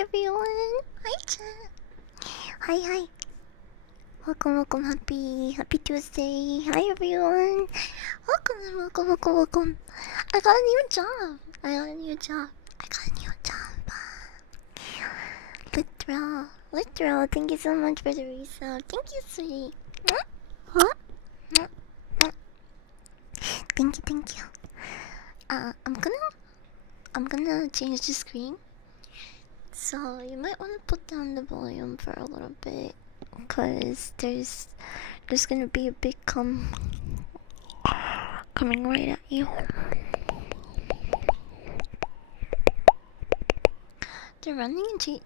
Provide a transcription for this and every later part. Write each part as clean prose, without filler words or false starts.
everyone. Hi, chat. Hi, hi. Welcome, welcome. Happy Tuesday. Hi, everyone. Welcome, welcome, welcome, welcome. I got a new job. I got a new job. Literal. Thank you so much for the resub. Thank you, sweetie. Huh? Thank you. I'm gonna change the screen. So you might want to put down the volume for a little bit, cause there's gonna be a big coming right at you. They're running into. He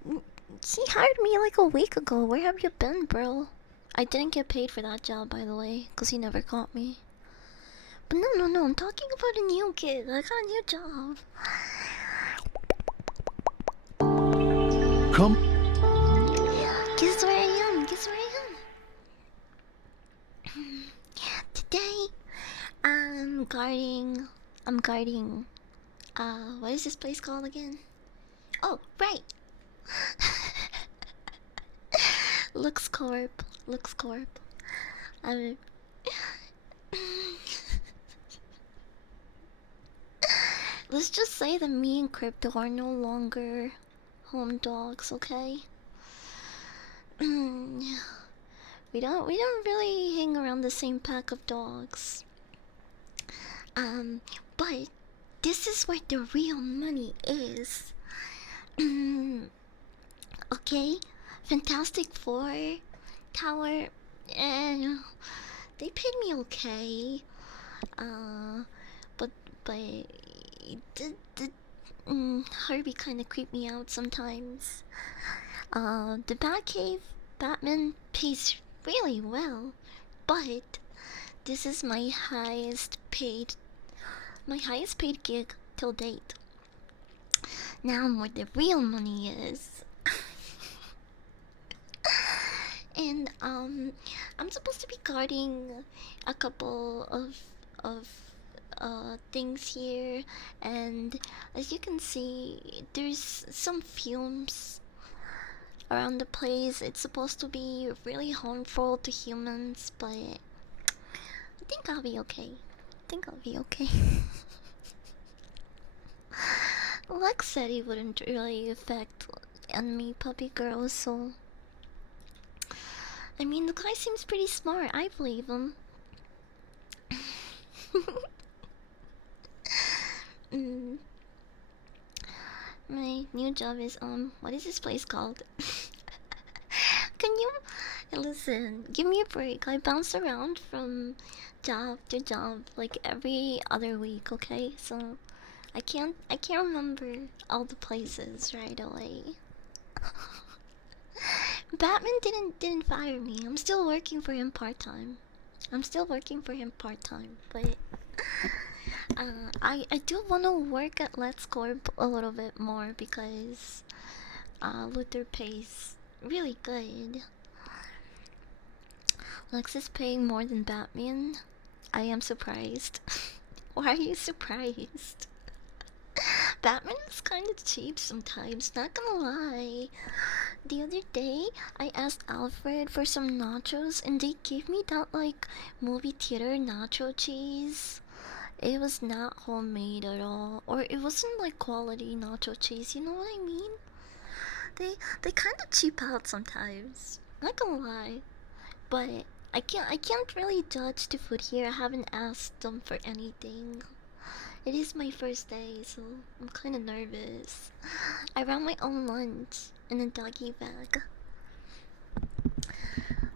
hired me like a week ago. Where have you been, bro? I didn't get paid for that job, by the way, cause he never caught me. But no, I'm talking about a new kid. I got a new job. Come. Guess where I am? Today, I'm guarding. What is this place called again? Oh, right. Lux Corp. I'm. Let's just say that me and Crypto are no longer home dogs, okay? we don't really hang around the same pack of dogs. But this is where the real money is. Okay, Fantastic Four Tower. Eh, they paid me okay. But Harvey kind of creeped me out sometimes. The Batcave Batman pays really well, but this is my highest paid gig till date. Now where the real money is. And I'm supposed to be guarding a couple of things here, and as you can see, there's some fumes around the place. It's supposed to be really harmful to humans, but I think I'll be okay. Lex said he wouldn't really affect enemy puppy girls, so I mean, the guy seems pretty smart. I believe him. My new job is what is this place called? Can you listen? Give me a break. I bounce around from job to job like every other week. Okay, so I can't remember all the places right away. Batman didn't fire me. I'm still working for him part time. But I do wanna work at Let's Corp a little bit more because Luther pays really good. Lex is paying more than Batman. I am surprised. Why are you surprised? Batman is kind of cheap sometimes, not gonna lie. The other day, I asked Alfred for some nachos and they gave me that like movie theater nacho cheese. It was not homemade at all, or it wasn't like quality nacho cheese, you know what I mean? They kind of cheap out sometimes, not gonna lie. But I can't really judge the food here. I haven't asked them for anything. It is my first day, so I'm kind of nervous. I ran my own lunch in a doggy bag.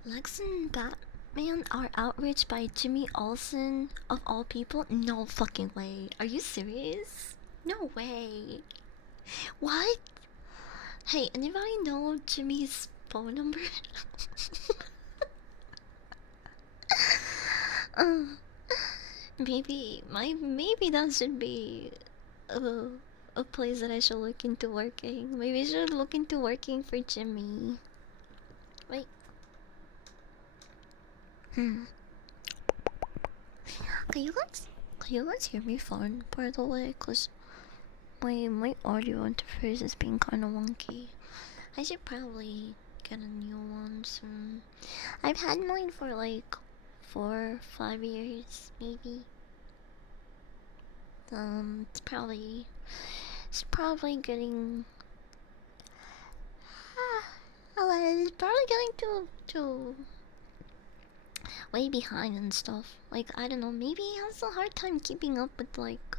Lex and Batman are outraged by Jimmy Olsen, of all people? No fucking way. Are you serious? No way. What? Hey, anybody know Jimmy's phone number? uh, maybe that should be a place that I should look into working. Maybe I should look into working for Jimmy. Wait. Can you guys hear me fine, by the way? Cause My audio interface is being kind of wonky. I should probably get a new one soon. I've had mine for like 4 or 5 years, maybe. It's probably getting. It's probably getting to way behind and stuff. Like I don't know, maybe he has a hard time keeping up with like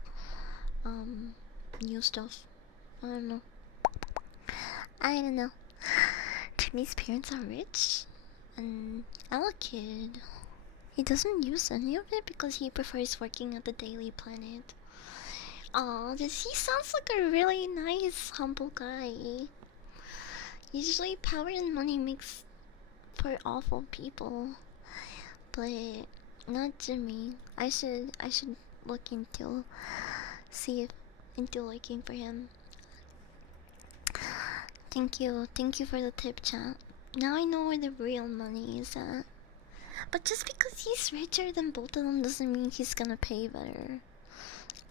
new stuff. I don't know. I don't know. Timmy's parents are rich, and our kid, he doesn't use any of it because he prefers working at the Daily Planet. Oh, this he sounds like a really nice, humble guy. Usually, power and money makes for awful people, but not Jimmy. I should look into see if into looking for him. Thank you for the tip, chat. Now I know where the real money is at. But just because he's richer than both of them doesn't mean he's gonna pay better.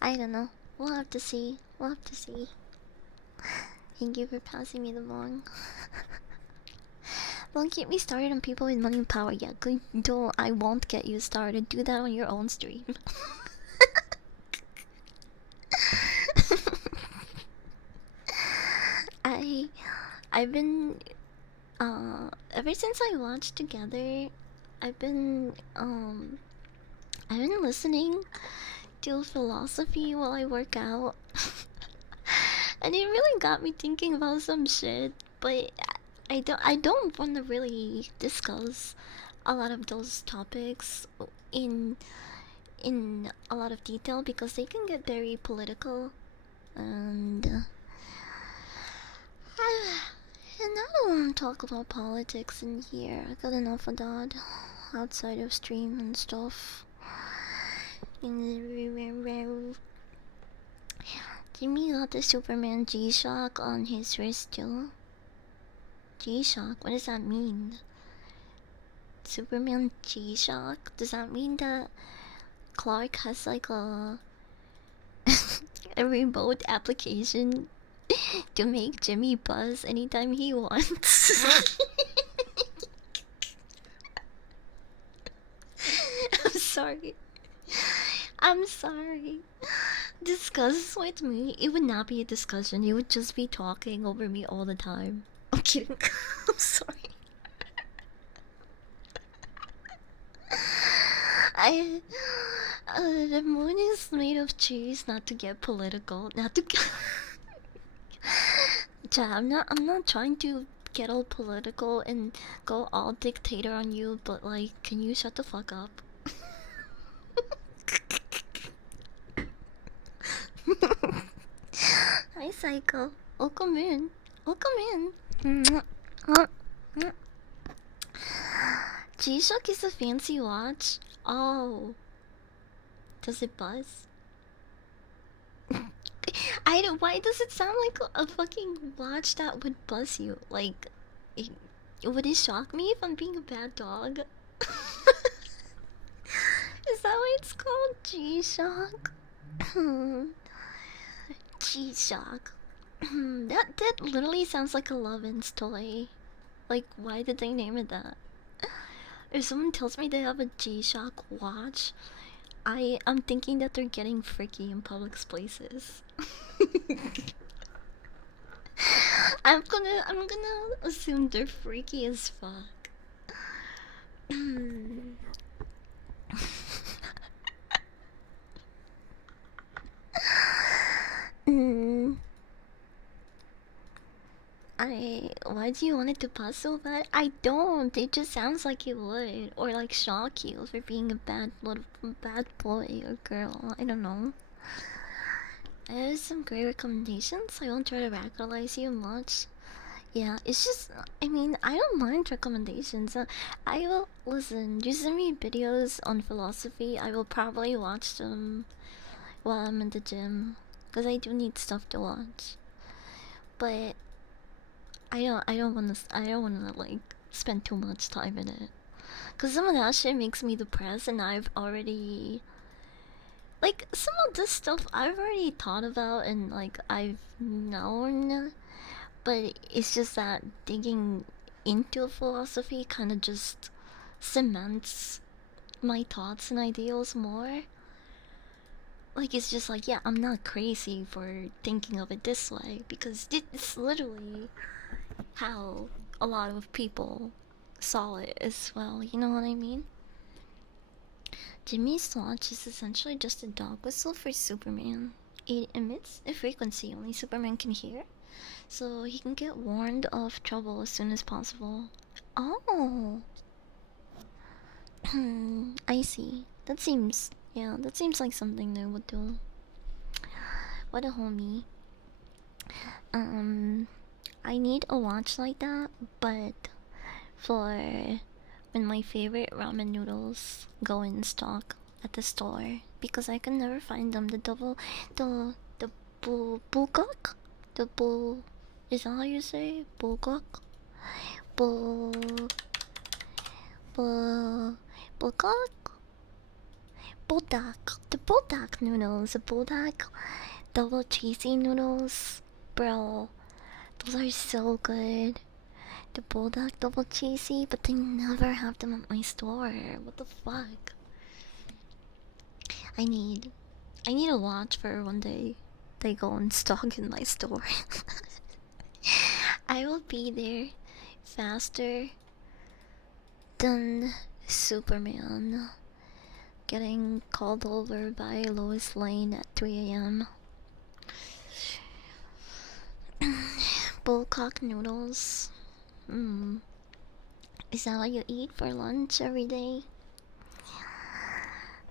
I don't know. We'll have to see. We'll have to see. Thank you for passing me the bong. Don't get me started on people with money and power yet. Don't. I won't get you started. Do that on your own stream. I've been ever since I watched Together, I've been listening to philosophy while I work out. And it really got me thinking about some shit, but I don't want to really discuss a lot of those topics in in a lot of detail because they can get very political and and I don't want to talk about politics in here. I got enough of that outside of stream and stuff. Jimmy got the Superman G-Shock on his wrist too. G-Shock? What does that mean? Superman G-Shock? Does that mean that Clark has like a a remote application to make Jimmy buzz anytime he wants? I'm sorry. I'm sorry. Discuss with me. It would not be a discussion. You would just be talking over me all the time. I'm kidding. I'm sorry. I. The moon is made of cheese. Not to get political. Not to. Chat, I'm not trying to get all political and go all dictator on you, but like, can you shut the fuck up? Hi, Psycho. Welcome in. Welcome in. G-Shock is a fancy watch. Oh. Does it buzz? I don't. Why does it sound like a fucking watch that would buzz you? Like, would it shock me if I'm being a bad dog? Is that why it's called G-Shock? G-Shock. that literally sounds like a Lovin's toy. Like, why did they name it that? If someone tells me they have a G-Shock watch, I'm thinking that they're getting freaky in public places. I'm gonna assume they're freaky as fuck. Why do you want it to buzz so bad? I don't. It just sounds like it would, or like shock you for being a bad boy or girl. I don't know. I have some great recommendations. I won't try to radicalize you much. Yeah, it's just, I mean, I don't mind recommendations. I will listen. You send me videos on philosophy. I will probably watch them while I'm in the gym, because I do need stuff to watch. But I don't wanna like spend too much time in it, cause some of that shit makes me depressed, and I've already Like some of this stuff I've already thought about and like I've known, but it's just that digging into philosophy kind of just cements my thoughts and ideals more. Like it's just like, yeah, I'm not crazy for thinking of it this way because it's literally how a lot of people saw it as well. You know what I mean? Jimmy's launch is essentially just a dog whistle for Superman. It emits a frequency only Superman can hear, so he can get warned of trouble as soon as possible. Oh, I see. That seems like something they would do. What a homie. Um, I need a watch like that, but for when my favorite ramen noodles go in stock at the store because I can never find them. The bulgock, the bull. Is that how you say bulgock? Bull bull bulgock. Buldak. The buldak noodles. The buldak double cheesy noodles, bro. Those are so good. The bulldog double cheesy, but they never have them at my store. What the fuck? I need I need a watch for one day they go in stock in my store. I will be there faster than Superman getting called over by Lois Lane at 3 a.m. Bullcock noodles. Is that what you eat for lunch every day?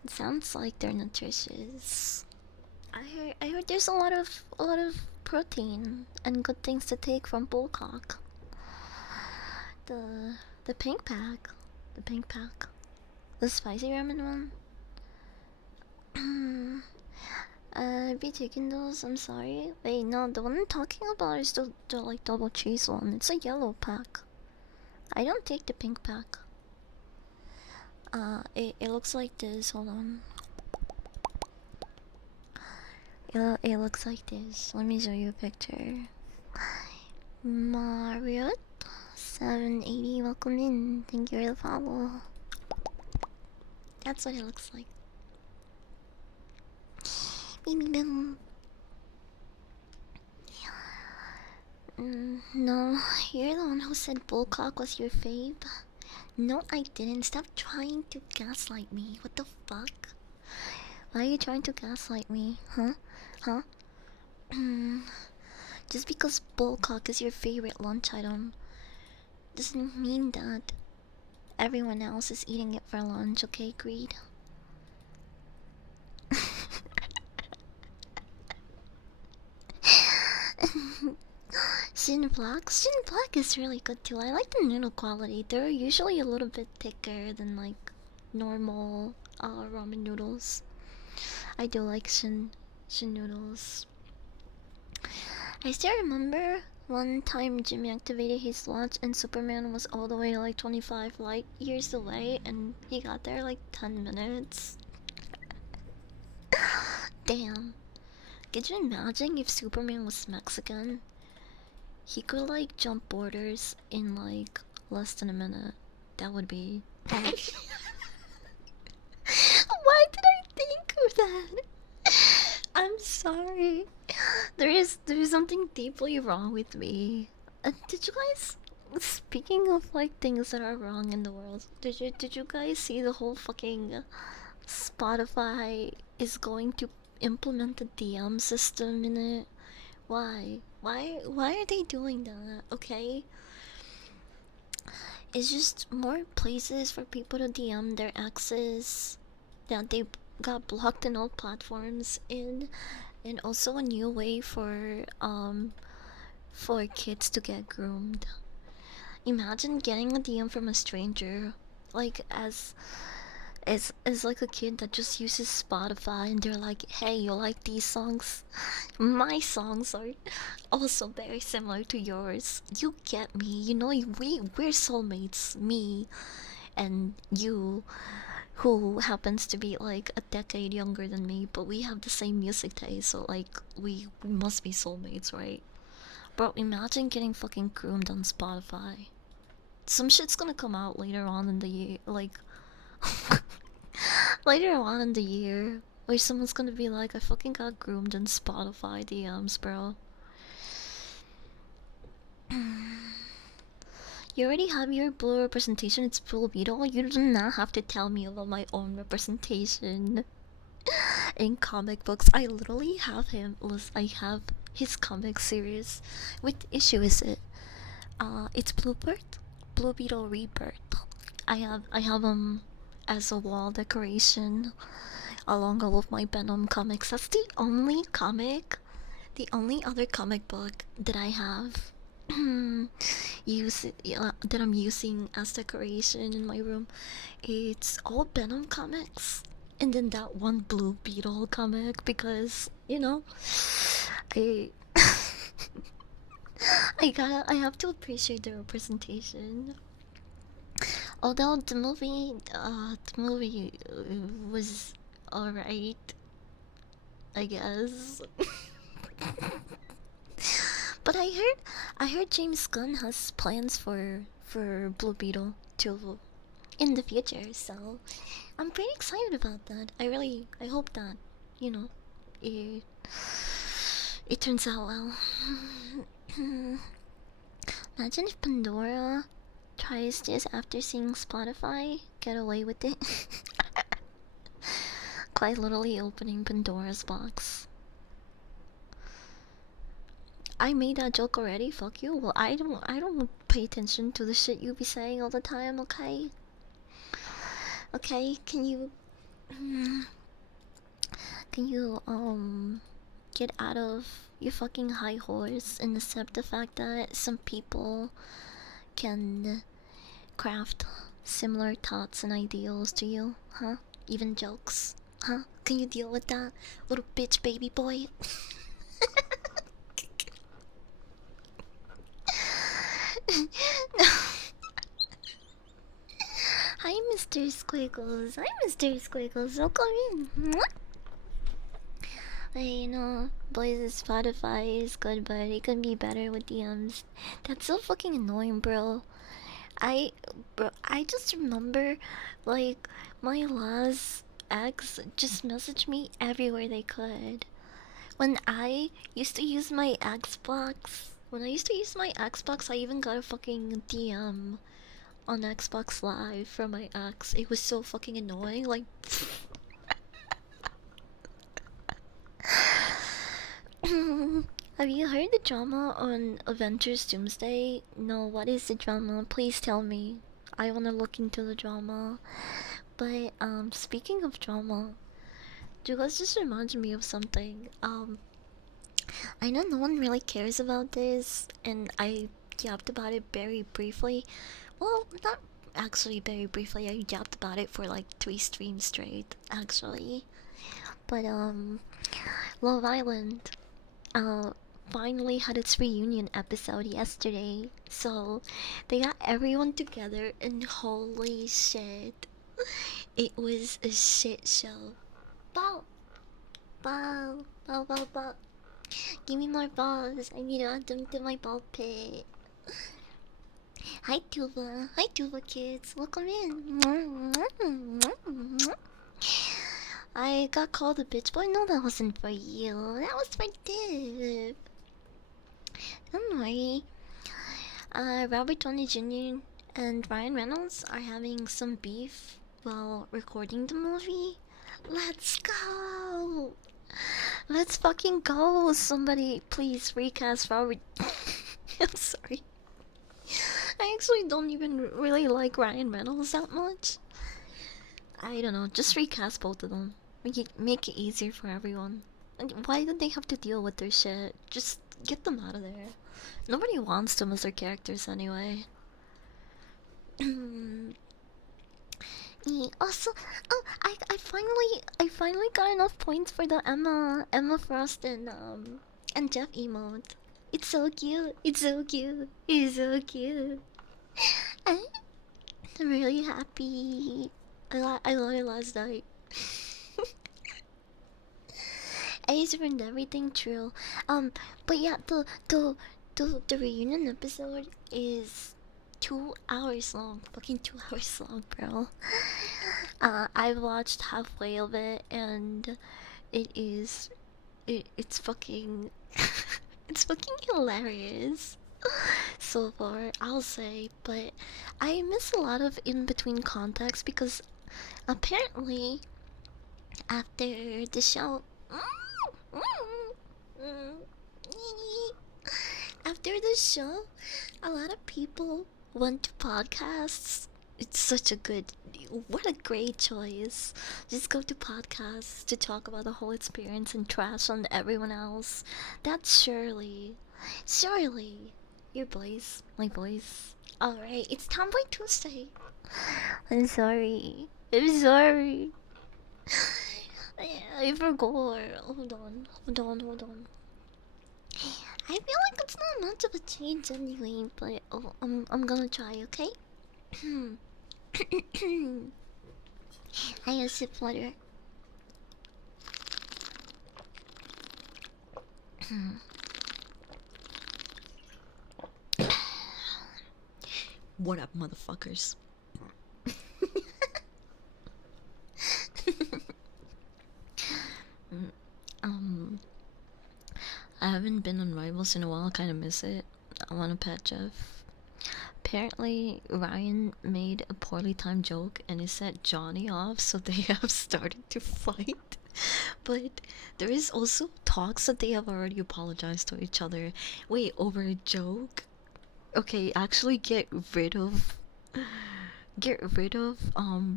It sounds like they're nutritious. I heard there's a lot of protein and good things to take from bullcock. The the pink pack, the pink pack, the spicy ramen one. I'd be taking those. I'm sorry. Wait, no, the one I'm talking about is the like double cheese one. It's a yellow pack. I don't take the pink pack. It looks like this. Hold on. It looks like this. Let me show you a picture. Mario 780, welcome in. Thank you for the follow. That's what it looks like. Baby boom. No, you're the one who said bullcock was your fave. No, I didn't. Stop trying to gaslight me. What the fuck? Why are you trying to gaslight me? Huh? Huh? Just because bullcock is your favorite lunch item doesn't mean that everyone else is eating it for lunch, okay, Greed? Shin Black? Shin Black is really good too. I like the noodle quality. They're usually a little bit thicker than like normal ramen noodles. I do like Shin noodles. I still remember one time Jimmy activated his watch and Superman was all the way like 25 light years away and he got there like 10 minutes. Damn. Could you imagine if Superman was Mexican? He could like jump borders in like less than a minute. That would be. Why did I think of that? I'm sorry. There's something deeply wrong with me. Did you guys? Speaking of like things that are wrong in the world, did you guys see the whole fucking Spotify is going to implement a DM system in it? Why? Why are they doing that? Okay, it's just more places for people to DM their exes that they got blocked in all platforms in, and also a new way for kids to get groomed. Imagine getting a DM from a stranger, like as like a kid that just uses Spotify and they're like, hey, you like these songs? My songs are also very similar to yours. You get me, you know, we're soulmates, me and you. who happens to be like a decade younger than me, but we have the same music taste, so like we must be soulmates, right? Bro, imagine getting fucking groomed on Spotify. Some shit's gonna come out later on in the year, like later on in the year, where someone's gonna be like, I fucking got groomed in Spotify DMs, bro. You already have your blue representation, it's Blue Beetle. You do not have to tell me about my own representation in comic books. I literally have him. I have his comic series. What issue is it? It's Bluebird, Blue Beetle Rebirth. I have him as a wall decoration along all of my Venom comics. That's the only comic, the only other comic book that I have that I'm using as decoration in my room. It's all Venom comics, and then that one Blue Beetle comic because I I have to appreciate the representation. Although the movie was alright, I guess. But I heard James Gunn has plans for Blue Beetle to in the future, so I'm pretty excited about that. I hope that you know it it turns out well. Imagine if Pandora tries this after seeing Spotify get away with it. Quite literally opening Pandora's box. I made that joke already. Fuck you. Well, I don't pay attention to the shit you be saying all the time. Okay. Okay. Can you get out of your fucking high horse and accept the fact that some people can craft similar thoughts and ideals to you, huh? Even jokes, huh? Can you deal with that, little bitch baby boy? No. Hi, Mr. Squiggles. Hi, Mr. Squiggles. Welcome in. Blaze's Spotify is good, but it can be better with DMs. That's so fucking annoying, bro. I just remember, like, my last ex just messaged me everywhere they could. When I used to use my Xbox, I even got a fucking DM on Xbox Live from my ex. It was so fucking annoying. Like, have you heard the drama on Avengers Doomsday? No, what is the drama? Please tell me. I wanna look into the drama. But speaking of drama, you guys just reminded me of something. I know no one really cares about this, and I yapped about it very briefly. Well, not actually very briefly. I yapped about it for like 3 streams straight, actually. But Love Island uh finally had its reunion episode yesterday. So they got everyone together, and holy shit, it was a shit show. Ball, ball. Give me more balls. I need to add them to my ball pit. Hi Tuba kids. Welcome in. I got called a bitch boy. No, that wasn't for you. That was for Div. Don't worry. Robert Downey Jr. and Ryan Reynolds are having some beef while recording the movie. Let's go. Let's fucking go. Somebody please recast Robert. I'm sorry. I actually don't even really like Ryan Reynolds that much. I don't know, just recast both of them. Make it easier for everyone. And why do they have to deal with their shit? Just get them out of there. Nobody wants them as their characters anyway. Also, oh, I finally got enough points for the Emma Frost and Jeff emote. It's so cute. It's so cute. It's so cute. I'm really happy. I got it last night. I used to remember everything true. But yeah, the reunion episode is 2 hours long. Fucking 2 hours long, bro. I watched halfway of it, and it is it's fucking it's fucking hilarious so far, I'll say. But I miss a lot of in between context because apparently after the show after the show, a lot of people went to podcasts. It's such a good, what a great choice. Just go to podcasts to talk about the whole experience and trash on everyone else. That's Surely, your voice, my voice. Alright, it's Tomboy Tuesday. I'm sorry. I'm sorry. I forgot. Hold on. I feel like it's not much of a change anyway, but I'm gonna try, okay? I have sip water. What up, motherfuckers? um, I haven't been on Rivals in a while. I kind of miss it. I want to pet Jeff. Apparently, Ryan made a poorly timed joke and it set Johnny off, so they have started to fight. But there is also talks that they have already apologized to each other. Wait, over a joke? Okay, actually get rid of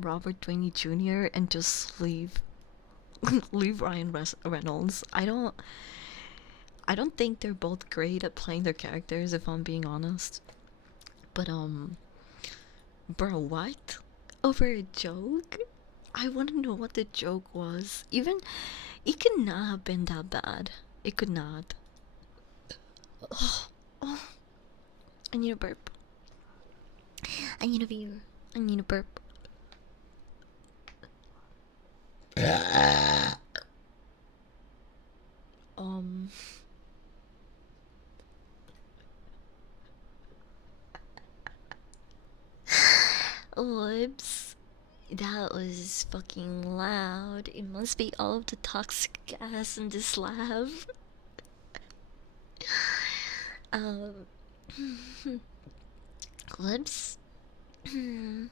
Robert Downey Jr. and just leave leave Reynolds. I don't think they're both great at playing their characters, if I'm being honest. But bro, what? Over a joke? I want to know what the joke was. Even it could not have been that bad. It could not. Oh, I need a burp. I need a beer. I need a burp. um. Whoops. That was fucking loud. It must be all of the toxic gas in this lab. um. Whoops. Are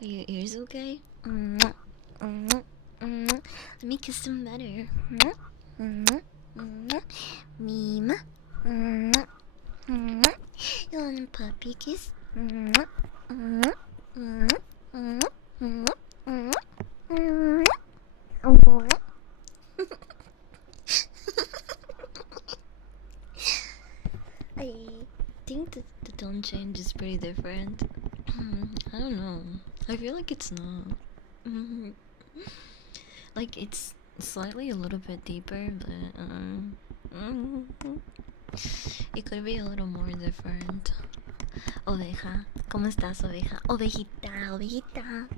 your ears okay? Let me kiss them better. Meme. You want a puppy kiss? I think that the tone change is pretty different. I don't know. I feel like it's not. Like it's slightly a little bit deeper, but it could be a little more different. Oveja, ¿cómo estás, oveja? Ovejita, ovejita.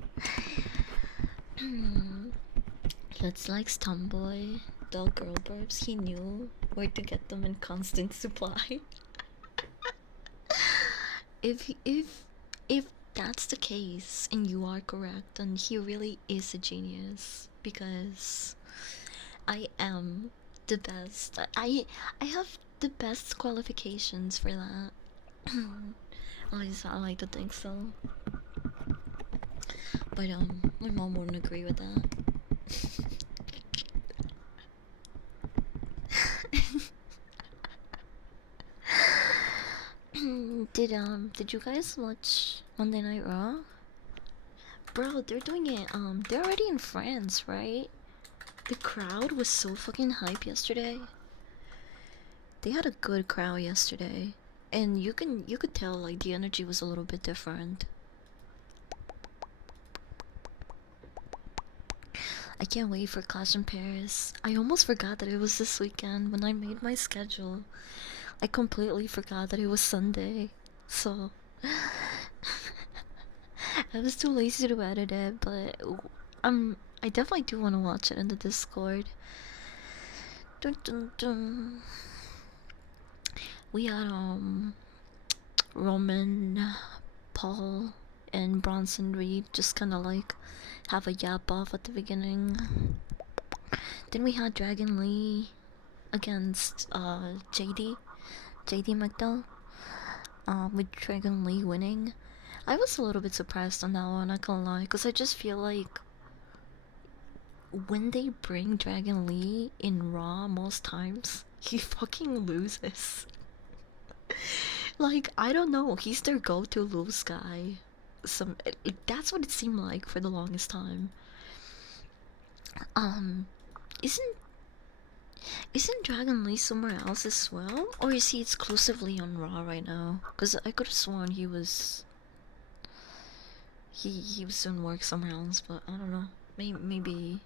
Let's like Tomboy, dull girl burps. He knew where to get them in constant supply. if that's the case and you are correct, then he really is a genius because I am the best. I have the best qualifications for that. At least I like to think so. But my mom wouldn't agree with that. Did you guys watch Monday Night Raw? Bro, they're doing it. They're already in France, right? The crowd was so fucking hype yesterday. They had a good crowd yesterday, and you could tell like the energy was a little bit different. I can't wait for Clash in Paris. I almost forgot that it was this weekend when I made my schedule. I completely forgot that it was Sunday. So I was too lazy to edit it, but I definitely do want to watch it in the Discord. Dun, dun, dun. We had Roman, Paul, and Bronson Reed just kind of like have a yap off at the beginning. Then we had Dragon Lee against JD McDowell, with Dragon Lee winning. I was a little bit surprised on that one, not gonna lie, because I just feel like when they bring Dragon Lee in Raw, most times he fucking loses. Like, I don't know, he's their go-to lose guy. That's what it seemed like for the longest time. Um, isn't isn't Dragon Lee somewhere else as well, or is he exclusively on Raw right now? Cause I could have sworn he was doing work somewhere else, but I don't know. Maybe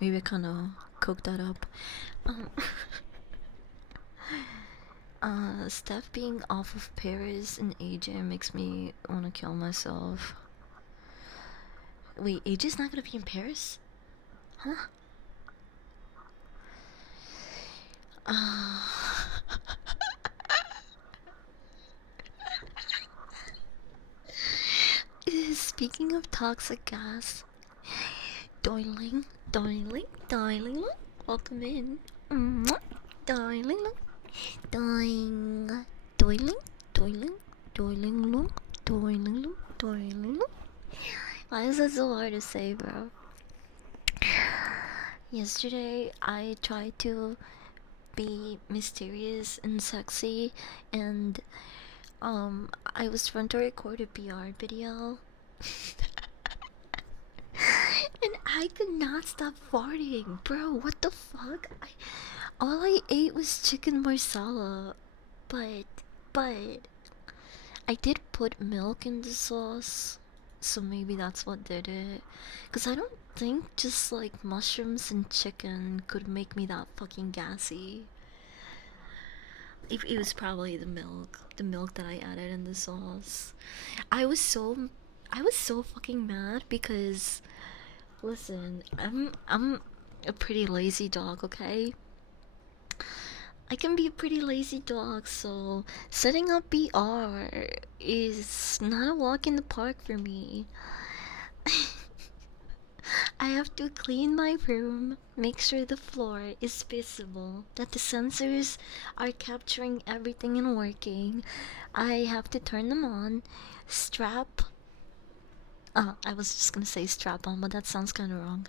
I kind of cooked that up. Um, Steph being off of Paris and AJ makes me want to kill myself. Wait, AJ's not gonna be in Paris? Huh? Uh... Speaking of toxic gas, darling, welcome in. Darling, doing, doiling. Why is that so hard to say, bro? Yesterday, I tried to be mysterious and sexy, and I was trying to record a PR video. And I could not stop farting, bro. What the fuck? All I ate was chicken marsala, but I did put milk in the sauce, so maybe that's what did it. Cause I don't think just like mushrooms and chicken could make me that fucking gassy. It was probably the milk that I added in the sauce. I was so fucking mad because, listen, I'm a pretty lazy dog, okay? I can be a pretty lazy dog, so setting up BR is not a walk in the park for me. I have to clean my room, make sure the floor is visible, that the sensors are capturing everything and working. I have to turn them on, strap. I was just gonna say strap on, but that sounds kind of wrong.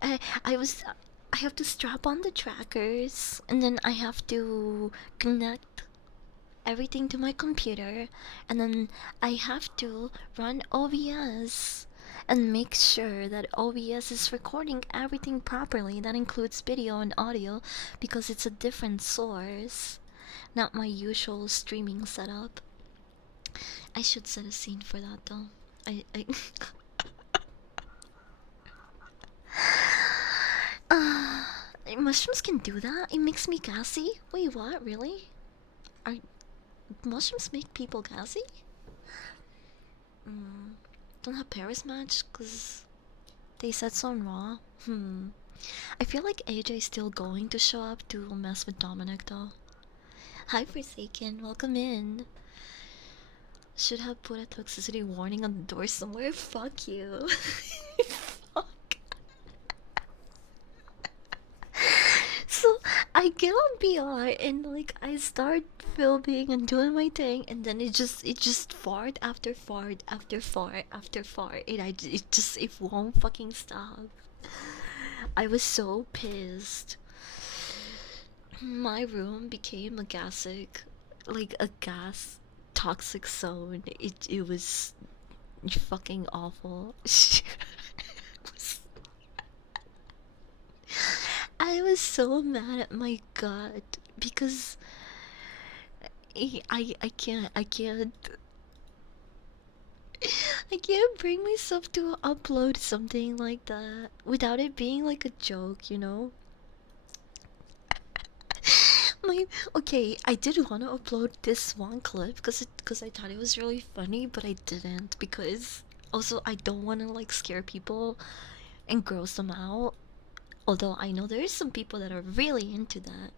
I, I was. I have to strap on the trackers, and then I have to connect everything to my computer, and then I have to run OBS and make sure that OBS is recording everything properly. That includes video and audio because it's a different source, not my usual streaming setup. I should set a scene for that though. I mushrooms can do that? It makes me gassy? Wait, what? Really? Are mushrooms make people gassy? Don't have Paris match? Cause they said so on Raw. I feel like AJ's still going to show up to mess with Dominic though. Hi Forsaken, welcome in. Should have put a toxicity warning on the door somewhere. Fuck you. Fuck. So I get on BR and like I start filming and doing my thing, and then it just fart after fart after fart after fart, and it won't fucking stop. I was so pissed. My room became a like a gas toxic zone. It was fucking awful. I was so mad at my gut because I can't bring myself to upload something like that without it being like a joke, you know? My okay, I did want to upload this one clip because I thought it was really funny, but I didn't because also I don't want to like scare people and gross them out. Although I know there's some people that are really into that,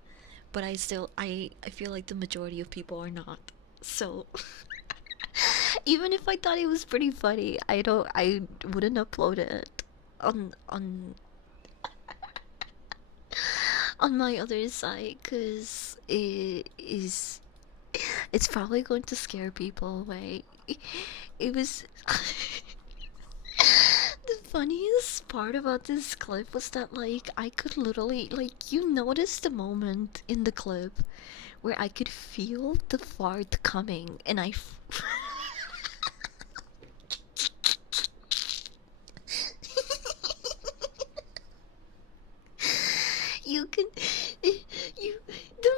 but I feel like the majority of people are not. So even if I thought it was pretty funny, I wouldn't upload it on my other side because it's probably going to scare people away. It was the funniest part about this clip was that like I could literally like you noticed the moment in the clip where I could feel the fart coming and you can you the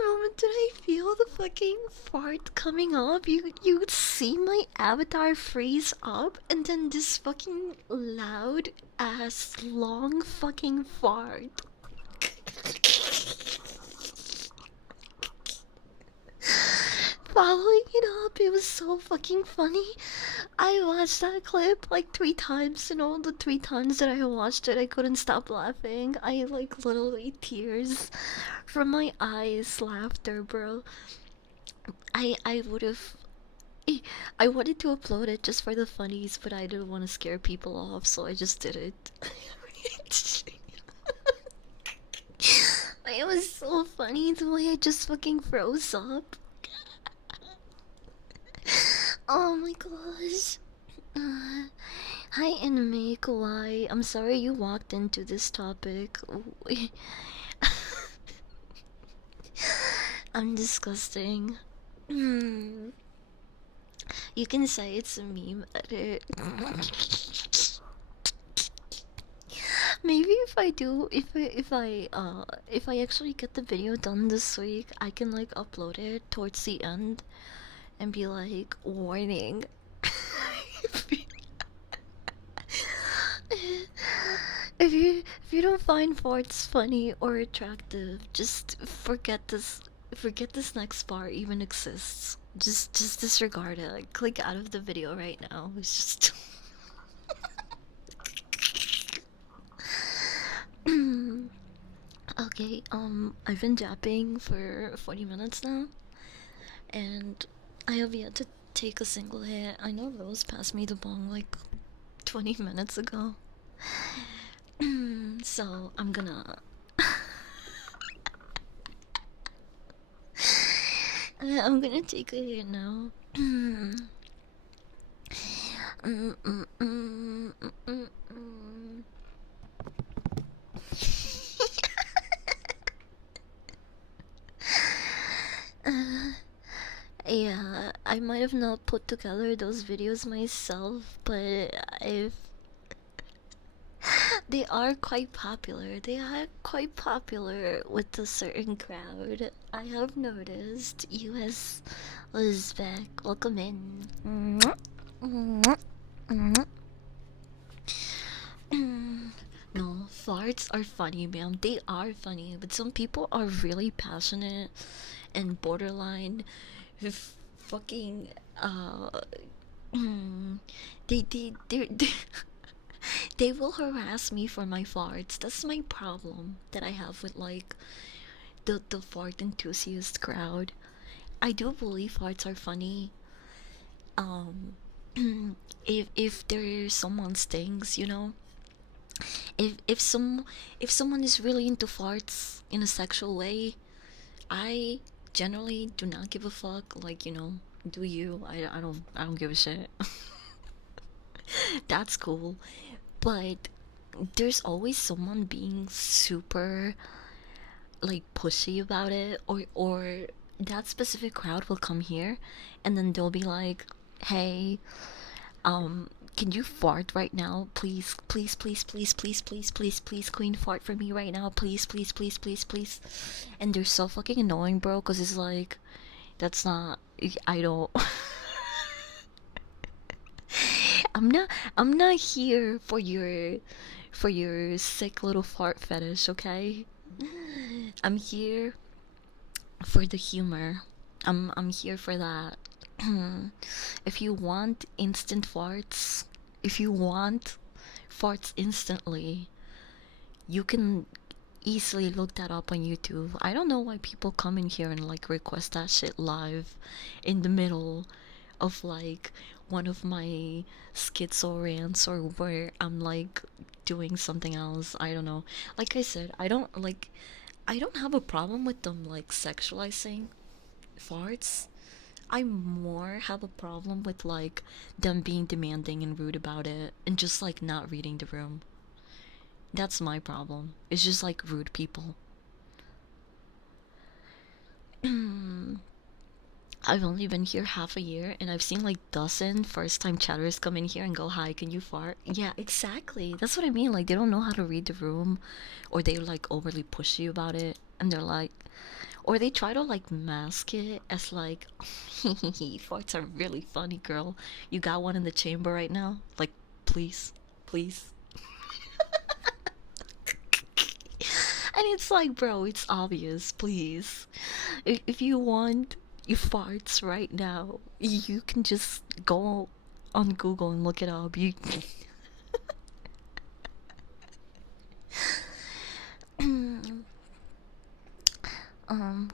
moment that I feel the fucking fart coming up, you would see my avatar freeze up, and then this fucking loud ass long fucking fart. Following it up, it was so fucking funny. I watched that clip like 3 times, and all the 3 times that I watched it, I couldn't stop laughing. I like literally tears from my eyes, laughter, bro. I would have. I wanted to upload it just for the funnies, but I didn't want to scare people off, so I just did it. It was so funny the way I just fucking froze up. Oh my gosh. Uh, Hi, Anime Kawaii. I'm sorry you walked into this topic. I'm disgusting. Hmm. You can say it's a meme edit. Maybe if I actually get the video done this week, I can like upload it towards the end and be like, warning. If you don't find farts funny or attractive, just forget this next part even exists. Just disregard it. Like, click out of the video right now. It's just okay, I've been japping for 40 minutes now, and I have yet to take a single hit. I know Rose passed me the bong like 20 minutes ago. So I'm gonna I'm gonna take a hit now. Yeah, I might have not put together those videos myself, but I've they are quite popular. They are quite popular with a certain crowd. I have noticed. US Uzbek, welcome in. No, farts are funny, man. They are funny, but some people are really passionate and borderline fucking mm, they they will harass me for my farts. That's my problem that I have with like the fart enthusiast crowd. I do believe farts are funny. Um, if there's someone stings, you know, if some if someone is really into farts in a sexual way, I generally do not give a fuck. Like, you know, do you? I don't give a shit. That's cool. But there's always someone being super like pushy about it, or that specific crowd will come here and then they'll be like, hey, can you fart right now? Please, please, please, please, please, please, please, please, queen, fart for me right now. Please, please, please, please, please. And they're so fucking annoying, bro, because it's like, that's not. I don't. I'm not. I'm not here for your sick little fart fetish, okay? I'm here for the humor. I'm here for that. If you want instant farts, if you want farts instantly, you can easily look that up on YouTube. I don't know why people come in here and like request that shit live in the middle of like one of my schizo rants or where I'm like doing something else. I don't know. Like I said, I don't have a problem with them like sexualizing farts. I more have a problem with like them being demanding and rude about it and just like not reading the room. That's my problem. It's just like rude people. I've only been here half a year and I've seen like dozen first time chatters come in here and go, "Hi, can you fart?" Yeah, exactly. That's what I mean. Like they don't know how to read the room or they like overly pushy about it and they're like or they try to like mask it as like farts are really funny, girl. You got one in the chamber right now? Like please, please. And it's like, bro, it's obvious, please. If you want your farts right now, you can just go on Google and look it up. You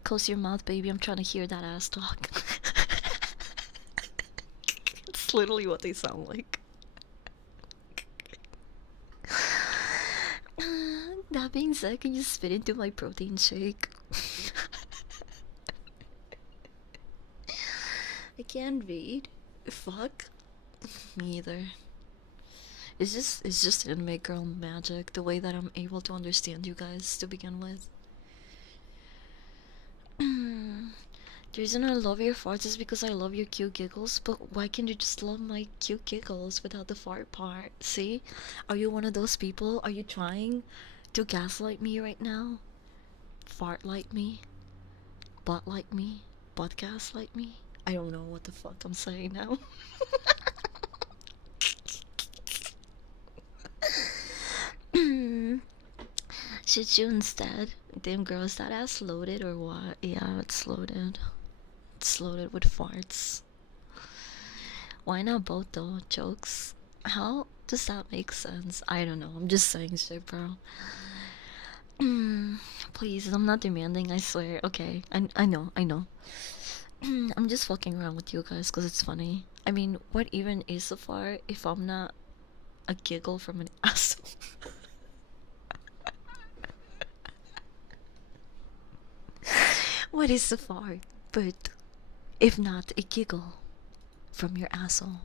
close your mouth, baby. I'm trying to hear that ass talk. It's literally what they sound like. That being said, can you spit into my protein shake? I can't read. Fuck. Me either. It's just anime girl magic, the way that I'm able to understand you guys to begin with. The reason I love your farts is because I love your cute giggles, but why can't you just love my cute giggles without the fart part? See? Are you one of those people? Are you trying to gaslight me right now? Fart like me? Butt like me? Butt gaslight me? I don't know what the fuck I'm saying now. Should you instead? Damn girl, is that ass loaded or what? Yeah, it's loaded. It's loaded with farts. Why not both though? Jokes? How does that make sense? I don't know. I'm just saying shit, bro. Please, I'm not demanding, I swear. Okay, I know, I know. I'm just fucking around with you guys because it's funny. I mean, what even is a fart if I'm not a giggle from an asshole? What is a fart? But if not a giggle from your asshole?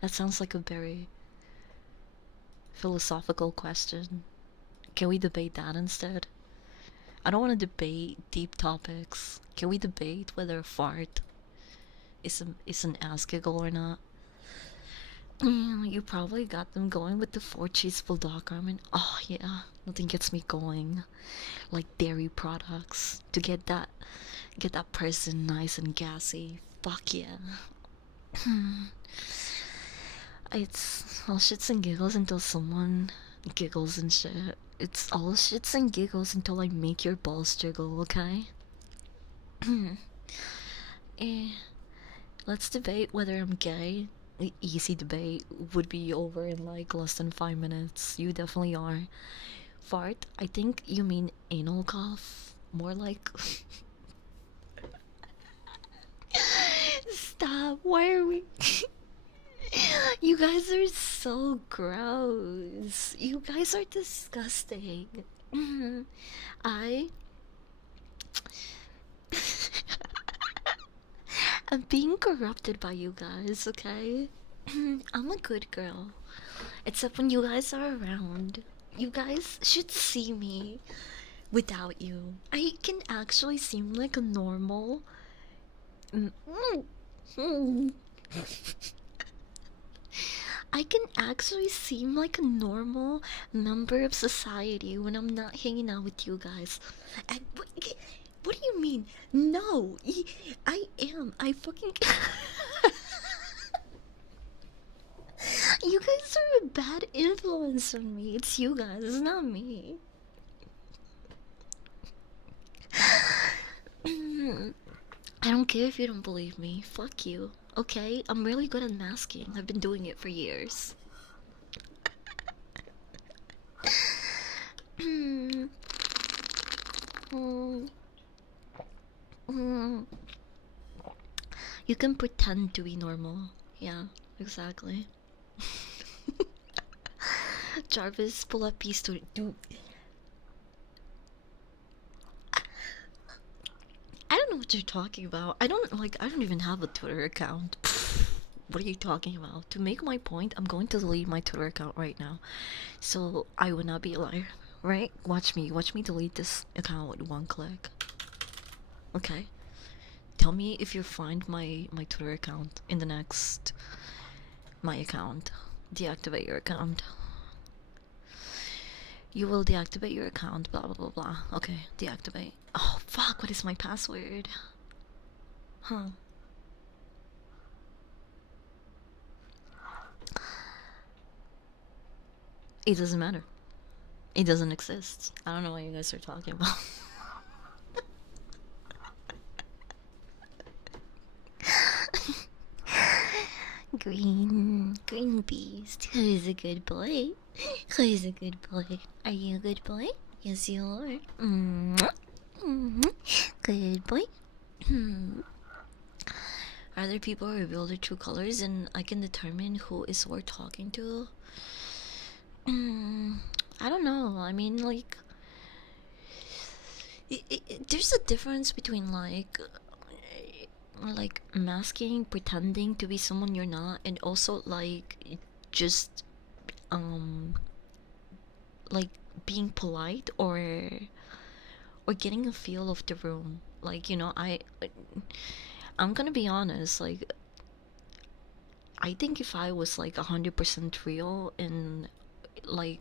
That sounds like a very philosophical question. Can we debate that instead? I don't want to debate deep topics. Can we debate whether a fart is an ass giggle or not? You probably got them going with the 4 cheese bulldog ramen. Oh yeah, nothing gets me going like dairy products to get that person nice and gassy. Fuck yeah. It's all shits and giggles until someone giggles and shit. It's all shits and giggles until I make your balls jiggle, okay? eh, let's debate whether I'm gay. The easy debate would be over in like less than 5 minutes. You definitely are. Fart, I think you mean anal cough. More like. Stop, why are we. You guys are so gross. You guys are disgusting. I am being corrupted by you guys, okay? I'm a good girl. Except when you guys are around. You guys should see me without you. I can actually seem like a normal. I can actually seem like a normal member of society when I'm not hanging out with you guys. And what do you mean? No, I am. I fucking. You guys are a bad influence on me. It's you guys, it's not me. care if you don't believe me. Fuck you. Okay? I'm really good at masking. I've been doing it for years. Mm, mm, mm. You can pretend to be normal. Yeah, exactly. Jarvis, pull up piece to do. I don't know what you're talking about. I don't even have a Twitter account. What are you talking about? To make my point, I'm going to delete my Twitter account right now. So I would not be a liar. Right? Watch me delete this account with one click. Okay? Tell me if you find my Twitter account in the next my account. Deactivate your account. You will deactivate your account, blah blah blah blah. Okay, deactivate. Oh fuck, what is my password? Huh. It doesn't matter. It doesn't exist. I don't know what you guys are talking about. Green beast. Who's a good boy? Who's a good boy? Are you a good boy? Yes, you are. Good boy. Other people reveal their true colors, and I can determine who is worth talking to. I don't know. I mean, like, there's a difference between like masking, pretending to be someone you're not, and also like just um like being polite or getting a feel of the room. Like, you know, I'm gonna be honest, like I think if I was like 100% real and like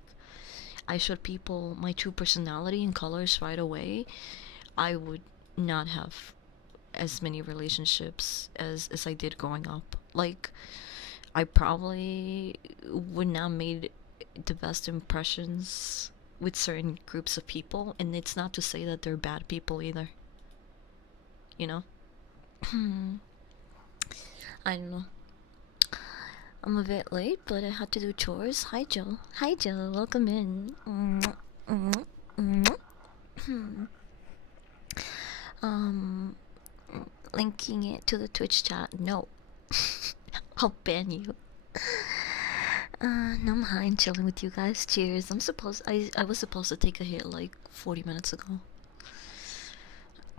I showed people my true personality and colors right away, I would not have as many relationships as I did growing up. Like I probably would not made the best impressions with certain groups of people, and it's not to say that they're bad people either. You know? I don't know. I'm a bit late, but I had to do chores. Hi, Joe. Hi, Joe. Welcome in. Um, linking it to the Twitch chat. No. I'll ban you. No, I'm high and chilling with you guys. Cheers. I was supposed to take a hit like 40 minutes ago.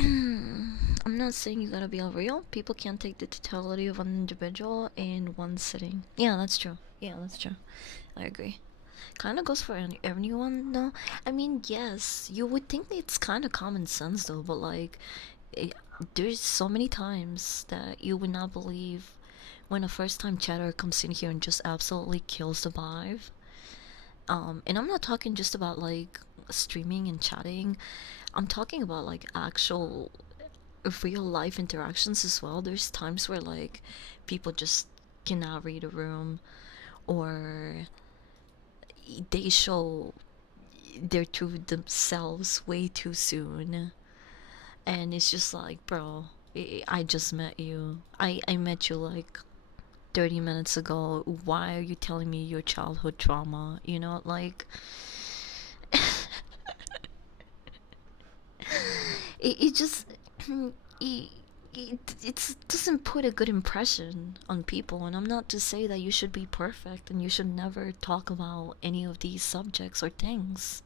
I'm not saying you gotta be all real. People can't take the totality of an individual in one sitting. Yeah, that's true. Yeah, that's true. I agree. Kind of goes for everyone, though. I mean, yes, you would think it's kind of common sense, though, but like, it, there's so many times that you would not believe when a first time chatter comes in here and just absolutely kills the vibe. And I'm not talking just about like streaming and chatting. I'm talking about like actual real life interactions as well. There's times where like people just cannot read a room, or they show their true themselves way too soon, and it's just like, bro, I just met you. I met you like 30 minutes ago. Why are you telling me your childhood trauma? You know, like it just it, it doesn't put a good impression on people. And I'm not to say that you should be perfect and you should never talk about any of these subjects or things.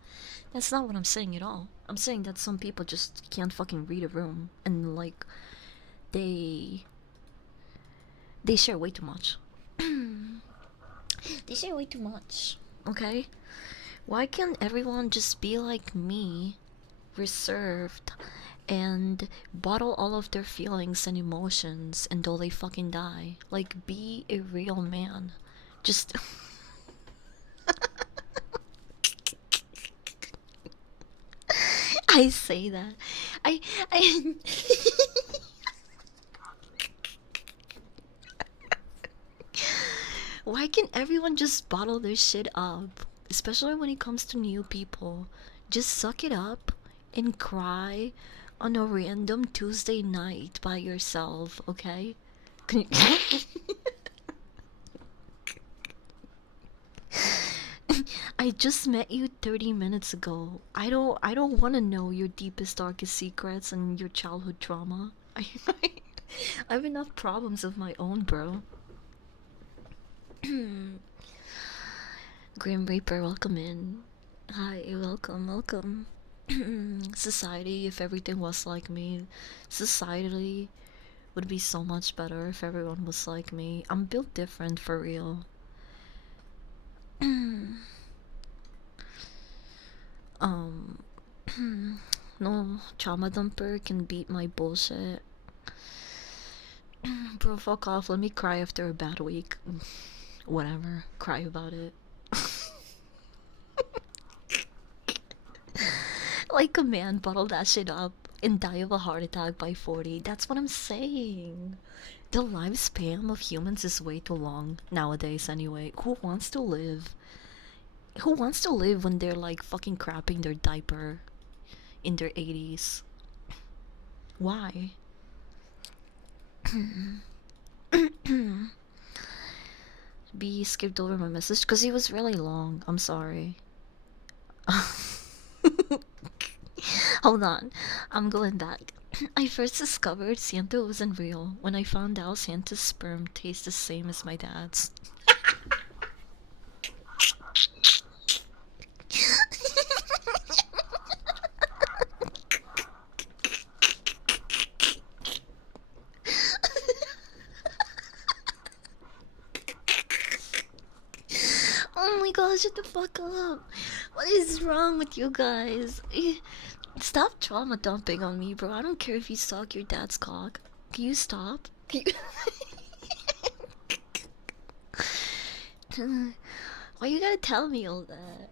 That's not what I'm saying at all. I'm saying that some people just can't fucking read a room, and like they they share way too much. They share way too much. Okay? Why can't everyone just be like me, reserved, and bottle all of their feelings and emotions until they fucking die? Like, be a real man. Just. I say that. I. Why can't everyone just bottle their shit up? Especially when it comes to new people. Just suck it up and cry on a random Tuesday night by yourself, okay? Can you I just met you 30 minutes ago. I don't want to know your deepest darkest secrets and your childhood trauma. I have enough problems of my own, bro. Grim Reaper, welcome in. Hi, welcome. Society, if everything was like me, society would be so much better if everyone was like me. I'm built different for real. um, no trauma dumper can beat my bullshit. Bro, fuck off. Let me cry after a bad week. Whatever. Cry about it. Like a man, bottle that shit up and die of a heart attack by 40. That's what I'm saying. The lifespan of humans is way too long nowadays, anyway. Who wants to live? Who wants to live when they're like fucking crapping their diaper in their 80s? Why? B skipped over my message because it was really long. I'm sorry. Hold on, I'm going back. I first discovered Santa wasn't real when I found out Santa's sperm tastes the same as my dad's. Oh my god, shut the fuck up. What is wrong with you guys? Stop trauma dumping on me, bro. I don't care if you suck your dad's cock. Can you stop? Can you... Why you gotta tell me all that?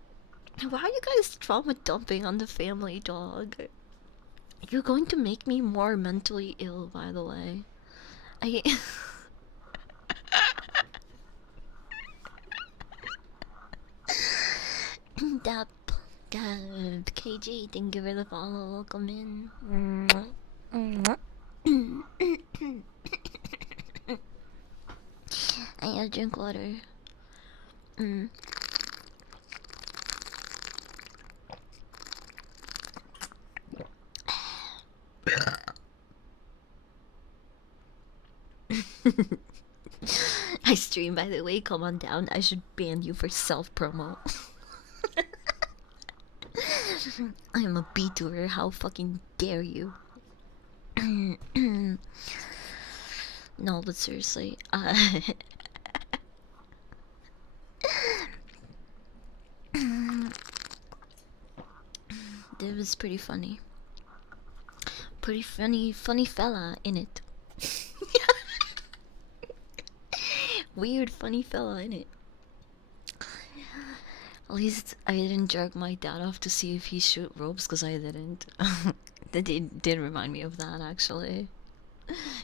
Why are you guys trauma dumping on the family dog? You're going to make me more mentally ill, by the way. I... Dap, KG, thank you for the follow. Welcome in. I gotta drink water. I stream, by the way. Come on down. I should ban you for self promo. I am a B-tuber. How fucking dare you? No, but seriously, it was pretty funny. Pretty funny fella in it. Weird funny fella in it. At least I didn't jerk my dad off to see if he shoot ropes, because I didn't. That did remind me of that, actually.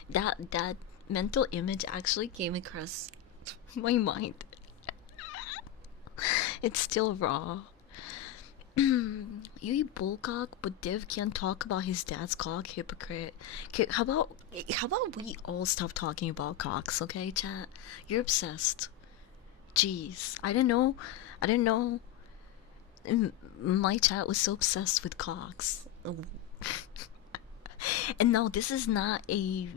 That mental image actually came across my mind. It's still raw. You eat bullcock, but Div can't talk about his dad's cock. Hypocrite. Okay, how about we all stop talking about cocks, okay, chat? You're obsessed. Jeez, I didn't know. My chat was so obsessed with cocks. And no, this is not a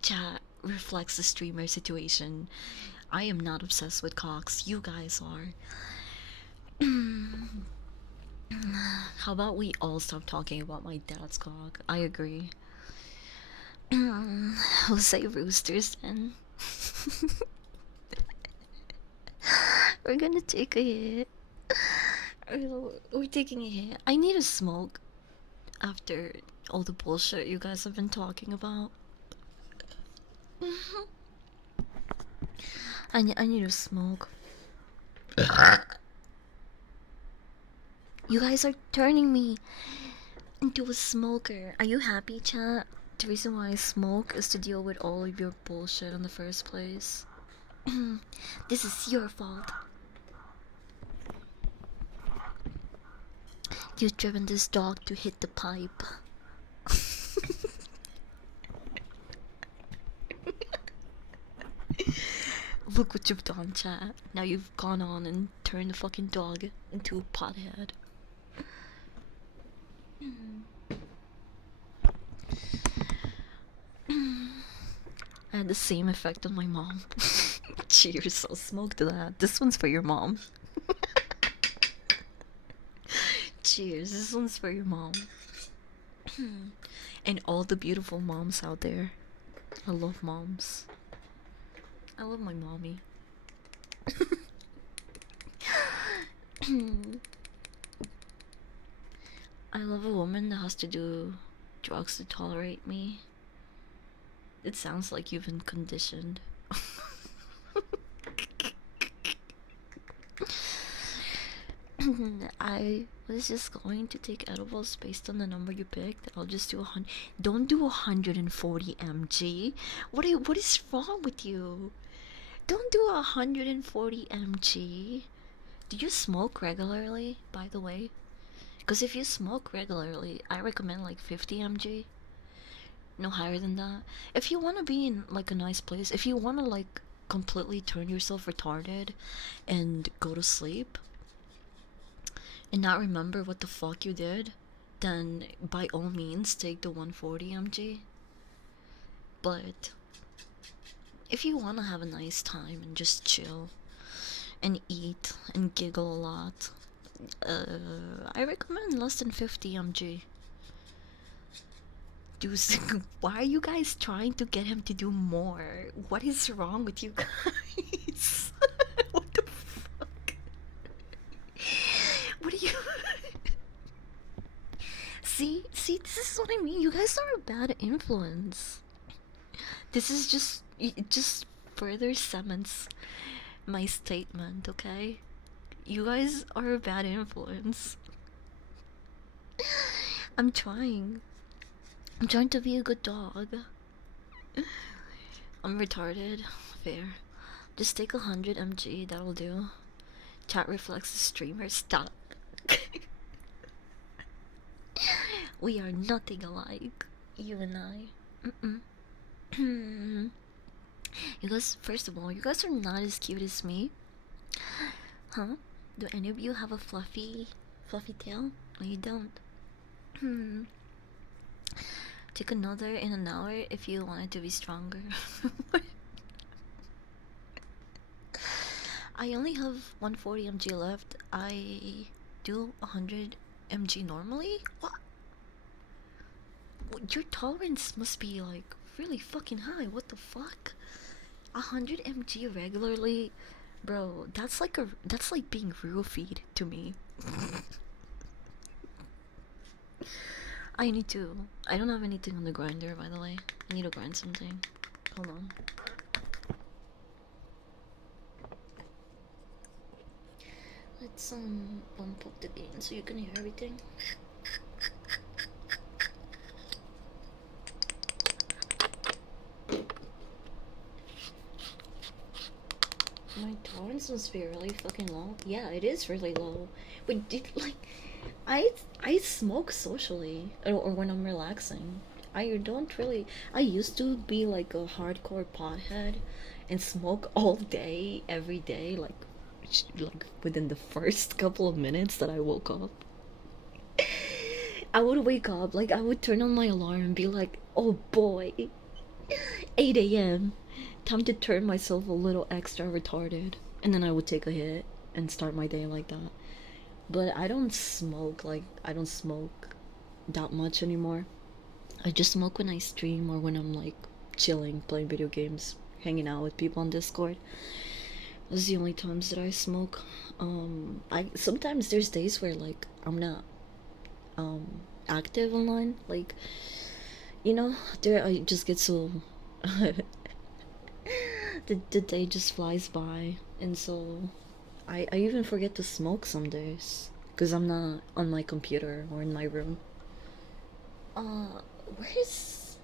chat reflects the streamer situation. I am not obsessed with cocks. You guys are. How about we all stop talking about my dad's cock? I agree. We'll say roosters then. We're gonna take a hit. We're taking a hit. I need a smoke after all the bullshit you guys have been talking about. I need a smoke. You guys are turning me into a smoker. Are you happy, chat? The reason why I smoke is to deal with all of your bullshit in the first place. This is your fault. You've driven this dog to hit the pipe. Look what you've done, chat. Now you've gone on and turned the fucking dog into a pothead. I had the same effect on my mom. Cheers, I'll smoke to that. This one's for your mom. Cheers, this one's for your mom. And all the beautiful moms out there. I love moms. I love my mommy. I love a woman that has to do drugs to tolerate me. It sounds like you've been conditioned. I was just going to take edibles based on the number you picked. I'll just do 100. Don't do 140 mg. What is wrong with you? Don't do 140 mg. Do you smoke regularly, by the way? Because if you smoke regularly, I recommend like 50 mg. No higher than that. If you want to be in like a nice place, if you want to like completely turn yourself retarded and go to sleep and not remember what the fuck you did, then by all means take the 140 mg. But if you want to have a nice time and just chill and eat and giggle a lot, I recommend less than 50 mg. Why are you guys trying to get him to do more? What is wrong with you guys? What the fuck? What are you... See, this is what I mean. You guys are a bad influence. This is just... It just further cements my statement, okay? You guys are a bad influence. I'm trying to be a good dog. I'm retarded. Fair. Just take 100 mg, that'll do. Chat reflects the streamer. Stop. We are nothing alike, you and I. You guys, first of all, you guys are not as cute as me. Huh? Do any of you have a fluffy tail? No, you don't. Take another in an hour if you want it to be stronger. I only have 140 mg left. I do 100 mg normally? What? Your tolerance must be like really fucking high. What the fuck? 100 mg regularly? Bro, that's like being roofied to me. I don't have anything on the grinder, by the way. I need to grind something. Hold on. Let's bump up the gain so you can hear everything. My tolerance must be really fucking low. Yeah, it is really low. But I smoke socially or when I'm relaxing. I don't really. I used to be like a hardcore pothead and smoke all day, every day, like within the first couple of minutes that I woke up. I would wake up, like I would turn on my alarm and be like, oh boy, 8 a.m. Time to turn myself a little extra retarded. And then I would take a hit and start my day like that. But I don't smoke that much anymore. I just smoke when I stream or when I'm like chilling, playing video games, hanging out with people on Discord. Those are the only times that I smoke. I sometimes there's days where like I'm not active online, like there I just get so the day just flies by, and so I even forget to smoke some days because I'm not on my computer or in my room. Where's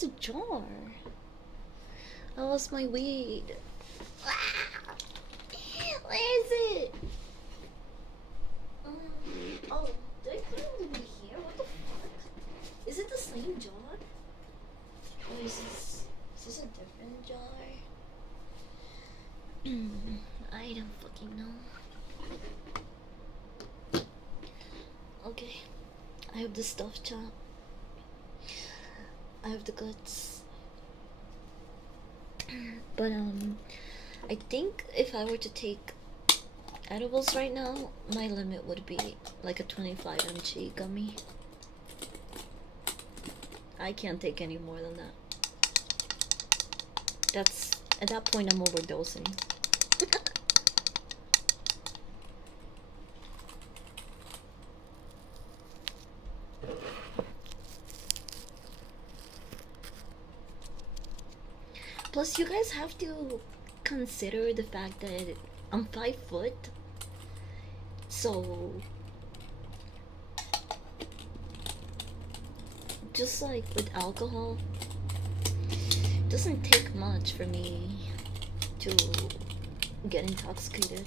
the jar? I lost my weed. Where is it? Oh, did I put it over here? What the fuck? Is it the same jar? Or is this a different jar? I don't fucking know. Okay, I have the stuffed chop. I have the guts. But I think if I were to take edibles right now, my limit would be like a 25 mg gummy. I can't take any more than that. That's at that point I'm overdosing. Plus, you guys have to consider the fact that I'm 5 foot, so just like with alcohol, it doesn't take much for me to get intoxicated.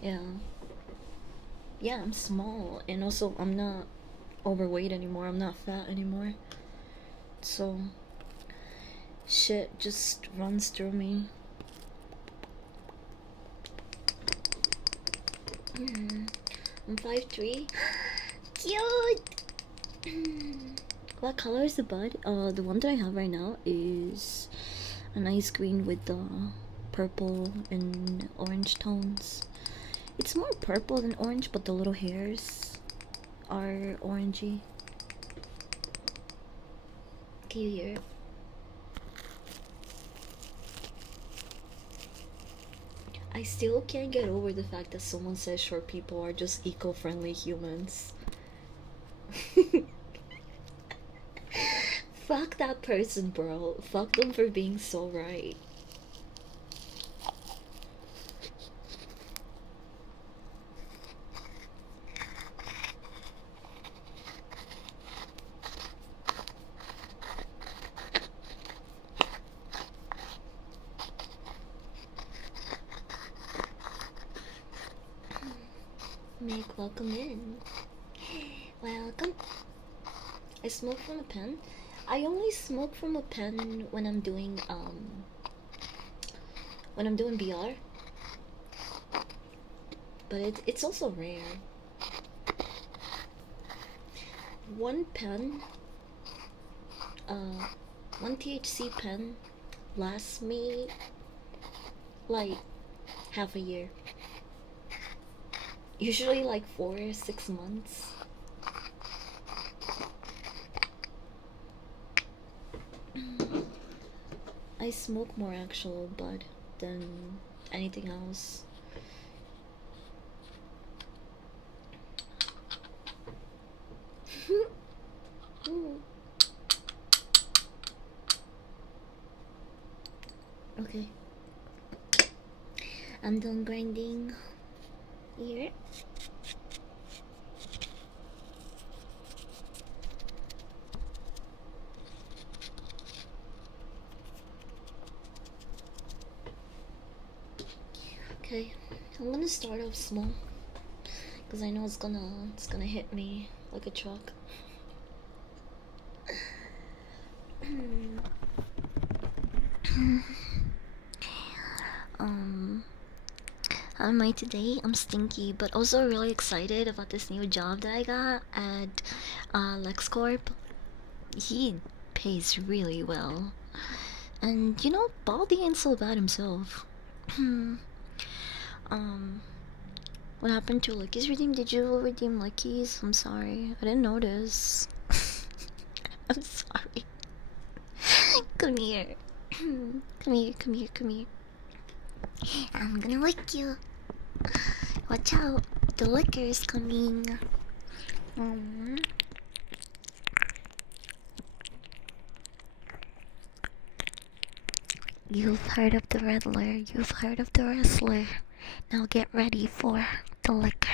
Yeah. Yeah, I'm small, and also I'm not overweight anymore. I'm not fat anymore. So shit just runs through me. I'm 5'3". Cute. What color is the bud? The one that I have right now is a nice green with the purple and orange tones. It's more purple than orange, but the little hairs are orangey. Can you hear it? I still can't get over the fact that someone says short people are just eco-friendly humans. Fuck that person, bro. Fuck them for being so right. Make welcome in. Welcome. I smoke from a pen. I only smoke from a pen when I'm doing BR. But it's also rare. One pen, one THC pen lasts me like half a year. Usually like 4 or 6 months. I smoke more actual bud than anything else. Okay. I'm done grinding here. Okay, I'm gonna start off small because I know it's gonna hit me like a truck. How am I today? I'm stinky, but also really excited about this new job that I got at LexCorp. He pays really well, and you know, Baldy ain't so bad himself. um, what happened to Lucky's redeem? Did you redeem Lucky's? I'm sorry, I didn't notice. I'm sorry. Come here. Come here, come here, come here. I'm gonna lick you. Watch out, the liquor is coming. You've heard of the Riddler, you've heard of the Wrestler. Now get ready for the liquor.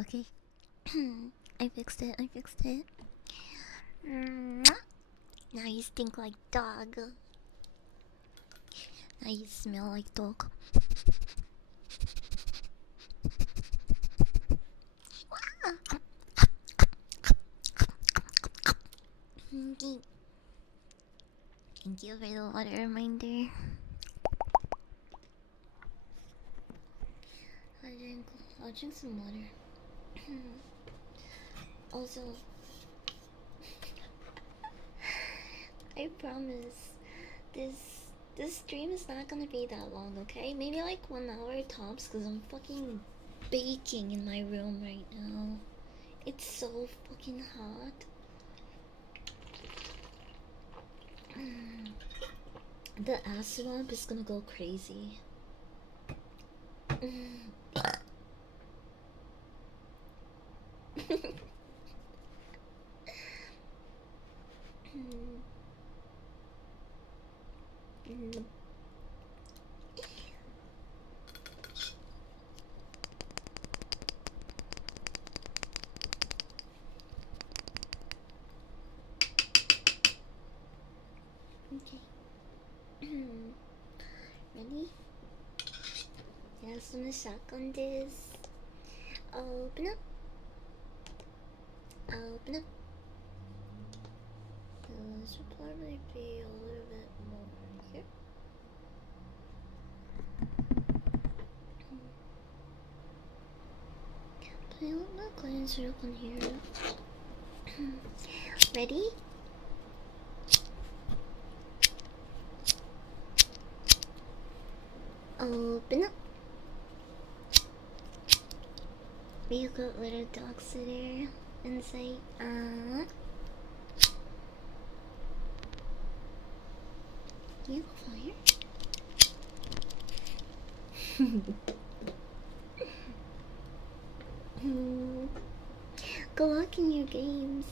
Okay. I fixed it. I fixed it. Mwah. Now you stink like dog. Now you smell like dog. Okay. Thank you for the water reminder. I'll drink some water. Also, I promise this stream is not gonna be that long, okay? Maybe like 1 hour tops, cause I'm fucking baking in my room right now. It's so fucking hot. The acid swamp is gonna go crazy. Okay. Ready? Yes, I'm gonna shotgun this. Open up. Open up. This will probably be a little bit more here. But I want my clients to open here. Ready? Open up. We got little dog sitter inside. You fire? Good luck in your games.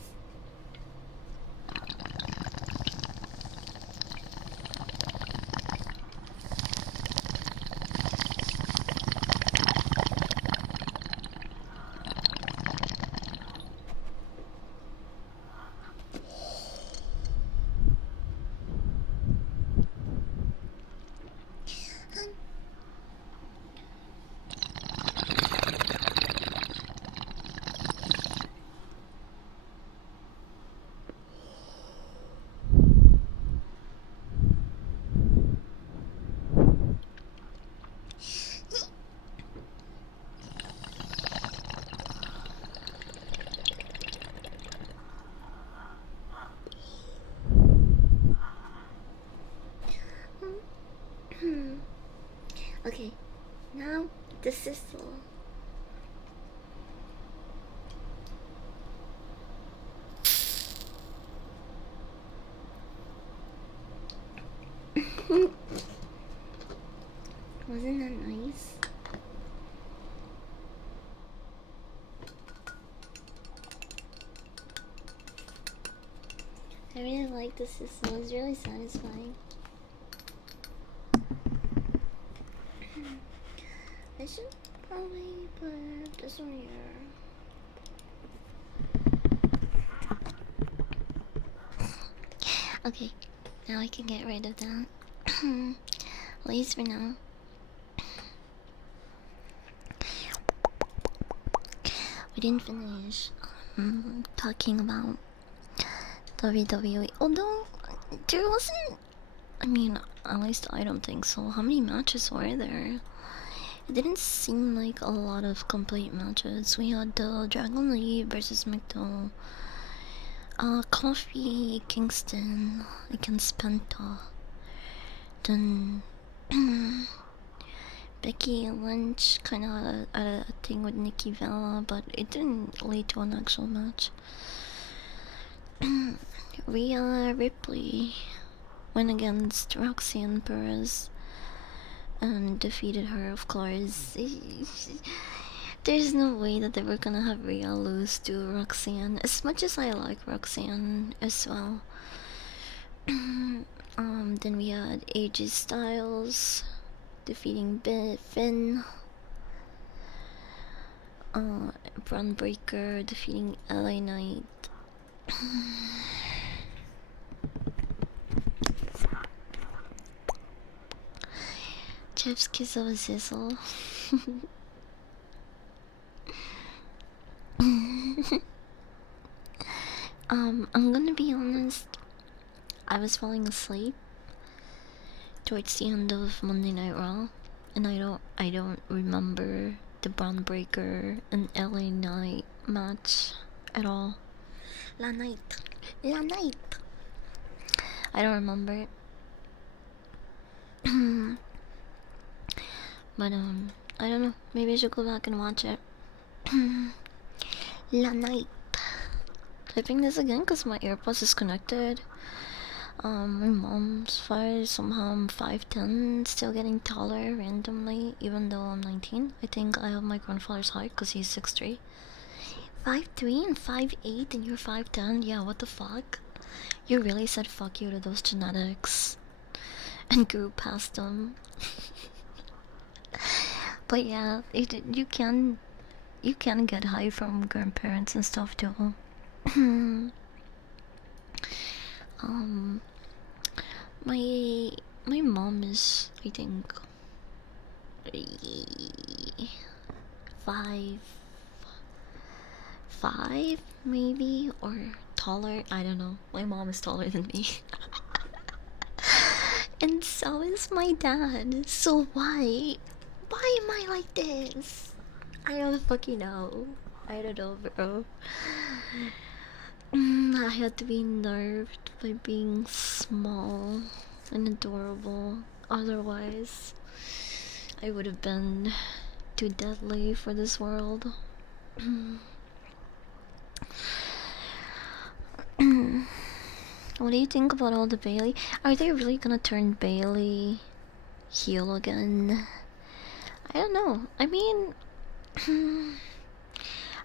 Okay, now the sizzle. Wasn't that nice? I really like the sizzle. It's really satisfying. I should probably put this one here. Okay, now I can get rid of that. At least for now. We didn't finish talking about WWE. Although there wasn't. I mean, at least I don't think so. How many matches were there? It didn't seem like a lot of complete matches. We had Dragon Lee versus McDowell. Kofi Kingston against Penta. Then Becky Lynch kind of had a thing with Nikki Bella, but it didn't lead to an actual match. Rhea Ripley went against Roxanne Perez and defeated her, of course. There's no way that they were gonna have Rhea lose to Roxanne, as much as I like Roxanne as well. Then we had AJ Styles defeating Finn. Braun Breaker defeating LA Knight. Jeff's kiss of a sizzle. I'm gonna be honest. I was falling asleep towards the end of Monday Night Raw, and I don't remember the Braun Breaker and LA Knight match at all. La Knight. I don't remember it. But I don't know. Maybe I should go back and watch it. La Knight. Typing this again because my AirPods is connected. My mom's 5, somehow I'm 5'10", still getting taller randomly, even though I'm 19. I think I have my grandfather's height because he's 6'3". 5'3" and 5'8", and you're 5'10"? Yeah, what the fuck? You really said fuck you to those genetics and grew past them. But yeah, you can get high from grandparents and stuff too. My mom is, I think, 5'5" maybe, or taller. I don't know. My mom is taller than me. And so is my dad. So why am I like this? I don't fucking know. I don't know, bro. I had to be nerfed by being small and adorable. Otherwise, I would have been too deadly for this world. What do you think about all the Bailey? Are they really gonna turn Bailey heel again? I don't know. I mean,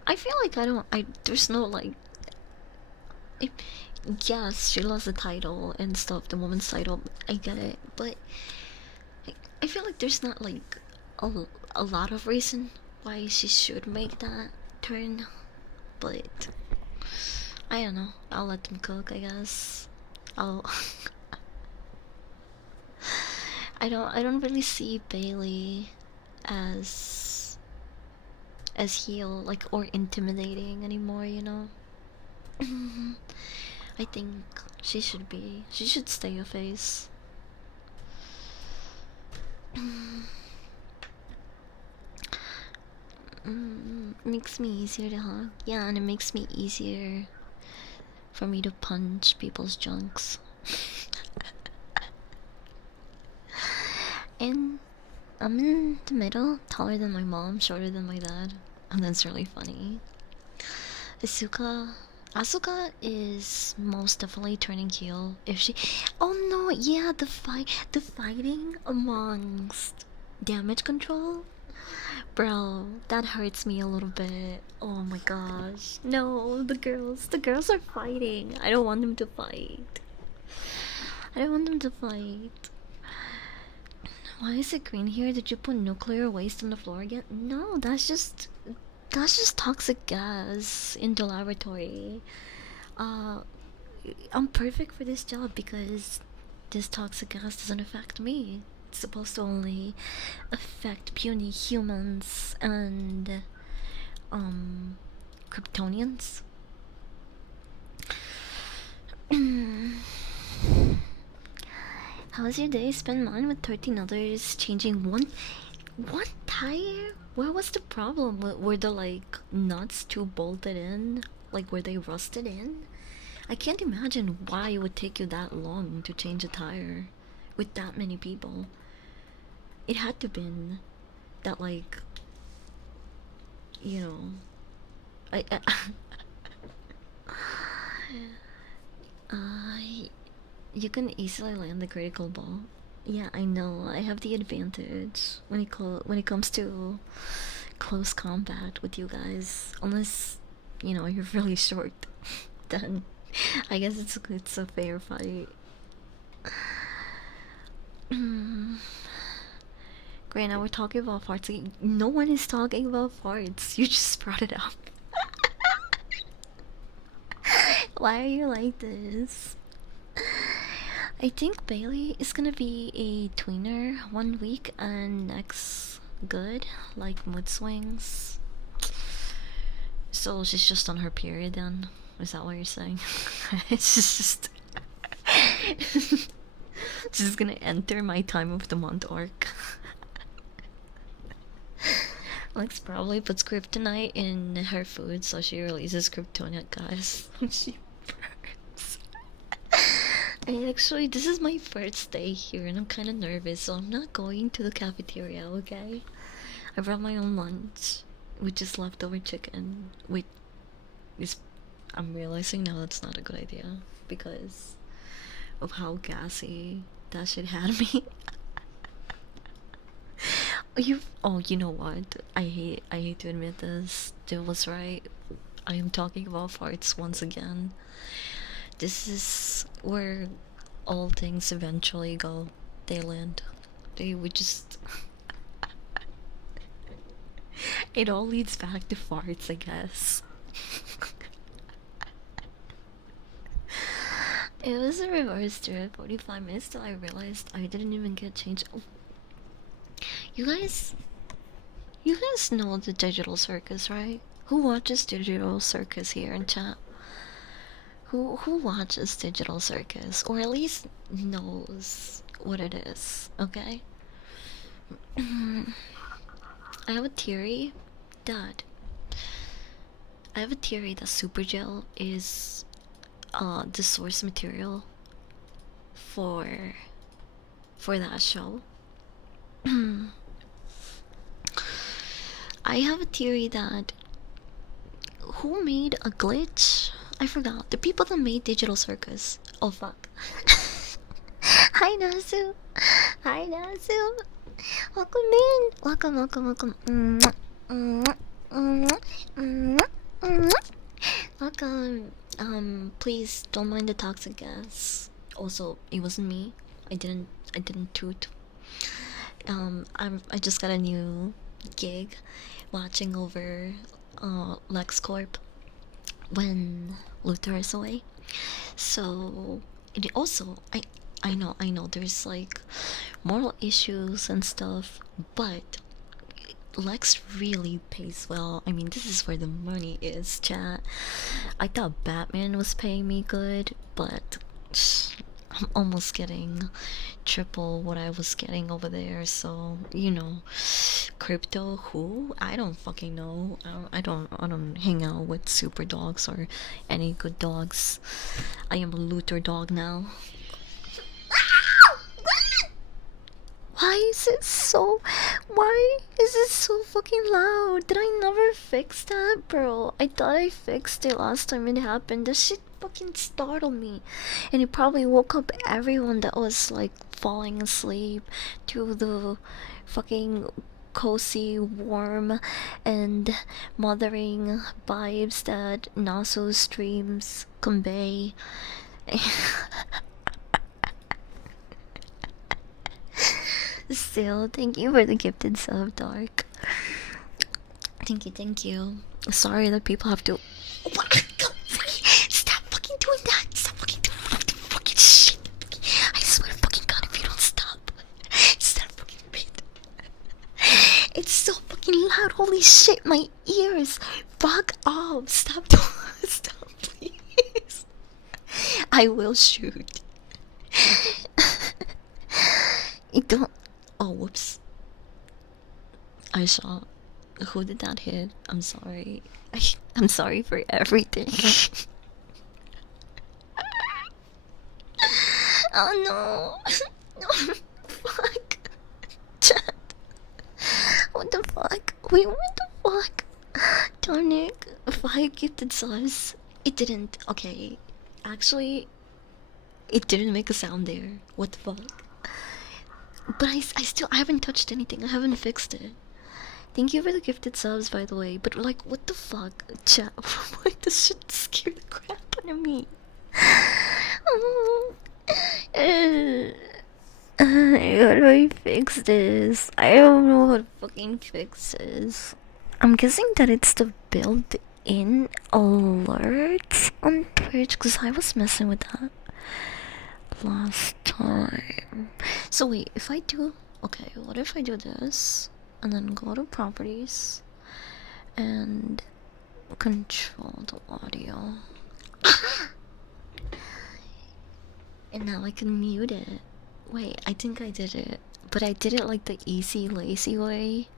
I feel like there's no like. Yes, she lost the title and stuff, the woman's title. I get it, but I feel like there's not like a lot of reason why she should make that turn. But I don't know. I'll let them cook, I guess. I'll. I don't really see Bailey as heel, like, or intimidating anymore, you know. I think she should stay a face. Makes me easier to hug. Yeah, and it makes me easier for me to punch people's junks. And I'm in the middle, taller than my mom, shorter than my dad, and that's really funny. Asuka is most definitely turning heel if she. Oh no, yeah, the fighting amongst Damage Control. Bro, that hurts me a little bit. Oh my gosh. No, the girls are fighting. I don't want them to fight. I don't want them to fight. Why is it green here? Did you put nuclear waste on the floor again? No, that's just toxic gas in the laboratory. I'm perfect for this job because this toxic gas doesn't affect me. It's supposed to only affect puny humans and Kryptonians. How was your day? Spent mine with 13 others, changing one tire? Where was the problem? Were the like nuts too bolted in? Like were they rusted in? I can't imagine why it would take you that long to change a tire with that many people. It had to been that like, you know, you can easily land the critical ball. Yeah, I know. I have the advantage when it comes to close combat with you guys. Unless, you know, you're really short, then I guess it's a fair fight. Great, now we're talking about farts. Like, no one is talking about farts. You just brought it up. Why are you like this? I think Bailey is gonna be a tweener 1 week and next good, like mood swings. So she's just on her period then? Is that what you're saying? It's just she's gonna enter my time of the month arc. Lex probably puts kryptonite in her food, so she releases kryptonite gas when she burps. And actually, this is my first day here, and I'm kind of nervous, so I'm not going to the cafeteria, okay? I brought my own lunch, with just leftover chicken. Wait, is I'm realizing now that's not a good idea because of how gassy that shit had me. You know what? I hate to admit this. Jill was right. I am talking about farts once again. This is where all things eventually go. They land. They would just it all leads back to farts, I guess. It was a reverse trip, 45 minutes till I realized I didn't even get changed. Oh. You guys know the Digital Circus, right? Who watches Digital Circus here in chat? Who watches Digital Circus, or at least knows what it is? Okay. I have a theory that Super Gel is the source material for that show. I have a theory that who made a glitch? I forgot. The people that made Digital Circus. Oh fuck. Hi Nasu. Hi Nasu. Welcome in. Welcome. Welcome. Please don't mind the toxic gas. Also, it wasn't me. I didn't toot. I just got a new gig watching over LexCorp when Luther is away. So it also I know there's like moral issues and stuff, but Lex really pays well. I mean, this is where the money is, chat. I thought Batman was paying me good, but I'm almost getting triple what I was getting over there. So crypto. Who? I don't fucking know. I don't hang out with super dogs or any good dogs. I am a looter dog now. Why is it so fucking loud? Did I never fix that, bro? I thought I fixed it last time it happened. This shit fucking startled me, and it probably woke up everyone that was like falling asleep to the fucking cozy, warm, and mothering vibes that Naso streams convey. Still, thank you for the gifted sub, Dark. Thank you. Sorry that people have to. Stop fucking doing that! Stop fucking doing fucking shit! I swear to fucking God, if you don't stop, it's that fucking bit. It's so fucking loud. Holy shit, my ears. Fuck off. Stop. Stop, please. I will shoot. It don't. Oh, whoops. I saw. Who did that hit? I'm sorry. I'm sorry for everything. Oh no. No. Fuck. Chat. What the fuck? Wait, what the fuck? Tonic, 5 gifted subs. It didn't. Okay. Actually, it didn't make a sound there. What the fuck? But I haven't touched anything. I haven't fixed it. Thank you for the gifted subs, by the way. But like, what the fuck, chat? Why this shit scare the crap out of me? How do I fix this? I don't know how to fucking fix this. I'm guessing that it's the built-in alerts on Twitch, because I was messing with that last time. So wait, if I do... Okay, what if I do this, and then go to properties, and control the audio. And now I can mute it. Wait, I think I did it. But I did it like the easy, lazy way.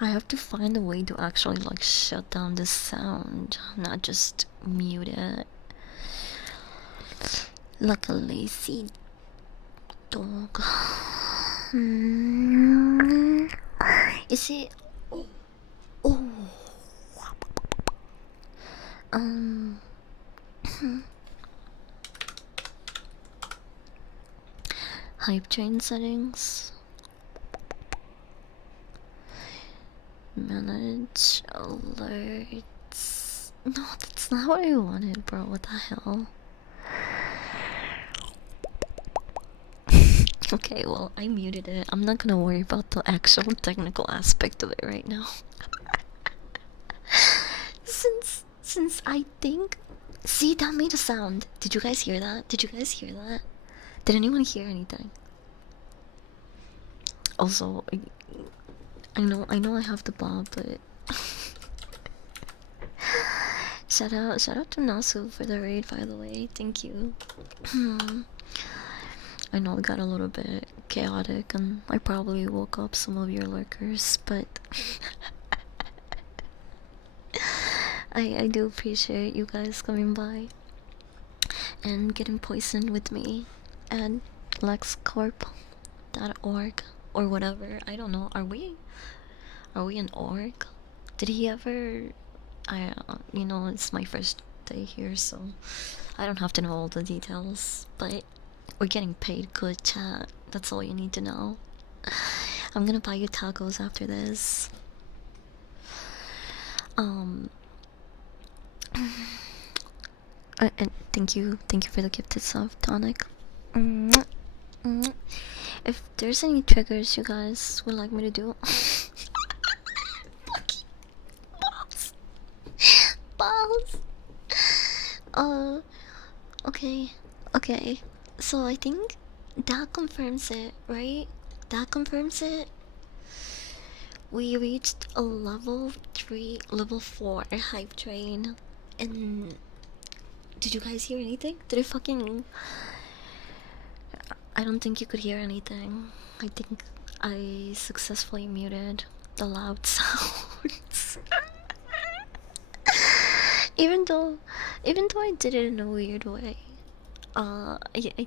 I have to find a way to actually like shut down the sound, not just mute it. Like a lazy dog. Is it? Oh. Oh. Hype train settings. Manage alerts. No, that's not what I wanted, bro. What the hell? Okay, well, I muted it. I'm not gonna worry about the actual technical aspect of it right now. Since I think... See, that made a sound. Did you guys hear that? Did you guys hear that? Did anyone hear anything? Also, I know I have the bob, but shout out to Nasu for the raid, by the way. Thank you. I know it got a little bit chaotic, and I probably woke up some of your lurkers, but I do appreciate you guys coming by and getting poisoned with me at lexcorp.org or whatever. I don't know. Are we an org? Did he ever? You know, it's my first day here, so I don't have to know all the details. But we're getting paid good, chat. That's all you need to know. I'm gonna buy you tacos after this. And thank you for the gifted sub, Tonic. If there's any triggers you guys would like me to do, balls. Okay. So I think that confirms it, right? That confirms it. We reached a level 4 hype train, and did you guys hear anything? I don't think you could hear anything. I think I successfully muted the loud sounds. even though I did it in a weird way. I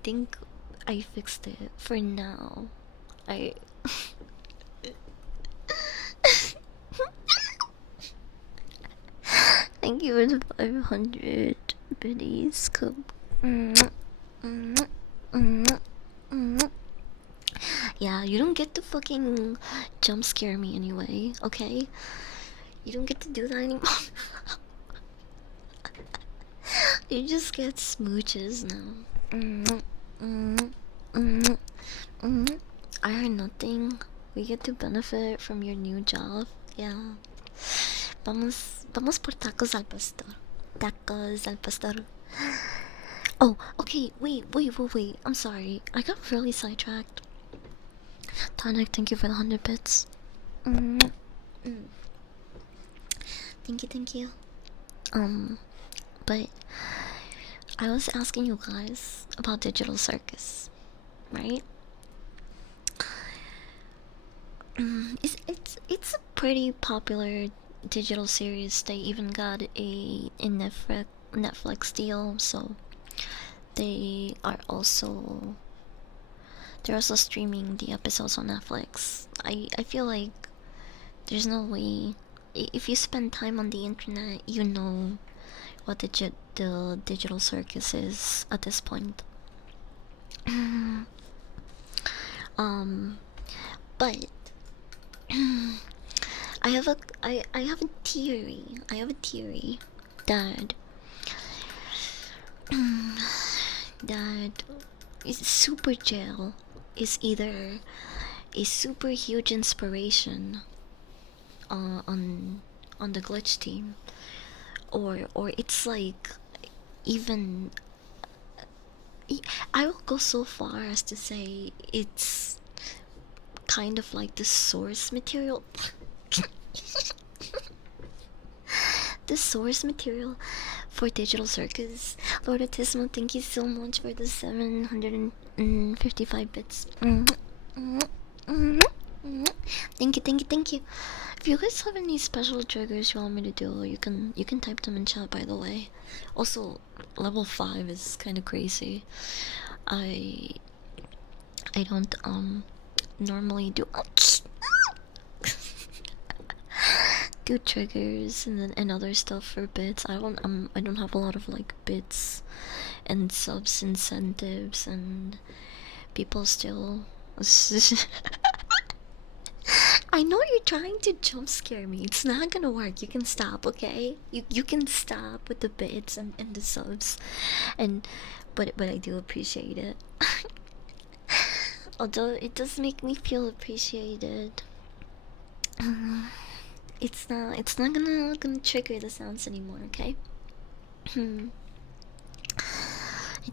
think I fixed it for now. I Thank you for the 500 biddies, Coop. Yeah, you don't get to fucking jump scare me anyway, okay? You don't get to do that anymore. You just get smooches now. I heard nothing. We get to benefit from your new job. Yeah. Vamos por tacos al pastor. Tacos al pastor. Oh, okay. Wait. I'm sorry. I got really sidetracked. Tonic, thank you for the 100 bits. Thank you. But I was asking you guys about Digital Circus, right? It's a pretty popular digital series. They even got a Netflix deal, so they're also streaming the episodes on Netflix. I feel like there's no way, if you spend time on the internet, you know what the Digital Circus is at this point. But I have a theory. I have a theory that that is Super Jail is either a super huge inspiration on the glitch team, or it's like even I will go so far as to say it's kind of like the source material. The source material for Digital Circus. Lord Autismo, thank you so much for the 755 bits. Thank you, thank you, thank you. If you guys have any special triggers you want me to do, you can type them in chat, by the way. Also, level 5 is kind of crazy. I don't normally do do triggers and other stuff for bits. I don't have a lot of like bits and subs incentives, and people still I know you're trying to jump scare me. It's not gonna work. You can stop, okay? You can stop with the bits and the subs, and but I do appreciate it. Although it does make me feel appreciated. It's not gonna trigger the sounds anymore, okay? I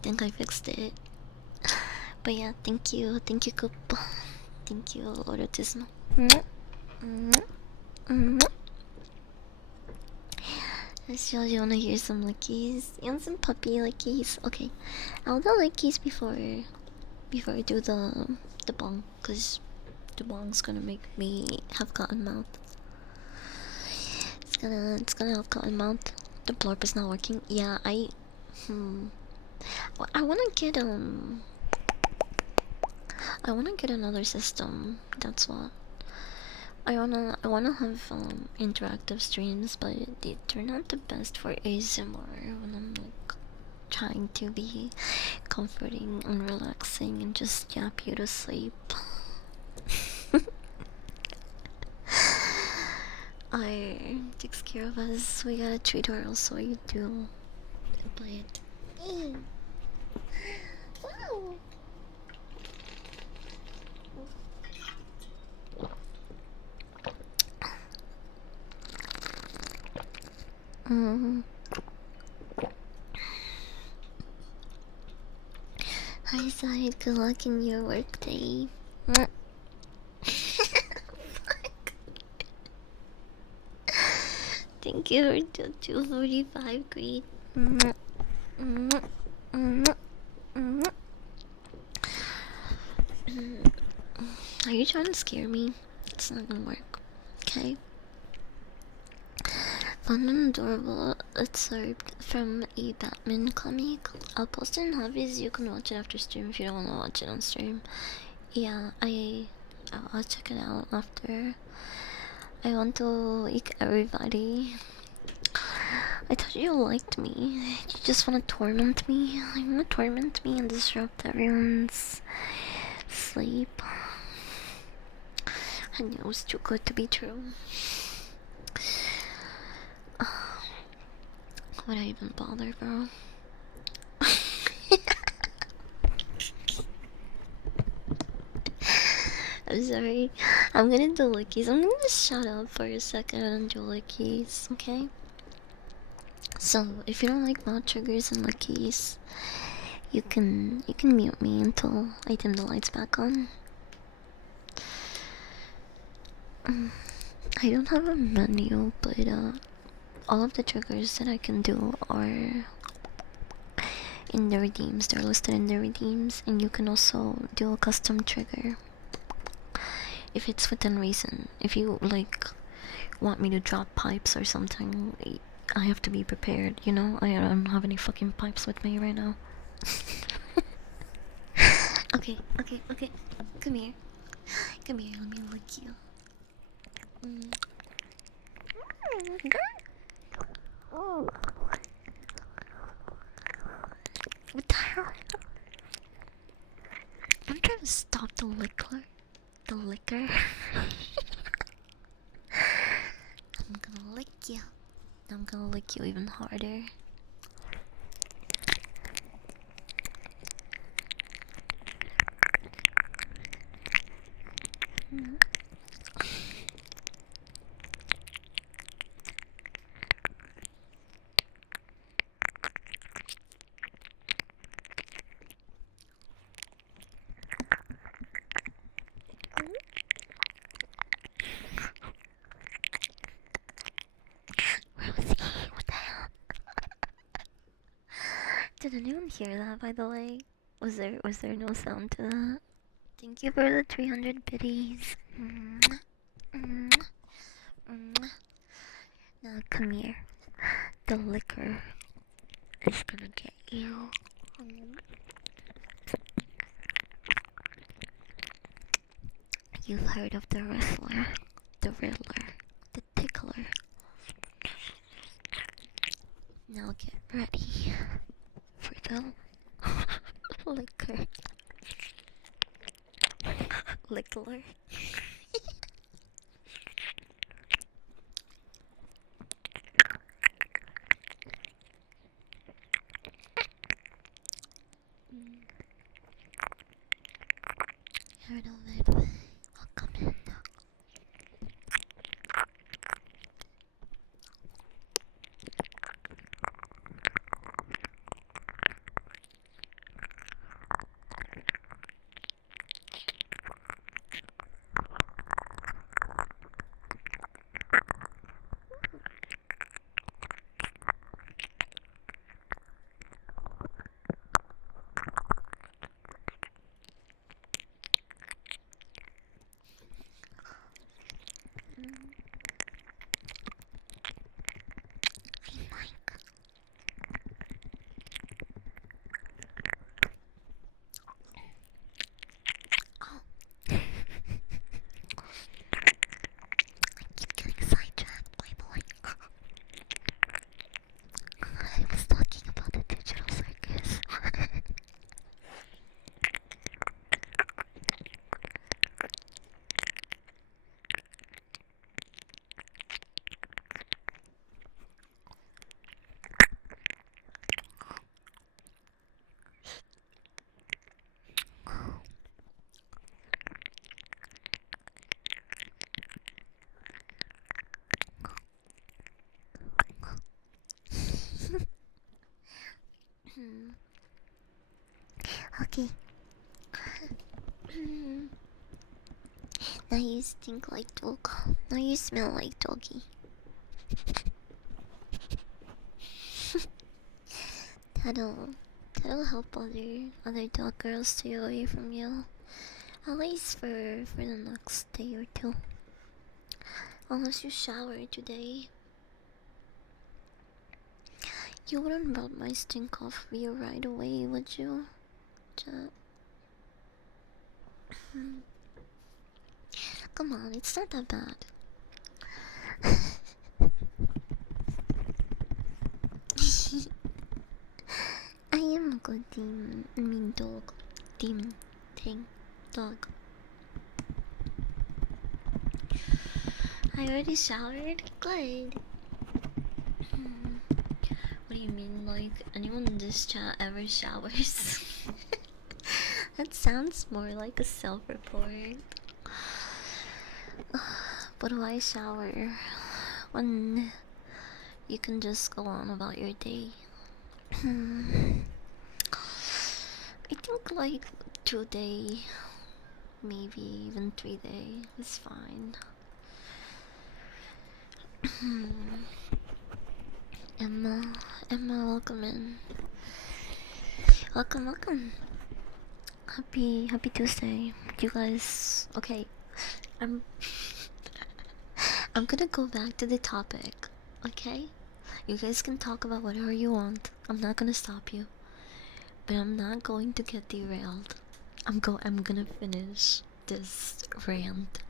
think I fixed it. But yeah, thank you, Coop. Thank you, Lord Autismo. So you wanna hear some lickies? You want some puppy lickies? Okay, I'll do lickies before I do the bong, cause the bong's gonna make me have cotton mouth. It's gonna have cotton mouth. The blurb is not working. Yeah, I wanna get I wanna get another system. That's what. I wanna have interactive streams, but they're not the best for ASMR when I'm like trying to be comforting and relaxing and just yap you to sleep. I takes care of us. We gotta treat her also. You do, but wow. Hi, Side. Good luck in your workday. Thank you for the 245 great. Are you trying to scare me? It's not gonna work. Okay. Fun and adorable. Excerpt from a Batman comic. I'll post it in hobbies. You can watch it after stream if you don't want to watch it on stream. Yeah, I'll check it out after. I want to wake everybody. I thought you liked me. You just want to torment me. You want to torment me and disrupt everyone's sleep. I knew it was too good to be true. Would I even bother, bro? I'm sorry. I'm gonna do lickies. I'm gonna just shut up for a second and do lickies, okay? So, if you don't like mouth triggers and lickies, you can mute me until I dim the lights back on. I don't have a menu, but all of the triggers that I can do are in the redeems. They're listed in the redeems, and you can also do a custom trigger if it's within reason. If you like want me to drop pipes or something, I have to be prepared, you know? I don't have any fucking pipes with me right now. Okay. Come here, let me lick you. Oh. What the hell? I'm trying to stop the liquor. I'm gonna lick you. I'm gonna lick you even harder. Did anyone hear that, by the way? Was there no sound to that? Thank you for the 300 biddies. Now come here. The liquor is gonna get you. You've heard of the Wrestler, the Riddler, the Tickler. Now get ready for the liquor. Lickler. Heard of it. Welcome in. Getting sidetracked, my boy. I was talking about the digital circus. Okay. Now you stink like dog. Now you smell like doggy. That'll help other dog girls stay away from you. At least for the next day or two. Unless you shower today. You wouldn't rub my stink off you right away, would you? Chat. Come on, it's not that bad. I am a good dog. Demon thing. Dog. I already showered? Good. What do you mean, like, anyone in this chat ever showers? That sounds more like a self-report. But why shower when you can just go on about your day? I think like 2 day, maybe even 3 day is fine. Emma, welcome in. Welcome. Happy Tuesday, you guys. Okay, I'm gonna go back to the topic. Okay, you guys can talk about whatever you want. I'm not gonna stop you, but I'm not going to get derailed. I'm gonna finish this rant.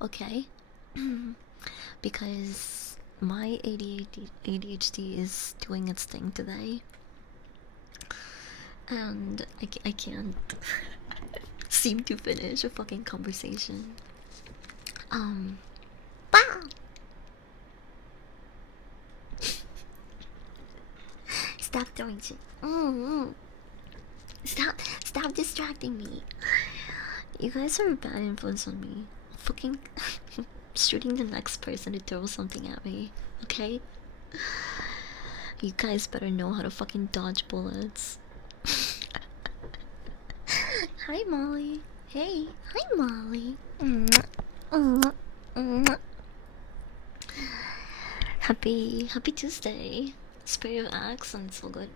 Okay, because my ADHD is doing its thing today. And I can't seem to finish a fucking conversation. Bah! Stop throwing shit. Stop distracting me. You guys are a bad influence on me. Fucking shooting the next person to throw something at me, okay? You guys better know how to fucking dodge bullets. Hi, Molly. Hey, hi, Molly. Happy Tuesday. Spray of axe and so good.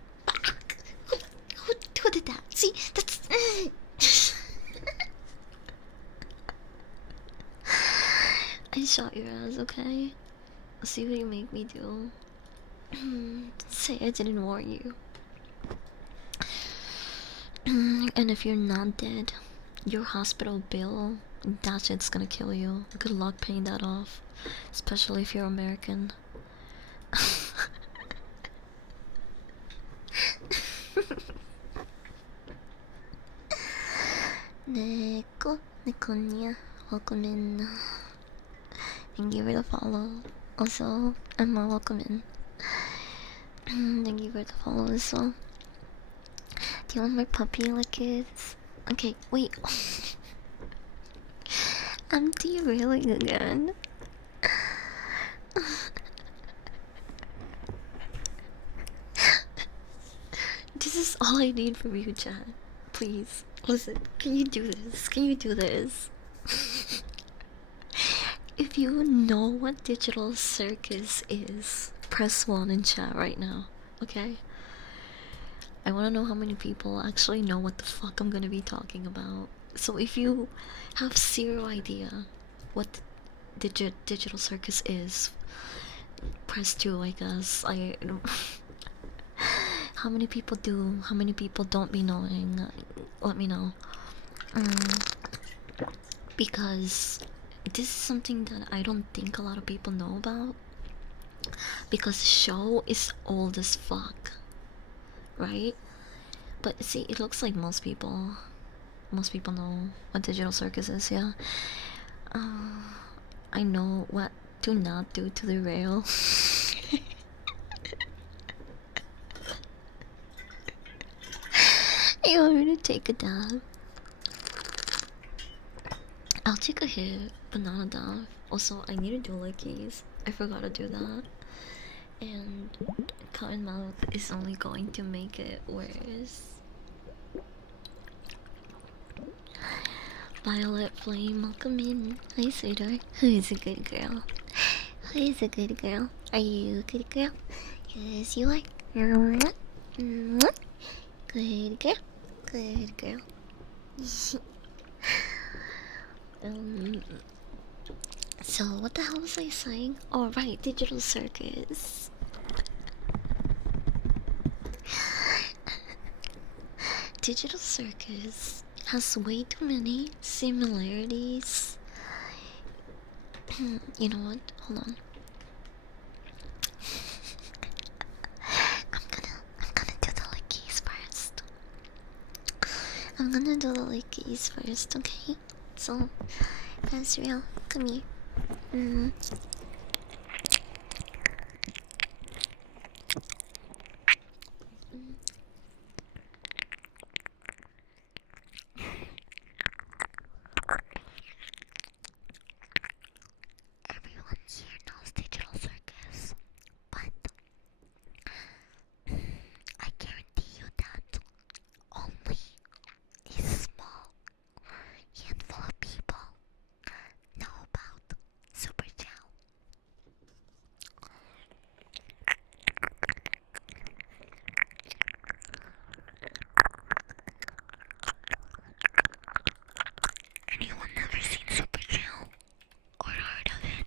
did that. See, that's. I shot your ass, okay? See what you make me do. Say I didn't warn you. And if you're not dead, your hospital bill, that shit's gonna kill you. Good luck paying that off. Especially if you're American. Nekonia, welcome in. Thank you for the follow. Also, Emma, welcome in. Thank you for the follow as well. Do you want my puppy like it's? Okay, wait. I'm derailing again. This is all I need from you, chat. Please, listen. Can you do this? Can you do this? If you know what Digital Circus is, press 1 in chat right now, okay? I wanna know how many people actually know what the fuck I'm gonna be talking about. So if you have zero idea what Digital Circus is, press 2, I guess. How many people do? How many people don't be knowing? Let me know. Because this is something that I don't think a lot of people know about. Because the show is old as fuck, right? But see, it looks like most people know what Digital Circus is. Yeah. I know what to not do to the rail. You want me to take a dab? I'll take a hit, but not a dab. Also, I need to do lickies. I forgot to do that. And cotton mouth is only going to make it worse. Violet Flame, welcome in. Hi, sweetheart. Who is a good girl? Who is a good girl? Are you a good girl? Yes, you are. Good girl. Good girl. So what the hell was I saying? Oh right, Digital Circus. Digital Circus has way too many similarities. You know what? Hold on. I'm gonna do the lickies first. I'm gonna do the lickies first, okay? So, that's real. Come here. Everyone here knows Digital Circus, but I guarantee you that only a small handful of people know about Super Chow. Anyone never seen Super Chow or heard of it?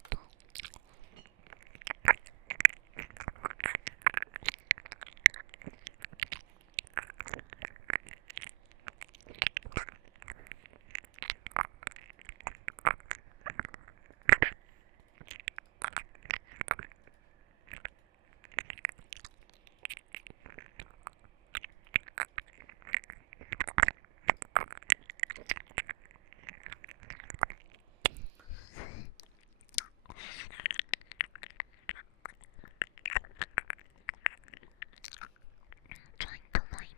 Trying to find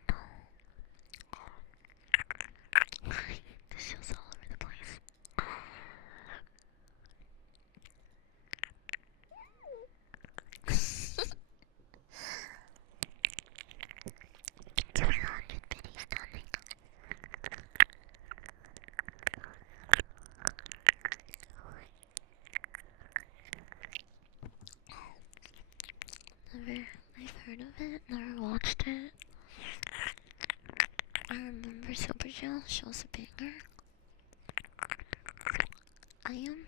this show's all over the place. Give me 100 pennies, darling. I've heard of it, never watched it. I remember Supergirl. She was a banger. I am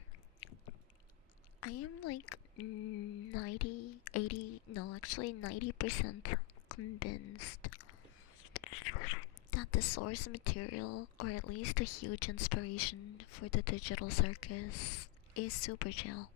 I am like 90, 80, no, actually 90% convinced that the source material, or at least a huge inspiration for the digital circus, is Supergel.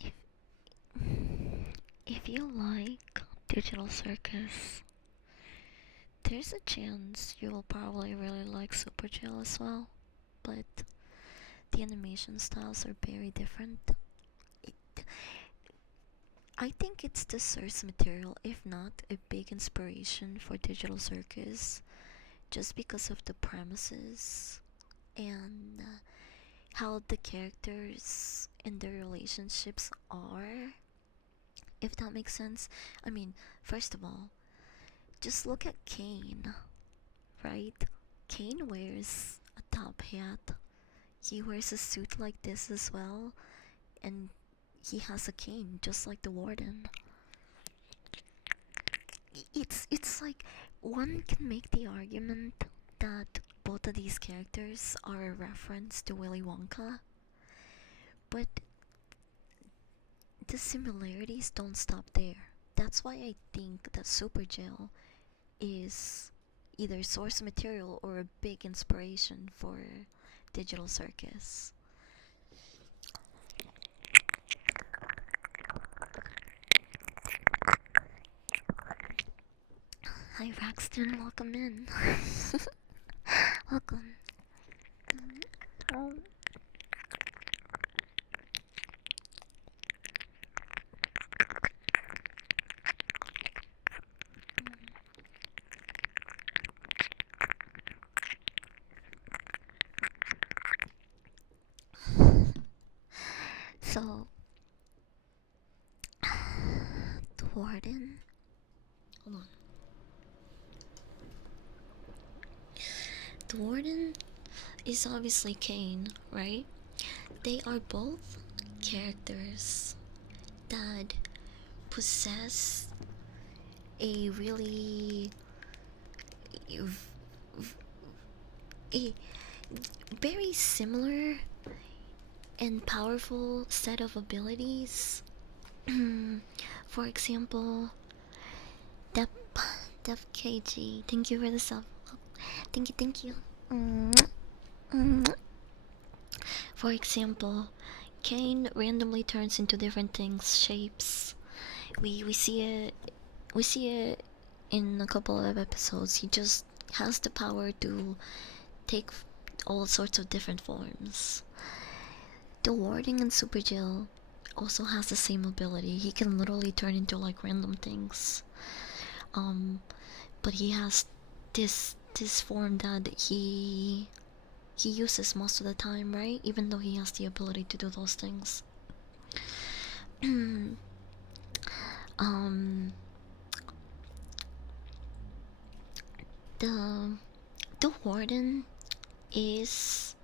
If, if you like digital circus, there's a chance you will probably really like Supergel as well, but the animation styles are very different. It, I think it's the source material, if not a big inspiration for digital circus, just because of the premises and how the characters and their relationships are, if that makes sense. I mean, first of all, just look at Kane, right? Kane wears a top hat, he wears a suit like this as well, and he has a cane just like the warden. It's like one can make the argument that both of these characters are a reference to Willy Wonka, but the similarities don't stop there. That's why I think that Supergel is either source material or a big inspiration for Digital Circus. Hi Braxton, welcome in. Welcome. Um, so, the warden. Hold on. The warden is obviously Kane, right? They are both characters that possess a really a very similar and powerful set of abilities. For example, Dep Dep KG, thank you for the sub. Thank you, thank you. For example, Kane randomly turns into different things, shapes. We see it in a couple of episodes. He just has the power to take all sorts of different forms. The Warding in Super Jill also has the same ability. He can literally turn into like random things. Um, but he has this form that he uses most of the time, right? Even though he has the ability to do those things. um, the the warden is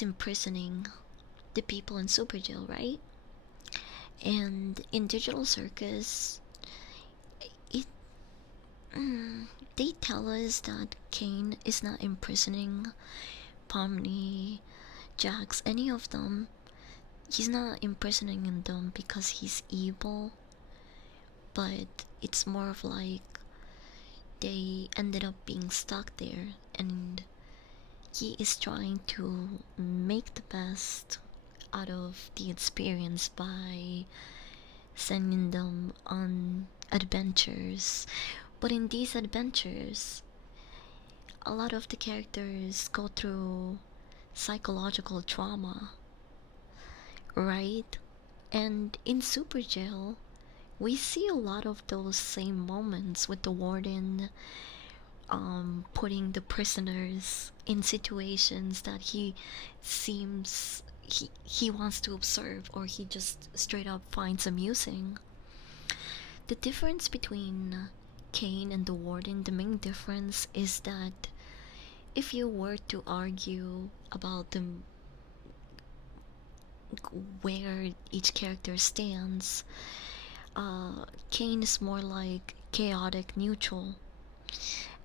imprisoning the people in Super Jail, right? And in Digital Circus, it they tell us that Kane is not imprisoning Pomni, Jax, any of them. He's not imprisoning them because he's evil, but it's more of like they ended up being stuck there, and he is trying to make the best out of the experience by sending them on adventures. But in these adventures, a lot of the characters go through psychological trauma, right? And in Super Jail, we see a lot of those same moments with the warden putting the prisoners in situations that he seems he wants to observe, or he just straight up finds amusing. The difference between Kane and the Warden, the main difference is that if you were to argue about where each character stands, Kane is more like chaotic neutral,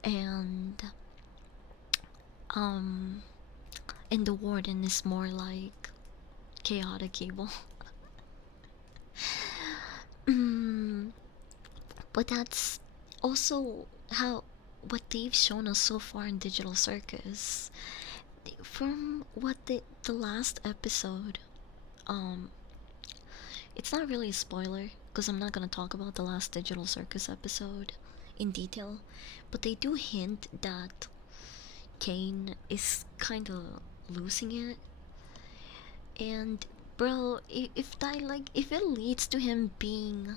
and um, and the Warden is more like chaotic evil. mm, but that's also how what they've shown us so far in Digital Circus. From what the last episode, um, it's not really a spoiler because I'm not gonna talk about the last Digital Circus episode in detail, but they do hint that Kane is kind of losing it. And bro, if it leads to him being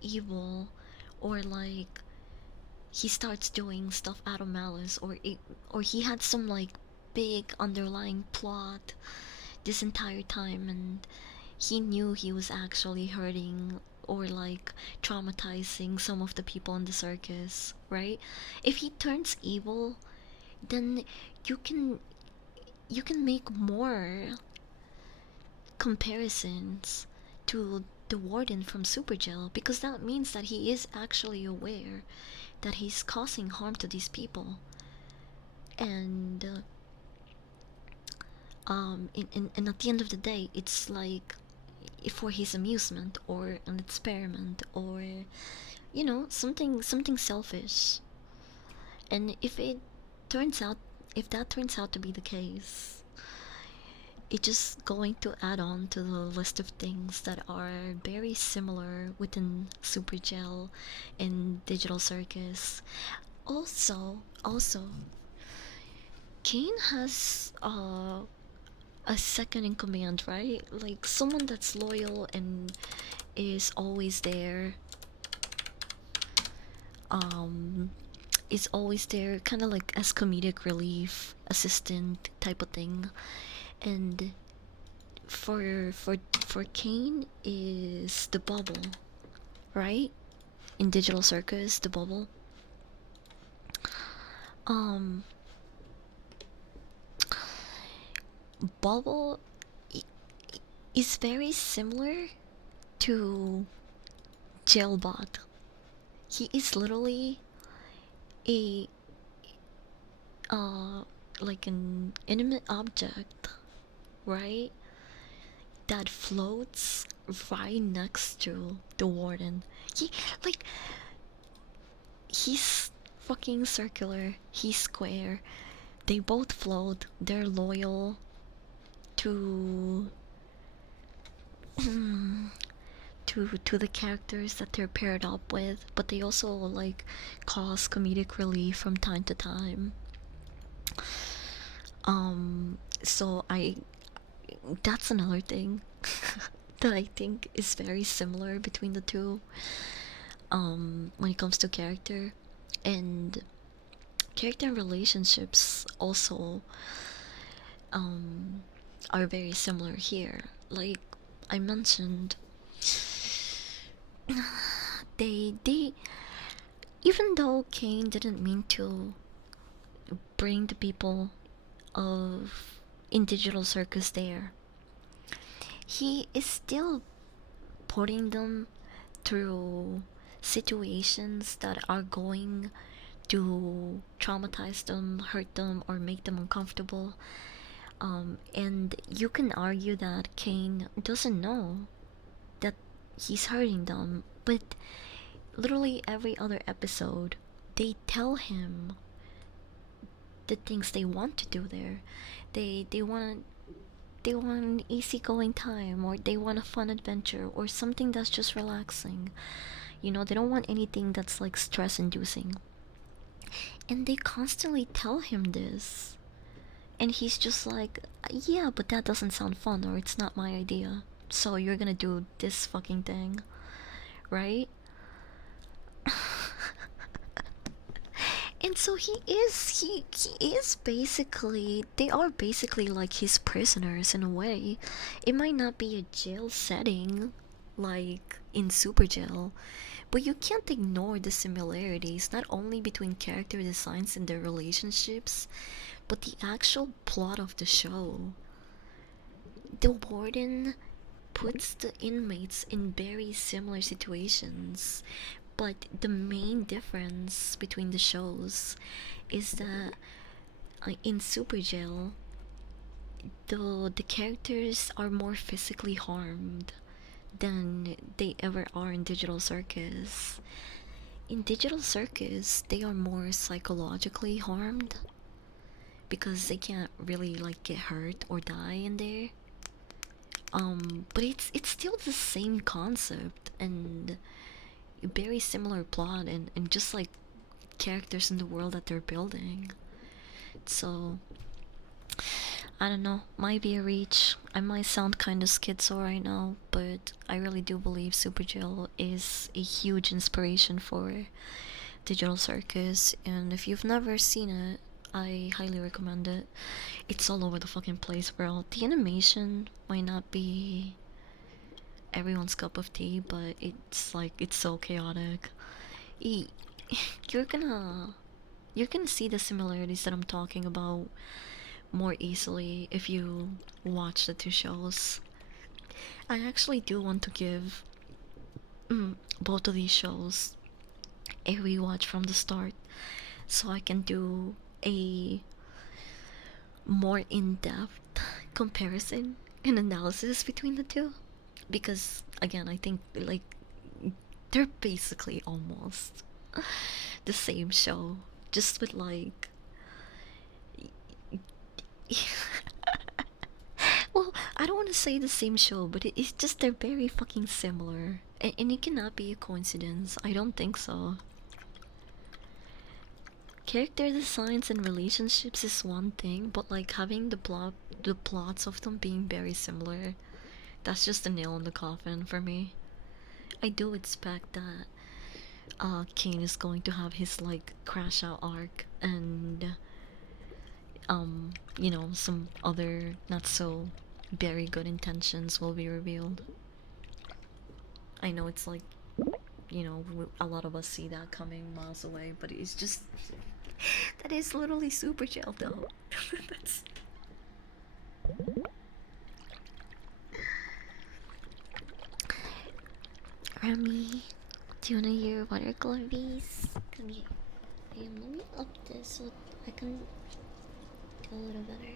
evil, or like he starts doing stuff out of malice, or he had some like big underlying plot this entire time, and he knew he was actually hurting or like traumatizing some of the people in the circus, right? If he turns evil, then you can you can make more comparisons to the Warden from Supergel, because that means that he is actually aware that he's causing harm to these people. And and at the end of the day, it's like for his amusement or an experiment, or something selfish. And turns out if that turns out to be the case, it's just going to add on to the list of things that are very similar within Supergel and Digital Circus. Also, Kane has a second in command, right? Like someone that's loyal and is always there. Um, is always there, kind of like as comedic relief, assistant type of thing. And for Kane is the bubble, right? In Digital Circus, the bubble. Um, Bubble is very similar to Jailbot. He is literally a like an inanimate object, right? That floats right next to the Warden. He like he's fucking circular, he's square. They both float. They're loyal to to the characters that they're paired up with, but they also like cause comedic relief from time to time. So I that's another thing that I think is very similar between the two. When it comes to and character relationships also are very similar here. Like I mentioned, they even though Kane didn't mean to bring the people of in Digital Circus there, he is still putting them through situations that are going to traumatize them, hurt them, or make them uncomfortable. And you can argue that Kane doesn't know that he's hurting them, but literally every other episode, they tell him the things they want to do there. They want an easygoing time, or they want a fun adventure, or something that's just relaxing. They don't want anything that's like stress inducing. And they constantly tell him this. And he's just like, yeah, but that doesn't sound fun, or it's not my idea. So you're gonna do this fucking thing, right? And So he is basically, they are basically like his prisoners in a way. It might not be a jail setting like in Super Jail, but you can't ignore the similarities not only between character designs and their relationships, but the actual plot of the show. The warden puts the inmates in very similar situations, but the main difference between the shows is that in Super Jail, the characters are more physically harmed than they ever are in Digital Circus. In Digital Circus, they are more psychologically harmed because they can't really like get hurt or die in there. But it's still the same concept and very similar plot and just like characters in the world that they're building. So I don't know, might be a reach. I might sound kind of schizo right now, but I really do believe Super Jill is a huge inspiration for Digital Circus, and if you've never seen it, I highly recommend it. It's all over the fucking place, bro. The animation might not be everyone's cup of tea, but it's like it's so chaotic. E- You're gonna you're gonna see the similarities that I'm talking about more easily if you watch the two shows. I actually do want to give both of these shows a rewatch from the start so I can do a more in-depth comparison and analysis between the two, because again I think like they're basically almost the same show, just with like well, I don't want to say the same show, but it's just they're very fucking similar, and it cannot be a coincidence. I don't think so. Character designs and relationships is one thing, but like having the plots of them being very similar, that's just a nail in the coffin for me. I do expect that Kane is going to have his like crash out arc, and you know, some other not so very good intentions will be revealed. I know it's like, you know, a lot of us see that coming miles away, but it's just that is literally Super Jail though. That's Remy. Do you wanna hear water globies? Come here. Let me up this so I can do a little better.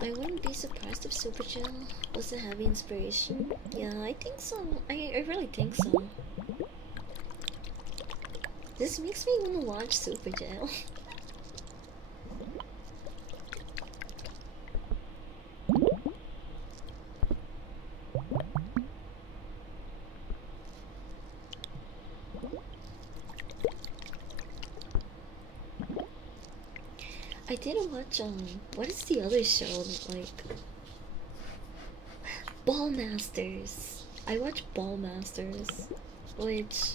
I wouldn't be surprised if Super Jill was a heavy inspiration. Yeah, I think so. I really think so. This makes me want to watch Super Jill. I did watch what is the other show like Ball Masters. I watched Ball Masters, which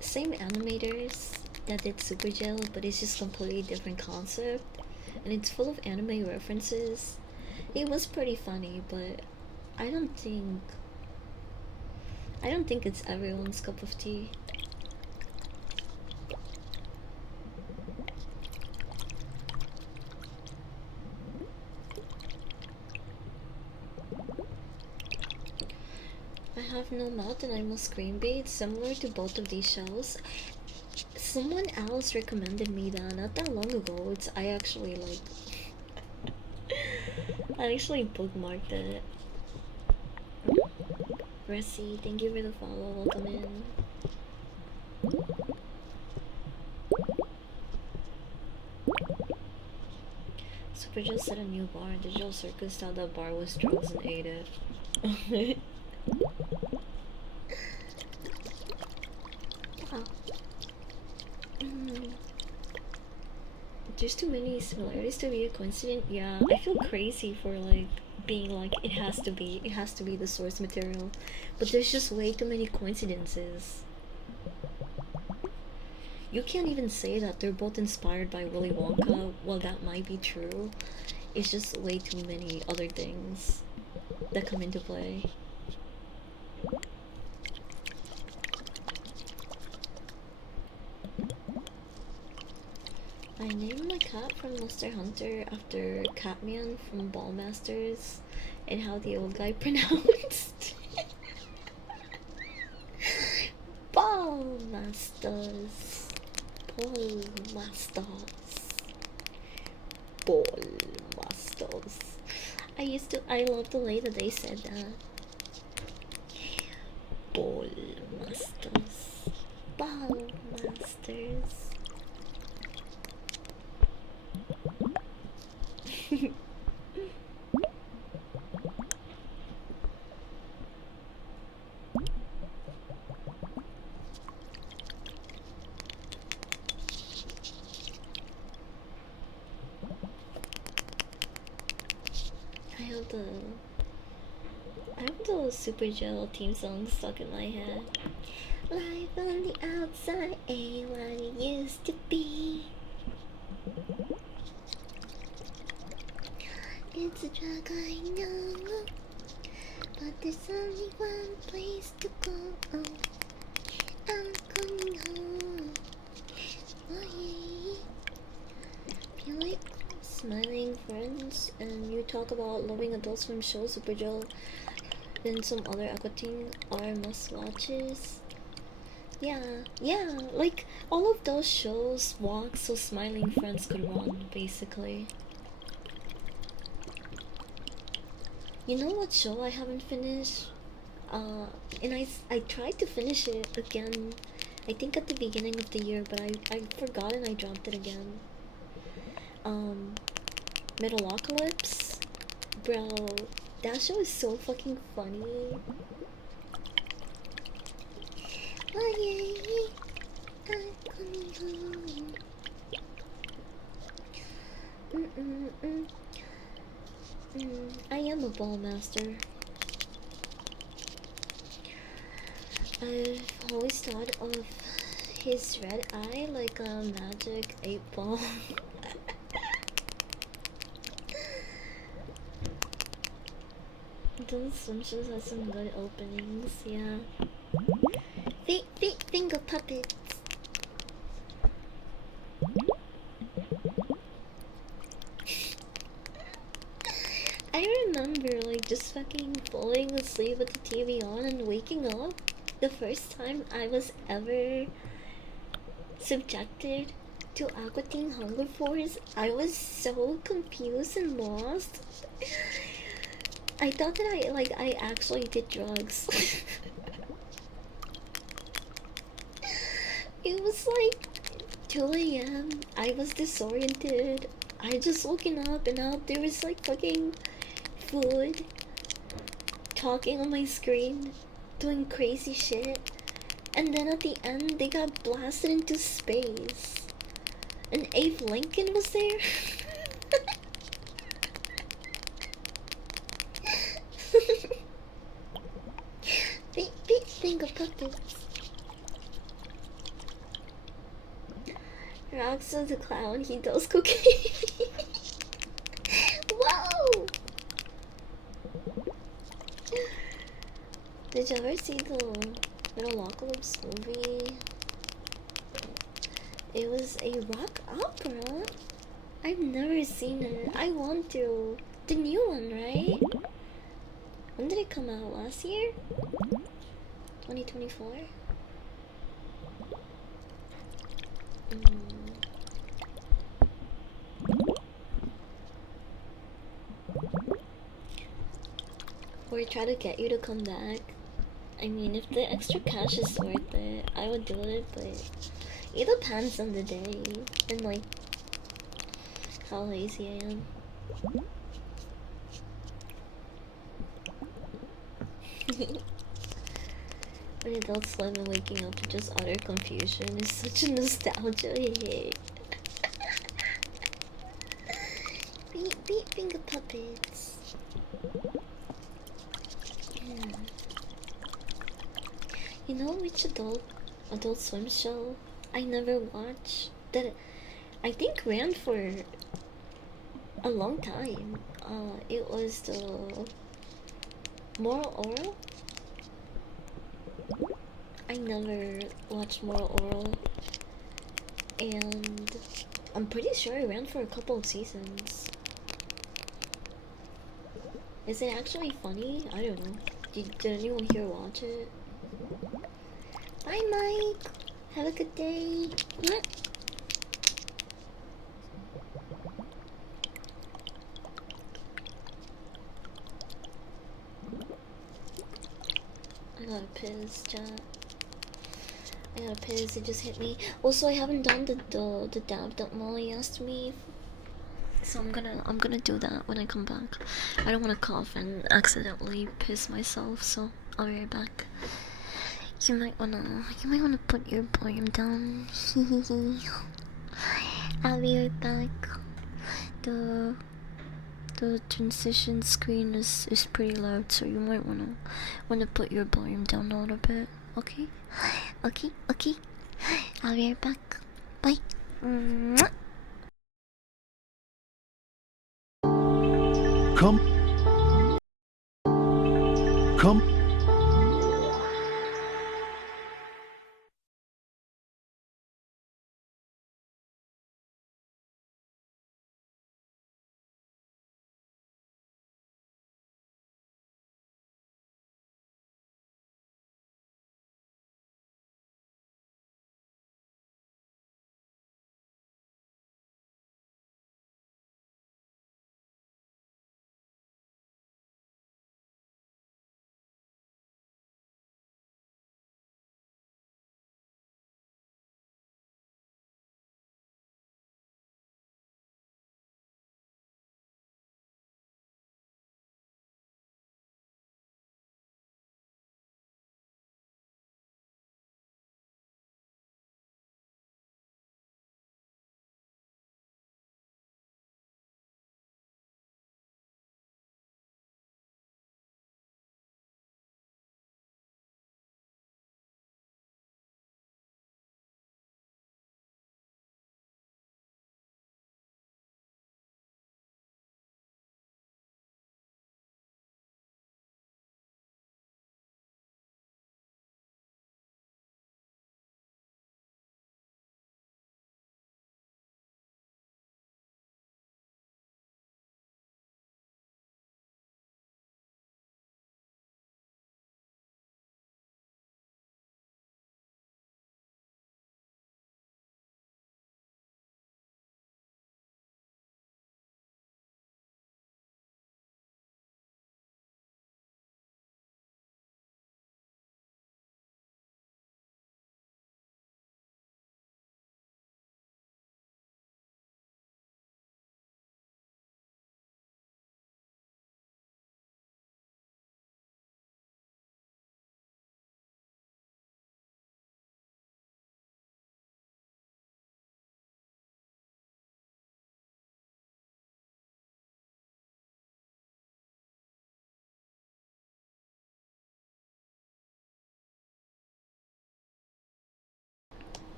same animators that did Super Gel, but it's just completely different concept, and it's full of anime references. It was pretty funny, but I don't think I don't think it's everyone's cup of tea. I have no mouth and I must scream bait, similar to both of these shows. Someone else recommended me that not that long ago. It's I actually like I actually bookmarked it. Resi, thank you for the follow. Welcome in. Super just set a new bar in Digital Circus, thought that bar was drugs and ate it. Wow. There's too many similarities to be a coincidence. Yeah, I feel crazy for like being like it has to be the source material, but there's just way too many coincidences. You can't even say that they're both inspired by Willy Wonka. Well, that might be true. It's just way too many other things that come into play. I named my cat from Monster Hunter after Catman from Ballmasters and how the old guy pronounced Ballmasters. Ballmasters. Ballmasters. I love the way that they said that. Ballmasters. Ballmasters. I have the Super Gel team song stuck in my head. Life on the outside ain't what it used to be. It's a drug I know, but there's only one place to go. I'm coming home. Oh yeah. Feel like smiling friends, and you talk about loving Adult Swim show, Super Joe, and some other Aqua Teen are must watches. Yeah, like all of those shows walk so smiling friends could run, basically. You know what show I haven't finished? And I tried to finish it again, I think at the beginning of the year, but I forgot and I dropped it again. Metalocalypse? Bro, that show is so fucking funny. Oh yeah, I'm coming home. I am a ball master. I've always thought of his red eye like a magic 8-ball. Those swim shows have some good openings, yeah. Finger puppets. I remember like just fucking falling asleep with the TV on and waking up the first time I was ever subjected to Aqua Teen Hunger Force. I was so confused and lost. I thought that I actually did drugs. It was like 2 a.m. I was disoriented. I just woken up and out there was like fucking food talking on my screen, doing crazy shit. And then at the end they got blasted into space. And Abe Lincoln was there. Finger puppets. Roxo the clown, he does cocaine. Whoa! Did you ever see the Metalocalypse movie? It was a rock opera. I've never seen it. I want to. The new one, right? When did it come out? Last year? 2024? Or try to get you to come back. I mean, if the extra cash is worth it, I would do it, but it depends on the day and like how lazy I am. When adults live and waking up to just utter confusion is such a nostalgia hit. Beat finger puppets. Yeah. You know which Adult Swim show I never watched that I think ran for a long time? It was the Moral Oral. I never watched Moral Oral, and I'm pretty sure it ran for a couple of seasons. Is it actually funny? I don't know. Did anyone here watch it? Bye, Mike. Have a good day. I got a piss, chat. I got a piss. It just hit me. Also, I haven't done the dab that Molly asked me, so I'm gonna do that when I come back. I don't want to cough and accidentally piss myself, so I'll be right back. You might wanna put your volume down. I'll be right back. The the transition screen is pretty loud, so you might wanna put your volume down a little bit. Okay, okay. I'll be right back. Bye. Mwah. Come, come.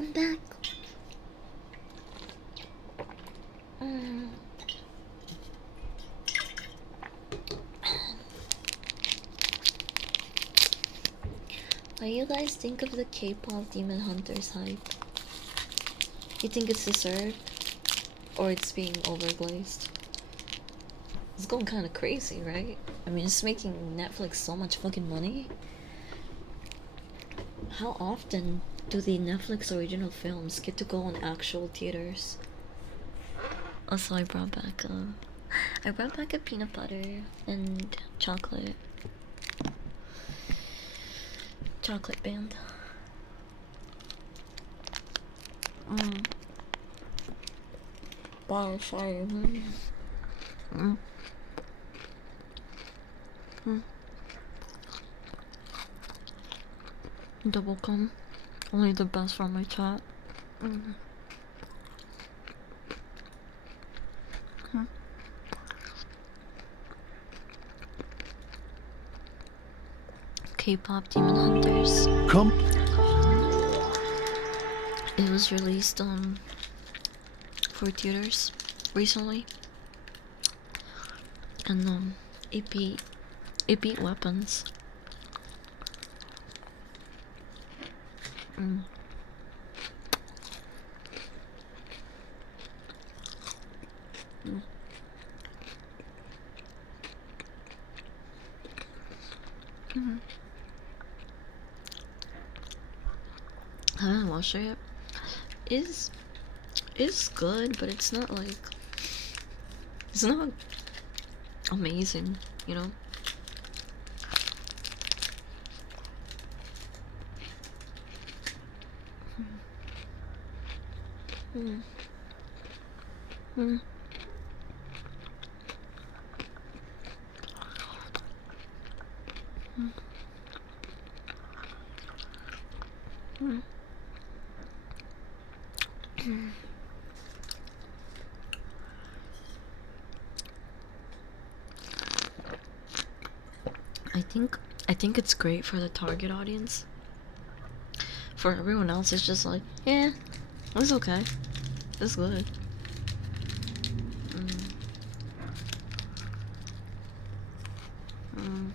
I'm back. Mm. What do you guys think of the K-pop Demon Hunters hype? You think it's deserved, or it's being overglazed? It's going kind of crazy, right? I mean, it's making Netflix so much fucking money. How often do the Netflix original films get to go on actual theaters? Also, I brought back a peanut butter and chocolate band. Wow, sorry. Double cum. Only the best for my chat. K-pop Demon Hunters. Come. It was released for theaters recently, and it beat Weapons. Mm. Mm. Mm. I haven't watched it yet. It's good, but it's not like it's not amazing, you know. Mm. Mm. Mm. Mm. Mm. I think it's great for the target audience. For everyone else, it's just like, yeah, it's okay. It's good. Mm. Mm.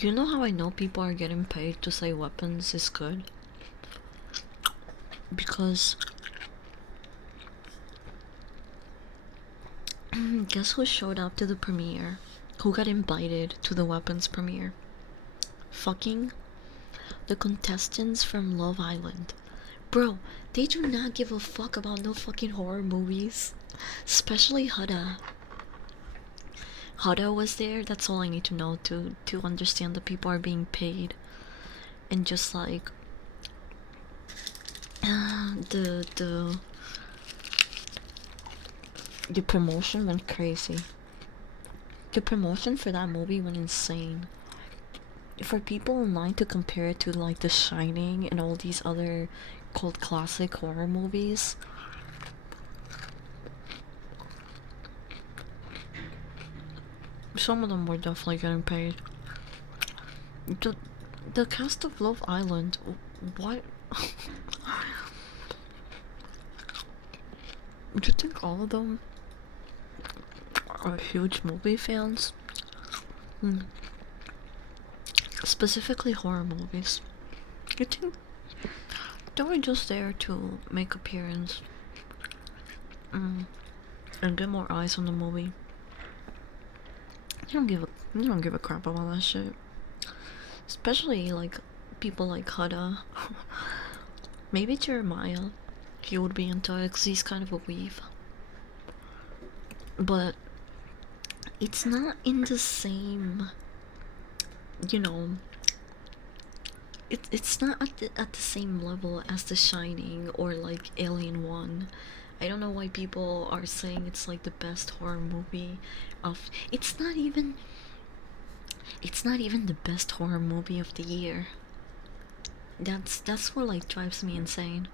You know how I know people are getting paid to say Weapons is good? Because guess who showed up to the premiere? Who got invited to the Weapons premiere? Fucking the contestants from Love Island. Bro, they do not give a fuck about no fucking horror movies. Especially Huda. Huda was there, that's all I need to know to understand that people are being paid. And just like the promotion went crazy. The promotion for that movie went insane. For people online to compare it to like The Shining and all these other cult classic horror movies, some of them were definitely getting paid. The cast of Love Island, what? Do you think all of them are huge movie fans? Specifically horror movies. You think they were just there to make appearance and get more eyes on the movie? You don't give a crap about that shit. Especially like people like Huda. Maybe Jeremiah. He would be into it because he's kind of a weave. But it's not in the same, you know, it's not at the same level as The Shining or like Alien 1. I don't know why people are saying it's like the best horror movie of it's not even the best horror movie of the year. That's what like drives me insane.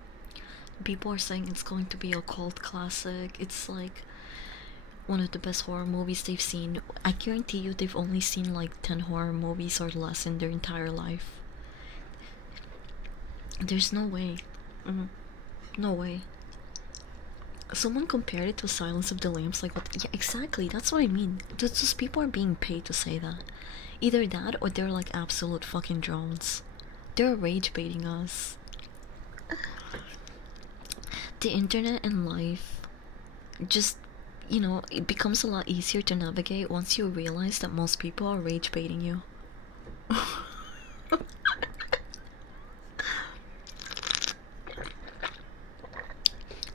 People are saying it's going to be a cult classic. It's like one of the best horror movies they've seen. I guarantee you they've only seen like 10 horror movies or less in their entire life. There's no way. No way. Someone compared it to Silence of the Lambs, like what? Yeah, exactly, that's what I mean. Just people are being paid to say that. Either that or they're like absolute fucking drones. They're rage baiting us. The internet and life just, you know, it becomes a lot easier to navigate once you realize that most people are rage baiting you.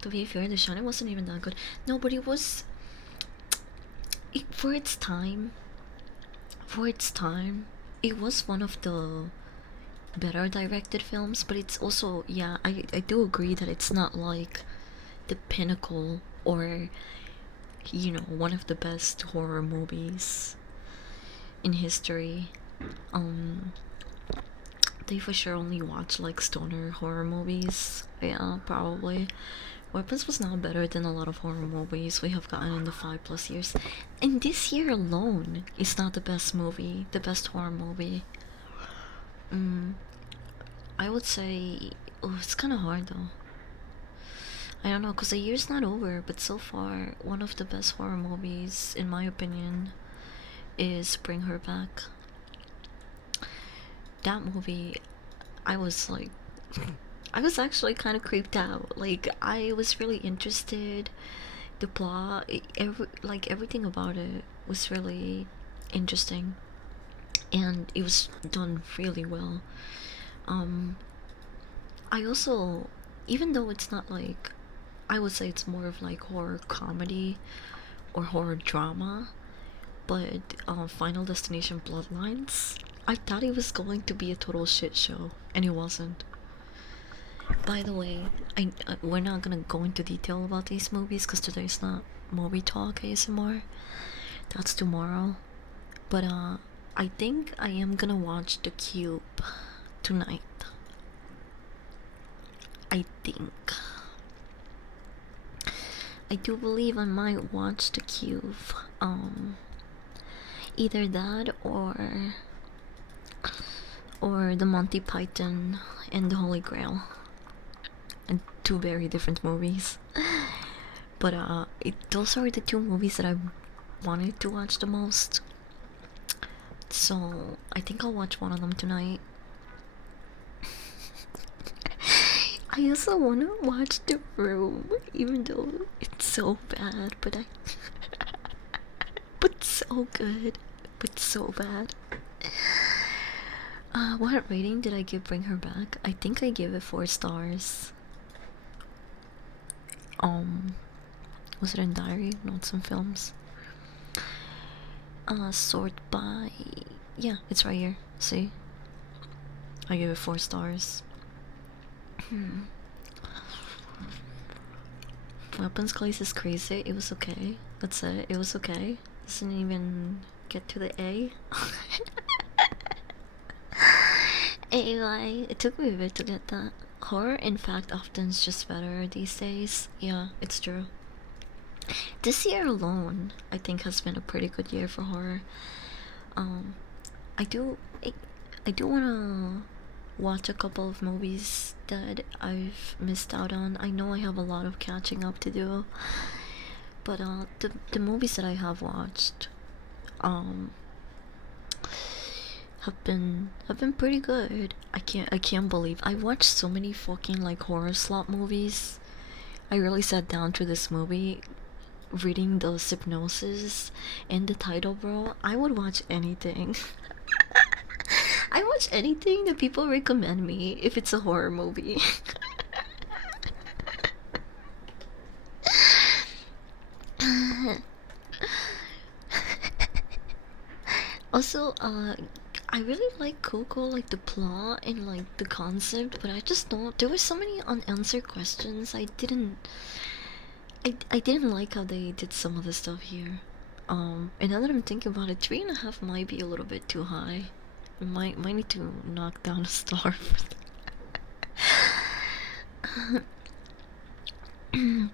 To be fair, The Shining wasn't even that good. No, but it was for its time. It was one of the better directed films, but it's also, yeah, I do agree that it's not like the pinnacle or, you know, one of the best horror movies in history. They for sure only watch like stoner horror movies, yeah, probably, Weapons was now better than a lot of horror movies we have gotten in the 5+ years. And this year alone is not the best movie, the best horror movie. I would say, oh, it's kind of hard though. I don't know, cause the year's not over, but so far, one of the best horror movies, in my opinion, is Bring Her Back. That movie, I was like, I was actually kind of creeped out. Like, I was really interested. The plot, everything about it was really interesting, and it was done really well. Um, I also, even though it's not like, I would say it's more of like horror comedy or horror drama, but Final Destination Bloodlines, I thought it was going to be a total shit show, and it wasn't. By the way, we're not gonna go into detail about these movies because today's not movie talk ASMR. That's tomorrow. But I think I am gonna watch The Cube tonight. I think. I do believe I might watch The Cube. Either that or the Monty Python and the Holy Grail. And two very different movies. But those are the two movies that I wanted to watch the most. So I think I'll watch one of them tonight. I also wanna watch The Room, even though it's so bad, but but so good, but so bad. What rating did I give Bring Her Back? I think I gave it 4 stars. Was it in Diary, Notes and Films? Sort by, yeah, it's right here. See, I gave it 4 stars. Weapons Class is crazy. It was okay. That's it. It was okay. Doesn't even get to the A. Anyway, it took me a bit to get that. Horror, in fact, often is just better these days. Yeah, it's true. This year alone, I think, has been a pretty good year for horror. I do wanna watch a couple of movies that I've missed out on. I know I have a lot of catching up to do, but the movies that I have watched, have been pretty good. I can't believe I watched so many fucking like horror slot movies. I really sat down to this movie, reading the synopsis and the title, bro. I would watch anything. I watch anything that people recommend me if it's a horror movie. Also, I really like Coco, like the plot and like the concept, but I just don't. There were so many unanswered questions. I didn't like how they did some of the stuff here. And now that I'm thinking about it, 3.5 might be a little bit too high. Might need to knock down a star. You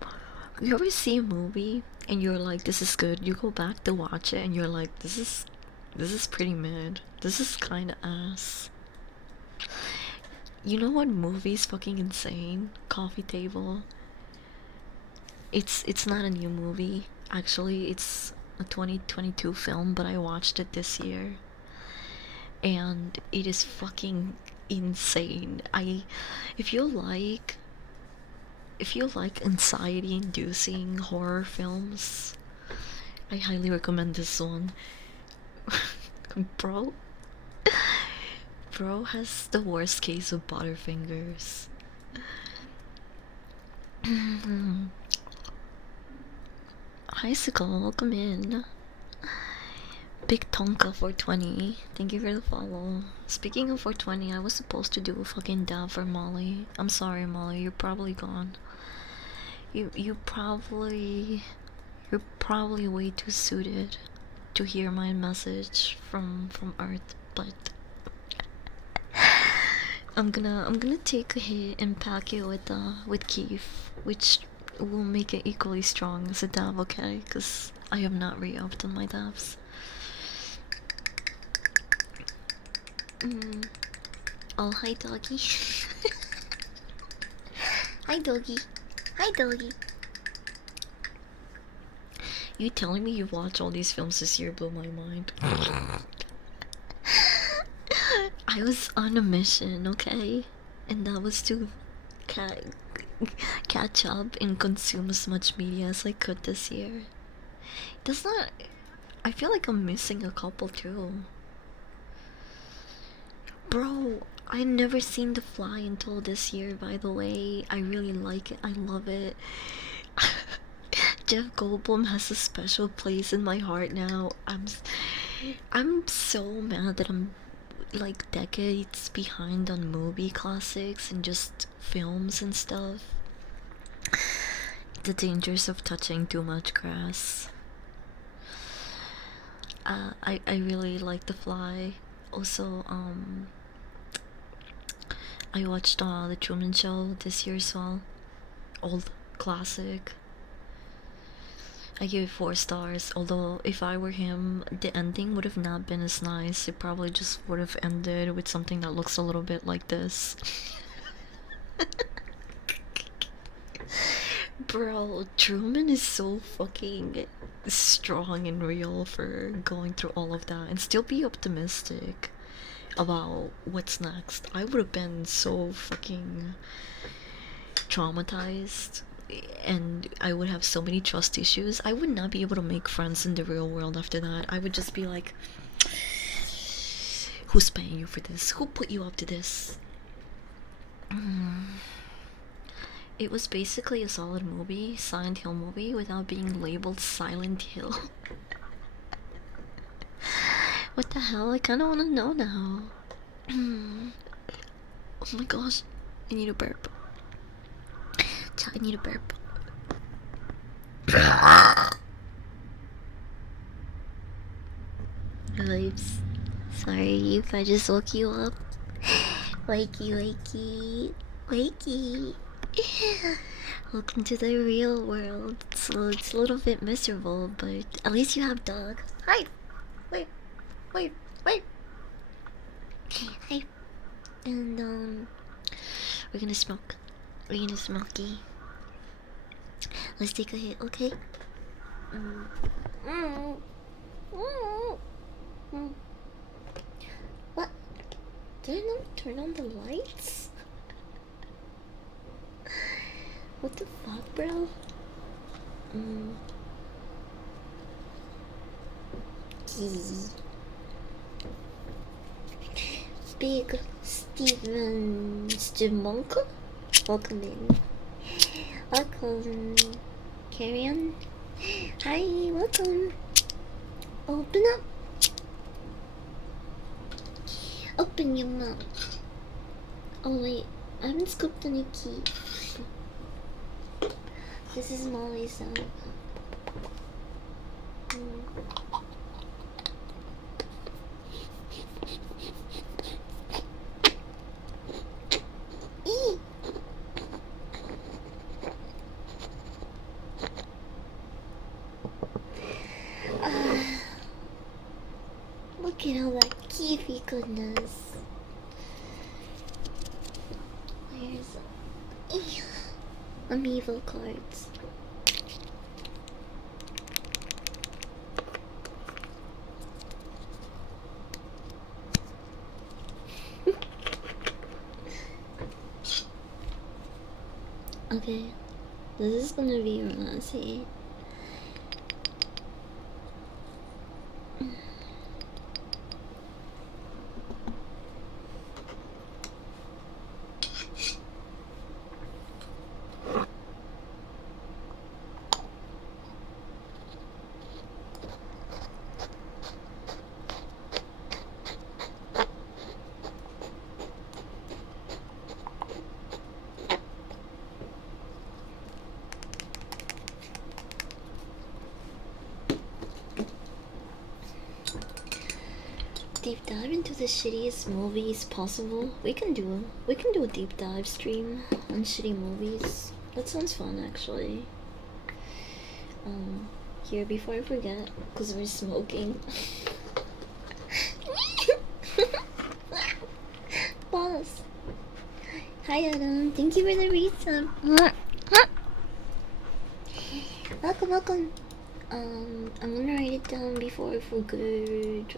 ever see a movie and you're like, this is good. You go back to watch it and you're like, this is pretty mid. This is kind of ass. You know what movie's fucking insane? Coffee Table. It's not a new movie. Actually, it's a 2022 film, but I watched it this year. And it is fucking insane. If you like anxiety inducing horror films, I highly recommend this one. bro bro has the worst case of butterfingers. Hi Sickle, welcome in. Big Tonka 420, thank you for the follow. Speaking of 420, I was supposed to do a fucking dab for Molly. I'm sorry, Molly, you're probably gone. You're probably way too suited to hear my message from Earth, but I'm gonna take a hit and pack it with Keith, which will make it equally strong as a dab, okay? Because I have not re-upped on my dabs. Mm. Oh, hi, doggy. Hi, doggy. Hi, doggy. You telling me you watched all these films this year blew my mind. I was on a mission, okay? And that was to catch up and consume as much media as I could this year. Does not. I feel like I'm missing a couple too. Bro, I never seen The Fly until this year, by the way. I really like it. I love it. Jeff Goldblum has a special place in my heart now. I'm so mad that I'm like decades behind on movie classics and just films and stuff. The dangers of touching too much grass. I really like The Fly. Also, I watched The Truman Show this year as well. Old classic. I give it 4 stars. Although if I were him, the ending would have not been as nice. It probably just would have ended with something that looks a little bit like this. Bro, Truman is so fucking strong and real for going through all of that and still be optimistic about what's next. I would have been so fucking traumatized and I would have so many trust issues. I would not be able to make friends in the real world after that. I would just be like, who's paying you for this? Who put you up to this? It was basically a solid movie, Silent Hill movie, without being labeled Silent Hill. What the hell? I kinda wanna know now. Oh my gosh, I need a burp. I need a burp. Oops. Sorry if I just woke you up. Wakey, wakey, wakey. Welcome to the real world. So it's a little bit miserable, but at least you have dog. Hi. Wait. Hi. And we're gonna smoke. We're gonna smoky. Let's take a hit, okay? What? Did I not turn on the lights? What the fuck, bro? Big Steven Stimonka? Welcome in. Welcome. Carry on. Hi, welcome. Open up. Open your mouth. Oh wait, I haven't scooped any key. This is Molly's sound. Look at all that Kiwi goodness. Where's Amiibo cards? Okay, this is gonna be your last hit. Deep dive into the shittiest movies possible. We can do a deep dive stream on shitty movies. That sounds fun, actually. Here, before I forget, because we're smoking. Boss. Hi, Adam. Thank you for the resub. Welcome, welcome. I'm gonna write it down before I forget.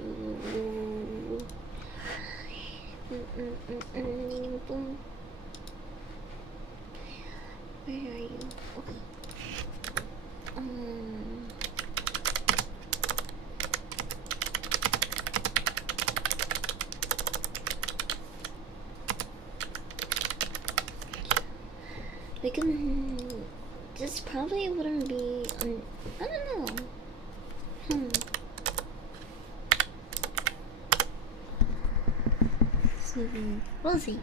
Where are you? Okay. We can. This probably wouldn't be. I don't know. We'll see.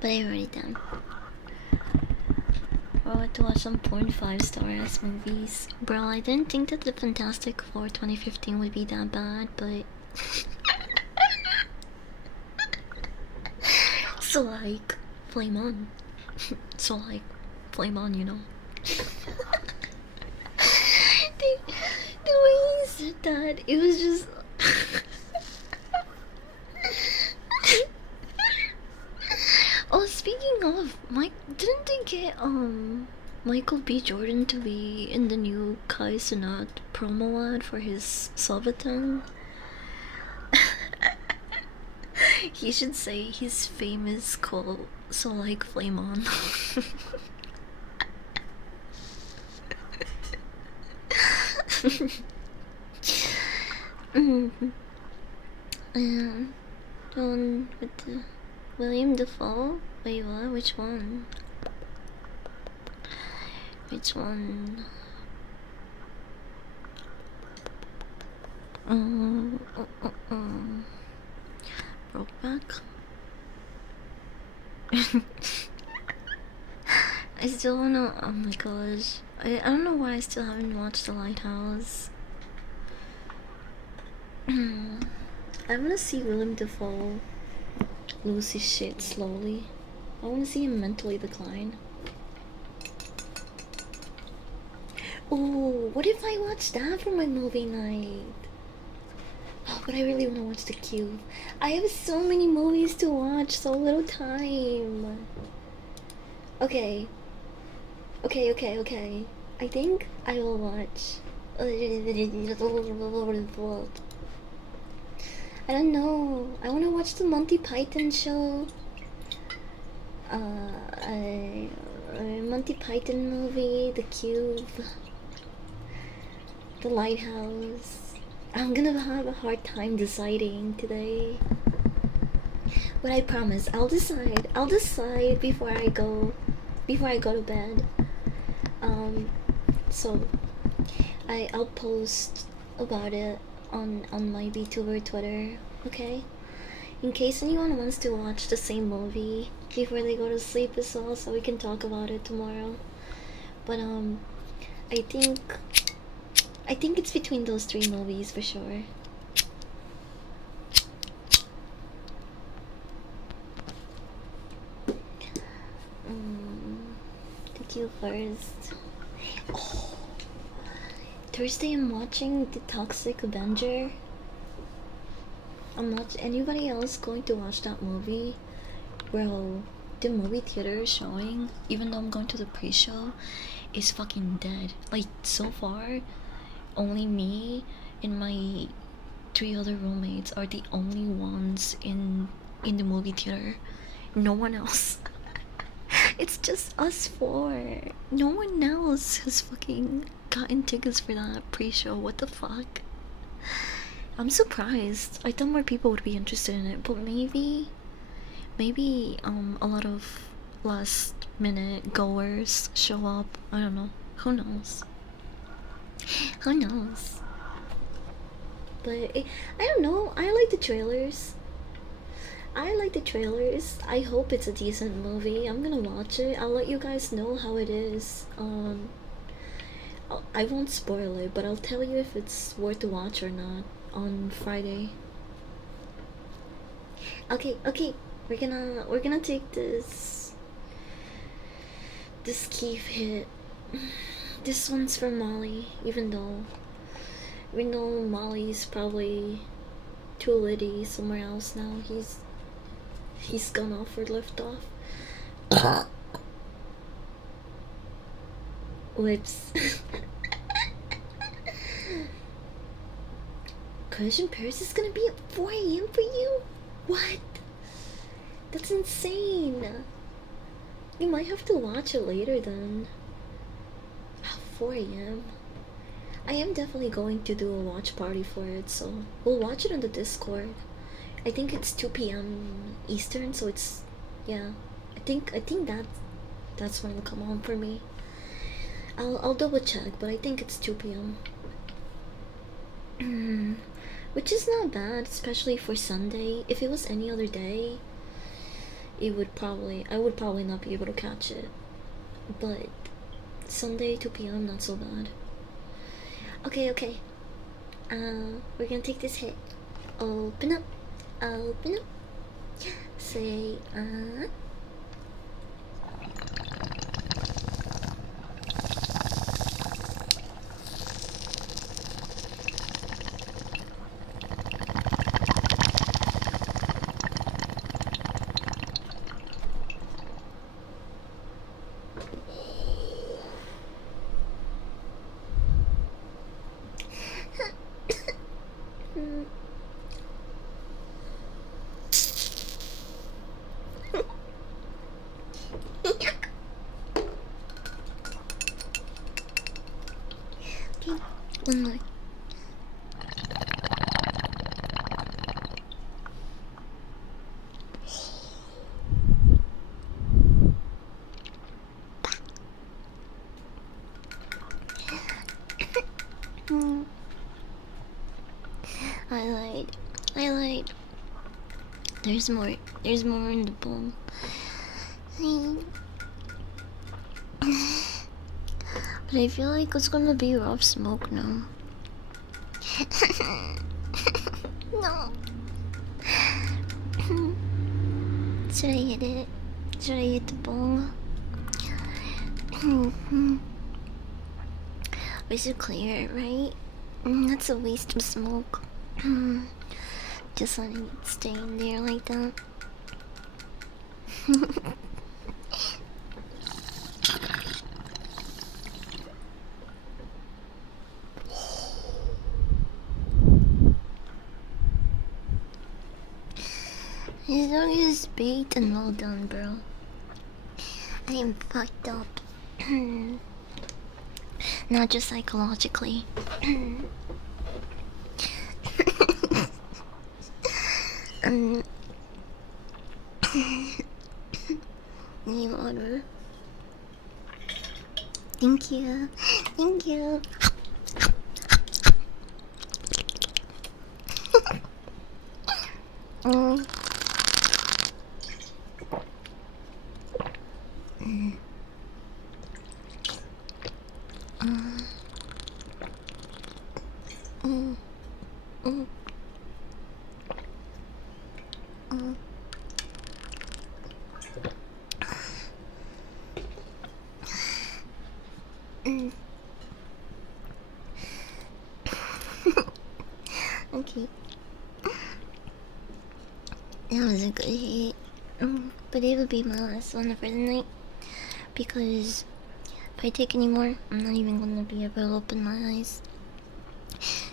But I wrote it down. I want to watch some porn 5-star ass movies. Bro, I didn't think that the Fantastic Four 2015 would be that bad, but. So, like, flame on. So, like, flame on, you know? the way he said that, it was just. Oh, speaking of, didn't they get Michael B. Jordan to be in the new Kai Cenat promo ad for his Subotan? He should say his famous quote, so like flame on. One with the William Dafoe? Wait, what? Which one? Which one? Brokeback? I still wanna. Oh my gosh. I don't know why I still haven't watched The Lighthouse. I wanna see Willem Dafoe lose his shit slowly. I wanna see him mentally decline. Oh, what if I watch that for my movie night? Oh, but I really wanna watch The Cube. I have so many movies to watch, so little time. Okay. Okay. I think I will watch. I don't know. I wanna watch the Monty Python show. Monty Python movie, The Cube, The Lighthouse. I'm gonna have a hard time deciding today. But I promise, I'll decide. I'll decide before I go to bed. So I'll post about it on my VTuber Twitter, okay? In case anyone wants to watch the same movie before they go to sleep as well, so we can talk about it tomorrow. But I think it's between those 3 movies for sure. Thank you first. Oh, Thursday I'm watching The Toxic Avenger. Anybody else going to watch that movie? Bro, the movie theater is showing, even though I'm going to the pre-show, is fucking dead. Like, so far, only me and my 3 other roommates are the only ones in the movie theater. No one else. It's just us 4. No one else has fucking gotten tickets for that pre-show. What the fuck? I'm surprised. I thought more people would be interested in it, but maybe a lot of last minute goers show up. I don't know. Who knows? But I don't know. I like the trailers. I hope it's a decent movie. I'm gonna watch it. I'll let you guys know how it is. I won't spoil it, but I'll tell you if it's worth to watch or not on Friday. Okay. We're gonna take this This Keith hit. This one's for Molly, even though Molly's probably too litty somewhere else now. He's gone off for liftoff. Whoops. Crash in Paris is gonna be at 4 a.m. for you? What? That's insane. You might have to watch it later then. 4 a.m. I am definitely going to do a watch party for it, so we'll watch it on the Discord. I think it's 2 p.m. Eastern, so it's, yeah. I think that's when it'll come on for me. I'll double check, but I think it's 2 p.m. Which is not bad, especially for Sunday. If it was any other day, I would probably not be able to catch it. But Sunday 2 p.m. not so bad. Okay. We're gonna take this hit. Open up. Say one more. I lied. There's more in the bowl. But I feel like it's gonna be rough smoke now. No. Should I hit it? Should I hit the bowl? We should clear it, right? That's a waste of smoke. Just letting it stay in there like that. As long as it's baked and well done, bro. I am fucked up. Not just psychologically. Need water. Thank you. Okay. That was a good hit. But it would be my last one for the night. Because if I take any more, I'm not even gonna be able to open my eyes.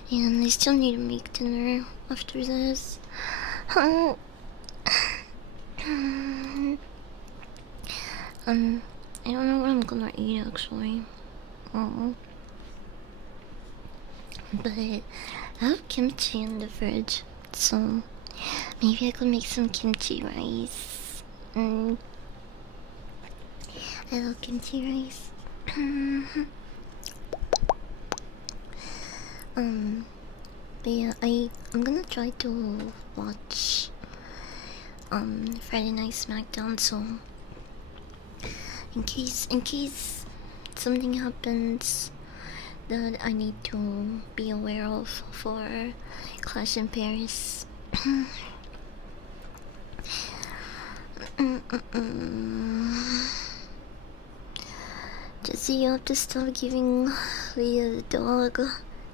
And I still need to make dinner after this. I don't know what I'm gonna eat actually. But I have kimchi in the fridge, so maybe I could make some kimchi rice. I love kimchi rice. But yeah, I'm gonna try to watch Friday Night SmackDown, so in case something happens that I need to be aware of for Clash in Paris. Jesse, you have to stop giving Leah the dog.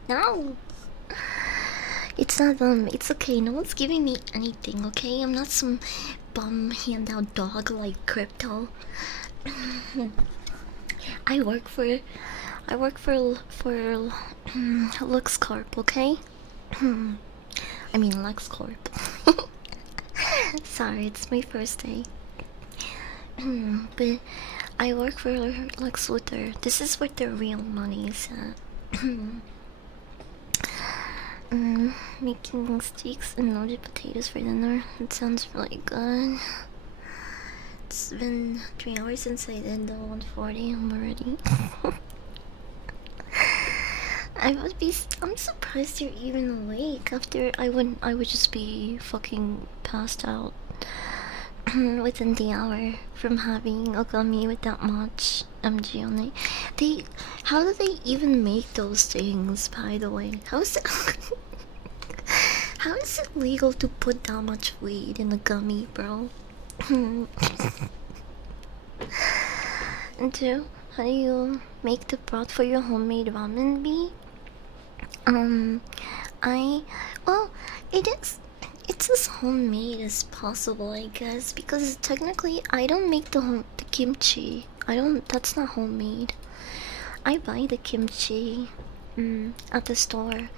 No! It's not it's okay, no one's giving me anything, okay? I'm not some bum handout dog like Crypto. I work for LuxCorp, okay? I mean LuxCorp. Sorry, it's my first day. But I work for Lex Luthor. This is where the real money is at. Making steaks and loaded potatoes for dinner. It sounds really good. It's been 3 hours since I did the 140. I'm already. I'm surprised you're even awake. After I would just be fucking passed out within the hour from having a gummy with that much MG on it. How do they even make those things? By the way, how is it? How is it legal to put that much weed in a gummy, bro? And two, how do you make the broth for your homemade ramen be? I well, it's as homemade as possible, I guess, because technically I don't make the kimchi. I don't. That's not homemade. I buy the kimchi at the store,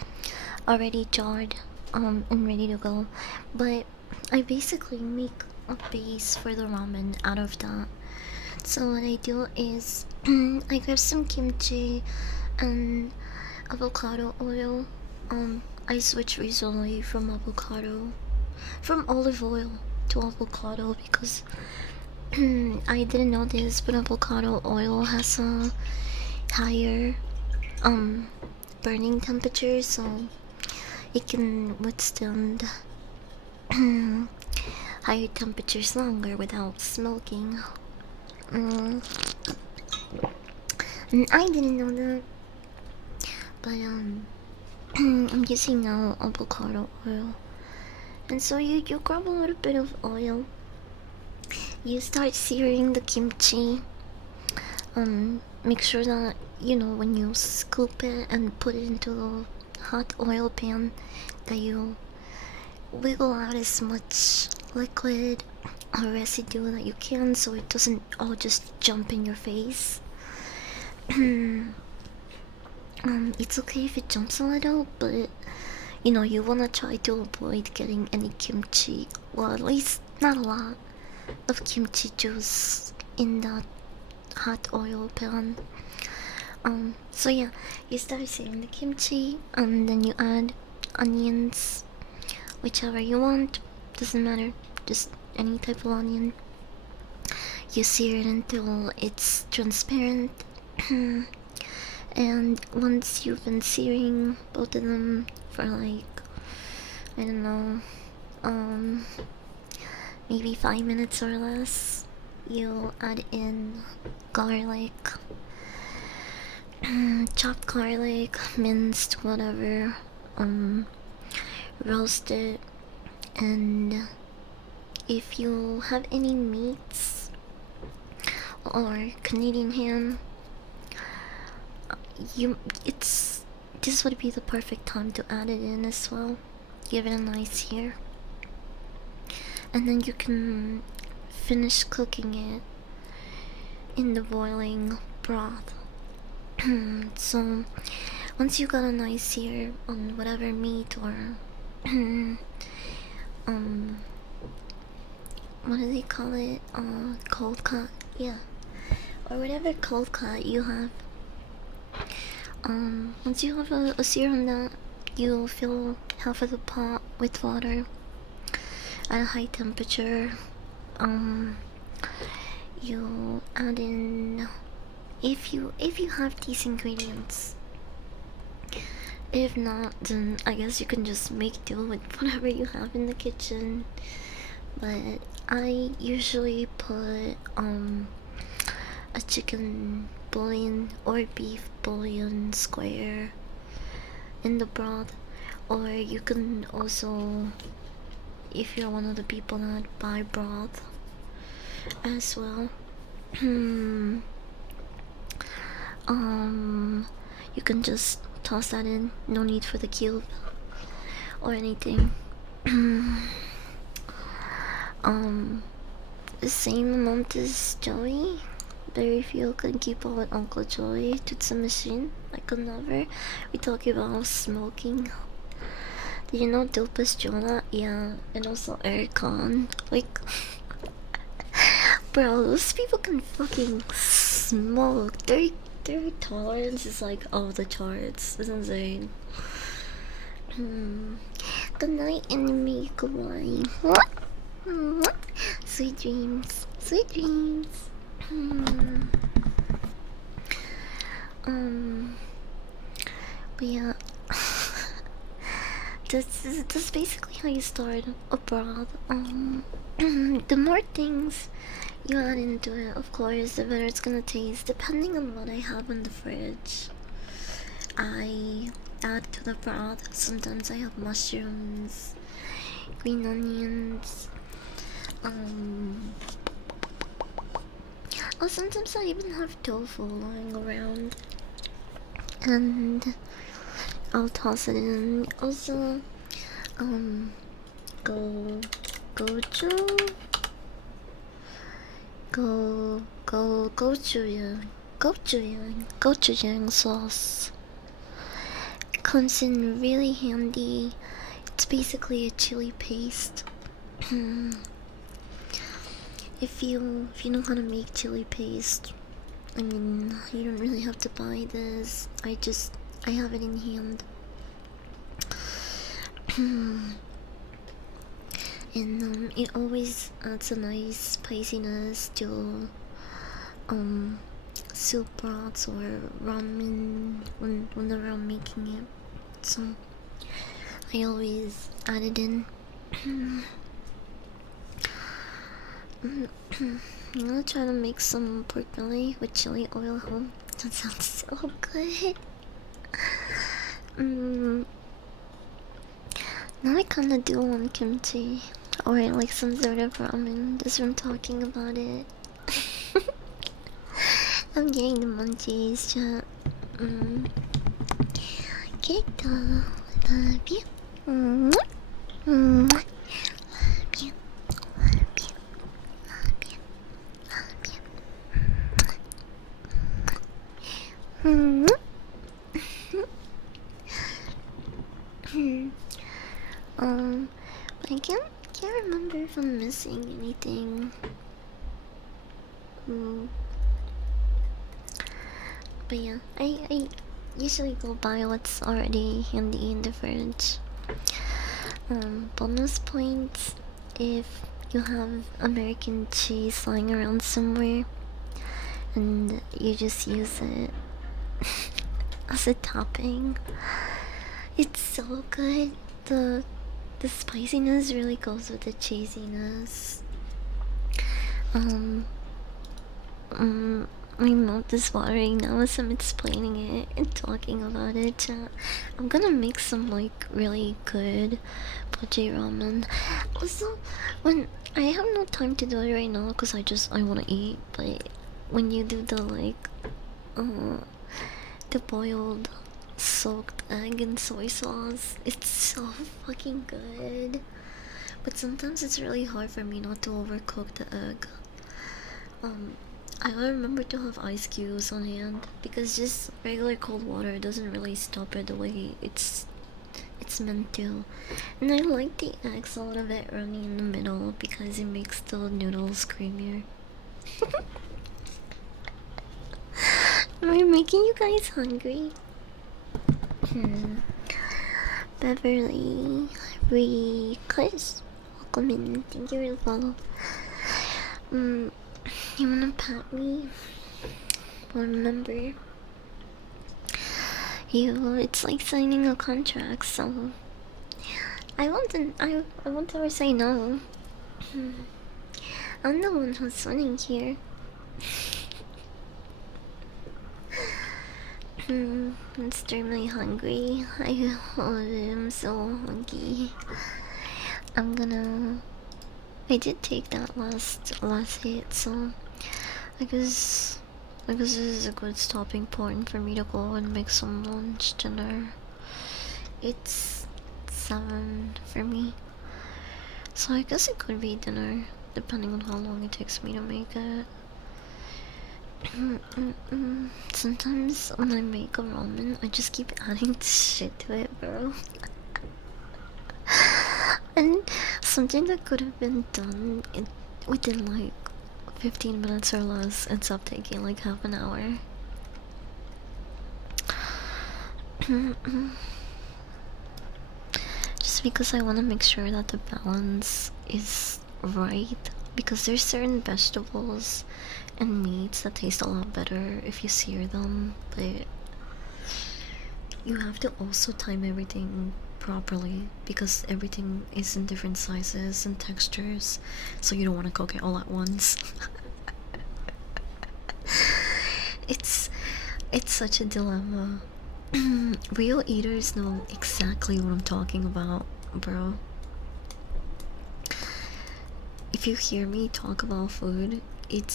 already jarred, and ready to go. But I basically make a base for the ramen out of that. So what I do is I grab some kimchi and avocado oil. I switch recently from olive oil to avocado because I didn't know this, but avocado oil has a higher burning temperature, so it can withstand higher temperatures longer without smoking. And I didn't know that, but I'm using now avocado oil. And so you grab a little bit of oil. You start searing the kimchi. Make sure that when you scoop it and put it into the hot oil pan, that you wiggle out as much liquid or residue that you can, so it doesn't all just jump in your face. It's okay if it jumps a little, but you wanna try to avoid getting any kimchi, well, at least not a lot of kimchi juice in that hot oil pan. So yeah, you start searing the kimchi, and then you add onions, whichever you want, doesn't matter, just any type of onion. You sear it until it's transparent. And once you've been searing both of them for like, I don't know, maybe 5 minutes or less, you'll add in garlic, chopped garlic, minced, whatever, roast it, and if you have any meats or Canadian ham, this would be the perfect time to add it in as well. Give it a nice sear, and then you can finish cooking it in the boiling broth. So once you got a nice sear on whatever meat or what do they call it? Cold cut, yeah, or whatever cold cut you have. Once you have a sear on that, you fill half of the pot with water at a high temperature. You add in, if you have these ingredients. If not, then I guess you can just make do with whatever you have in the kitchen. But I usually put a chicken bouillon or beef bouillon square in the broth, or you can also, if you're one of the people that buy broth as well, you can just toss that in. No need for the cube or anything. um, the same amount as Joey. Very few can keep up with Uncle Joey to the machine. I could never. We talk about smoking. Did you know Dopus Jonah? Yeah, and also Ericon. Like, bro, those people can fucking smoke. Their tolerance is like off the charts. It's insane. Good night, enemy. Goodbye. Sweet dreams. Sweet dreams. But yeah. That's basically how you start abroad. The more things you add into it, of course, the better it's gonna taste, depending on what I have in the fridge. I add to the broth. Sometimes I have mushrooms, green onions. Oh, sometimes I even have tofu lying around, and I'll toss it in. Also, gochu, gochujang sauce comes in really handy. It's basically a chili paste. If you know how to make chili paste, I mean, you don't really have to buy this. I have it in hand. And it always adds a nice spiciness to soup broths or ramen whenever I'm making it. So I always add it in. I'm gonna try to make some pork belly with chili oil home. That sounds so good. Now I kinda do want kimchi. Or like some sort of ramen, just from talking about it. I'm getting the munchies, chat. Get love you. Love you. Love you. I can't remember if I'm missing anything. But yeah, I usually go by what's already handy in the fridge. Bonus points if you have American cheese lying around somewhere and you just use it as a topping. It's so good. The spiciness really goes with the cheesiness. My mouth is watering now as I'm explaining it and talking about it. I'm gonna make some like really good poche ramen. Also, when I have no time to do it right now because I wanna eat. But when you do the boiled soaked egg and soy sauce, it's so fucking good. But sometimes it's really hard for me not to overcook the egg. I gotta remember to have ice cubes on hand because just regular cold water doesn't really stop it the way it's meant to. And I like the eggs a little bit runny in the middle because it makes the noodles creamier. Am I making you guys hungry? Beverly, Chris, welcome in. Thank you for the follow. You wanna pat me? Well, remember, it's like signing a contract, so I won't ever say no. I'm the one who's winning here. I'm extremely hungry. I'm so hungry. I did take that last hit, so I guess Because this is a good stopping point for me to go and make some lunch dinner. It's 7 for me. So I guess it could be dinner, depending on how long it takes me to make it. Sometimes when I make a ramen, I just keep adding shit to it, bro. And something that could have been done within like 15 minutes or less ends up taking like half an hour. Just because I want to make sure that the balance is right. Because there's certain vegetables and meats that taste a lot better if you sear them, but you have to also time everything properly because everything is in different sizes and textures, so you don't want to cook it all at once. it's it's such a dilemma. Real eaters know exactly what I'm talking about, bro. If you hear me talk about food, it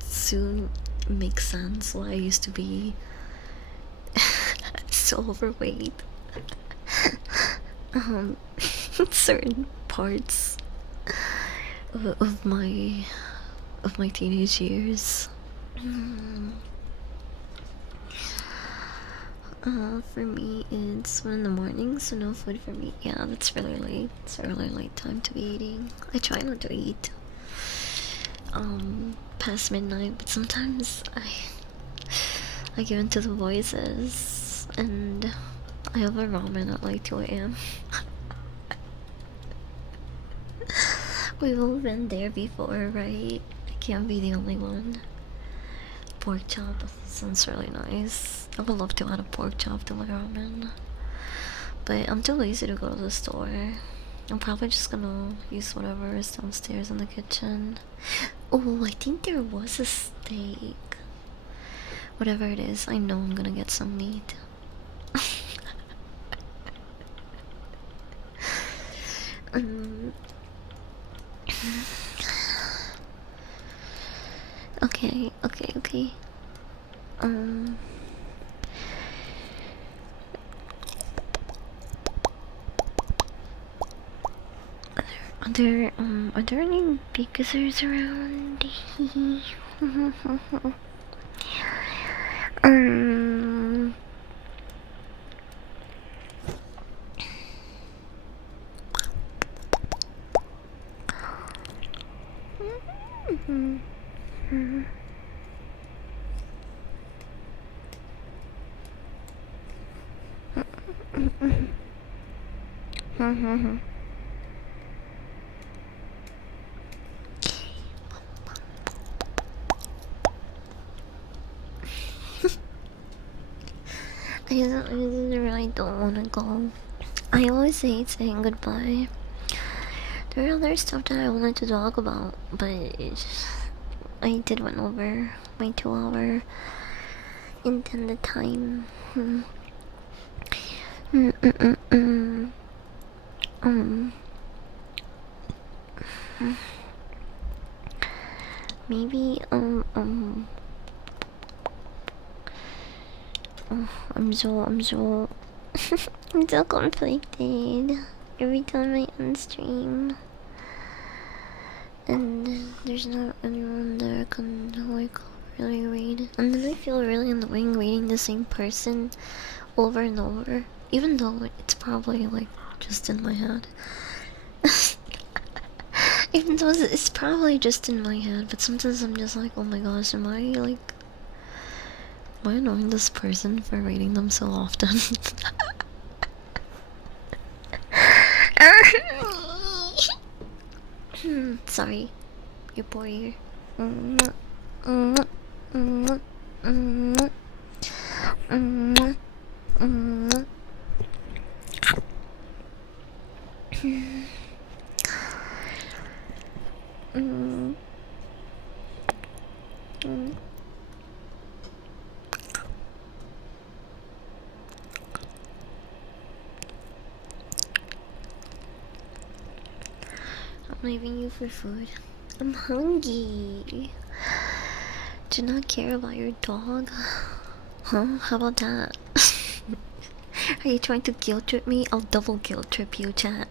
soon makes sense why I used to be so overweight. um, certain parts of my teenage years. For me, it's 1 in the morning, so no food for me. Yeah, that's really late. It's a really late time to be eating. I try not to eat past midnight, but sometimes I give in to the voices, and I have a ramen at like 2 a.m. We've all been there before, right? I can't be the only one. Pork chop sounds really nice. I would love to add a pork chop to my ramen, but I'm too lazy to go to the store. I'm probably just gonna use whatever is downstairs in the kitchen. Oh, I think there was a steak. Whatever it is, I know I'm gonna get some meat. um, okay, okay, okay. Are there any Picasers around? um, I really don't want to go. I always hate saying goodbye. There are other stuff that I wanted to talk about, but I did went over my 2 hour intended time. Maybe I'm so I'm so conflicted every time I unstream, and there's not anyone that I can like really read, and then I feel really annoying reading the same person over and over, even though it's probably like just in my head. Even though it's probably just in my head, but sometimes I'm just like, oh my gosh, am I annoying this person for reading them so often? Sorry, your poor ear. I'm leaving you for food. I'm hungry. Do not care about your dog? Huh? How about that? Are you trying to guilt trip me? I'll double guilt trip you, chat.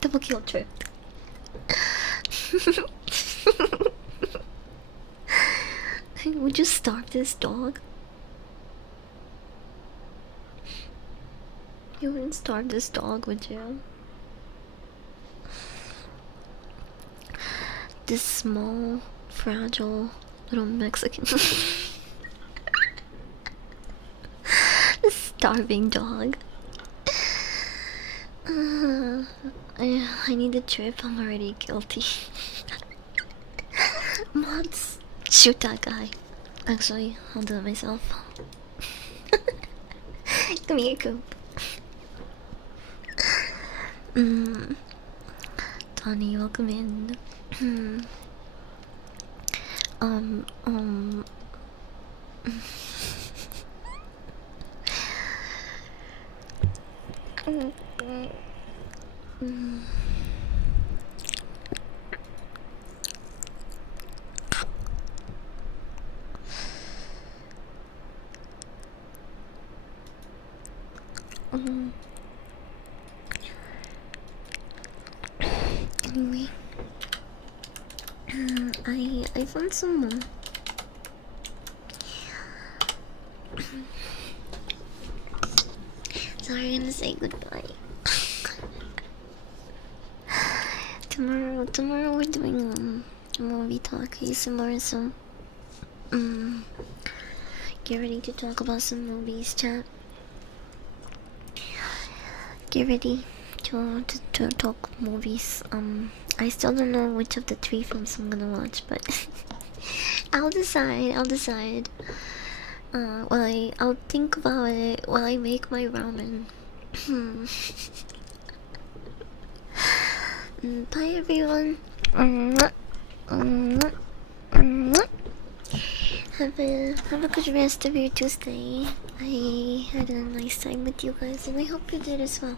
Double guilt trip. Would you starve this dog? You wouldn't starve this dog, would you? This small, fragile little Mexican. Starving dog. I need a trip. I'm already guilty. Mods, shoot that guy. Actually, I'll do it myself. Come here, Coop. Donnie, welcome in. um, um. Anyway, I found some more. So we're gonna say goodbye. Tomorrow we're doing movie talk ASMR, so get ready to talk about some movies, chat. Get ready to talk movies. I still don't know which of the 3 films I'm gonna watch, but I'll decide. I'll think about it while I make my ramen. Bye everyone. Have a good rest of your Tuesday. I had a nice time with you guys, and I hope you did as well.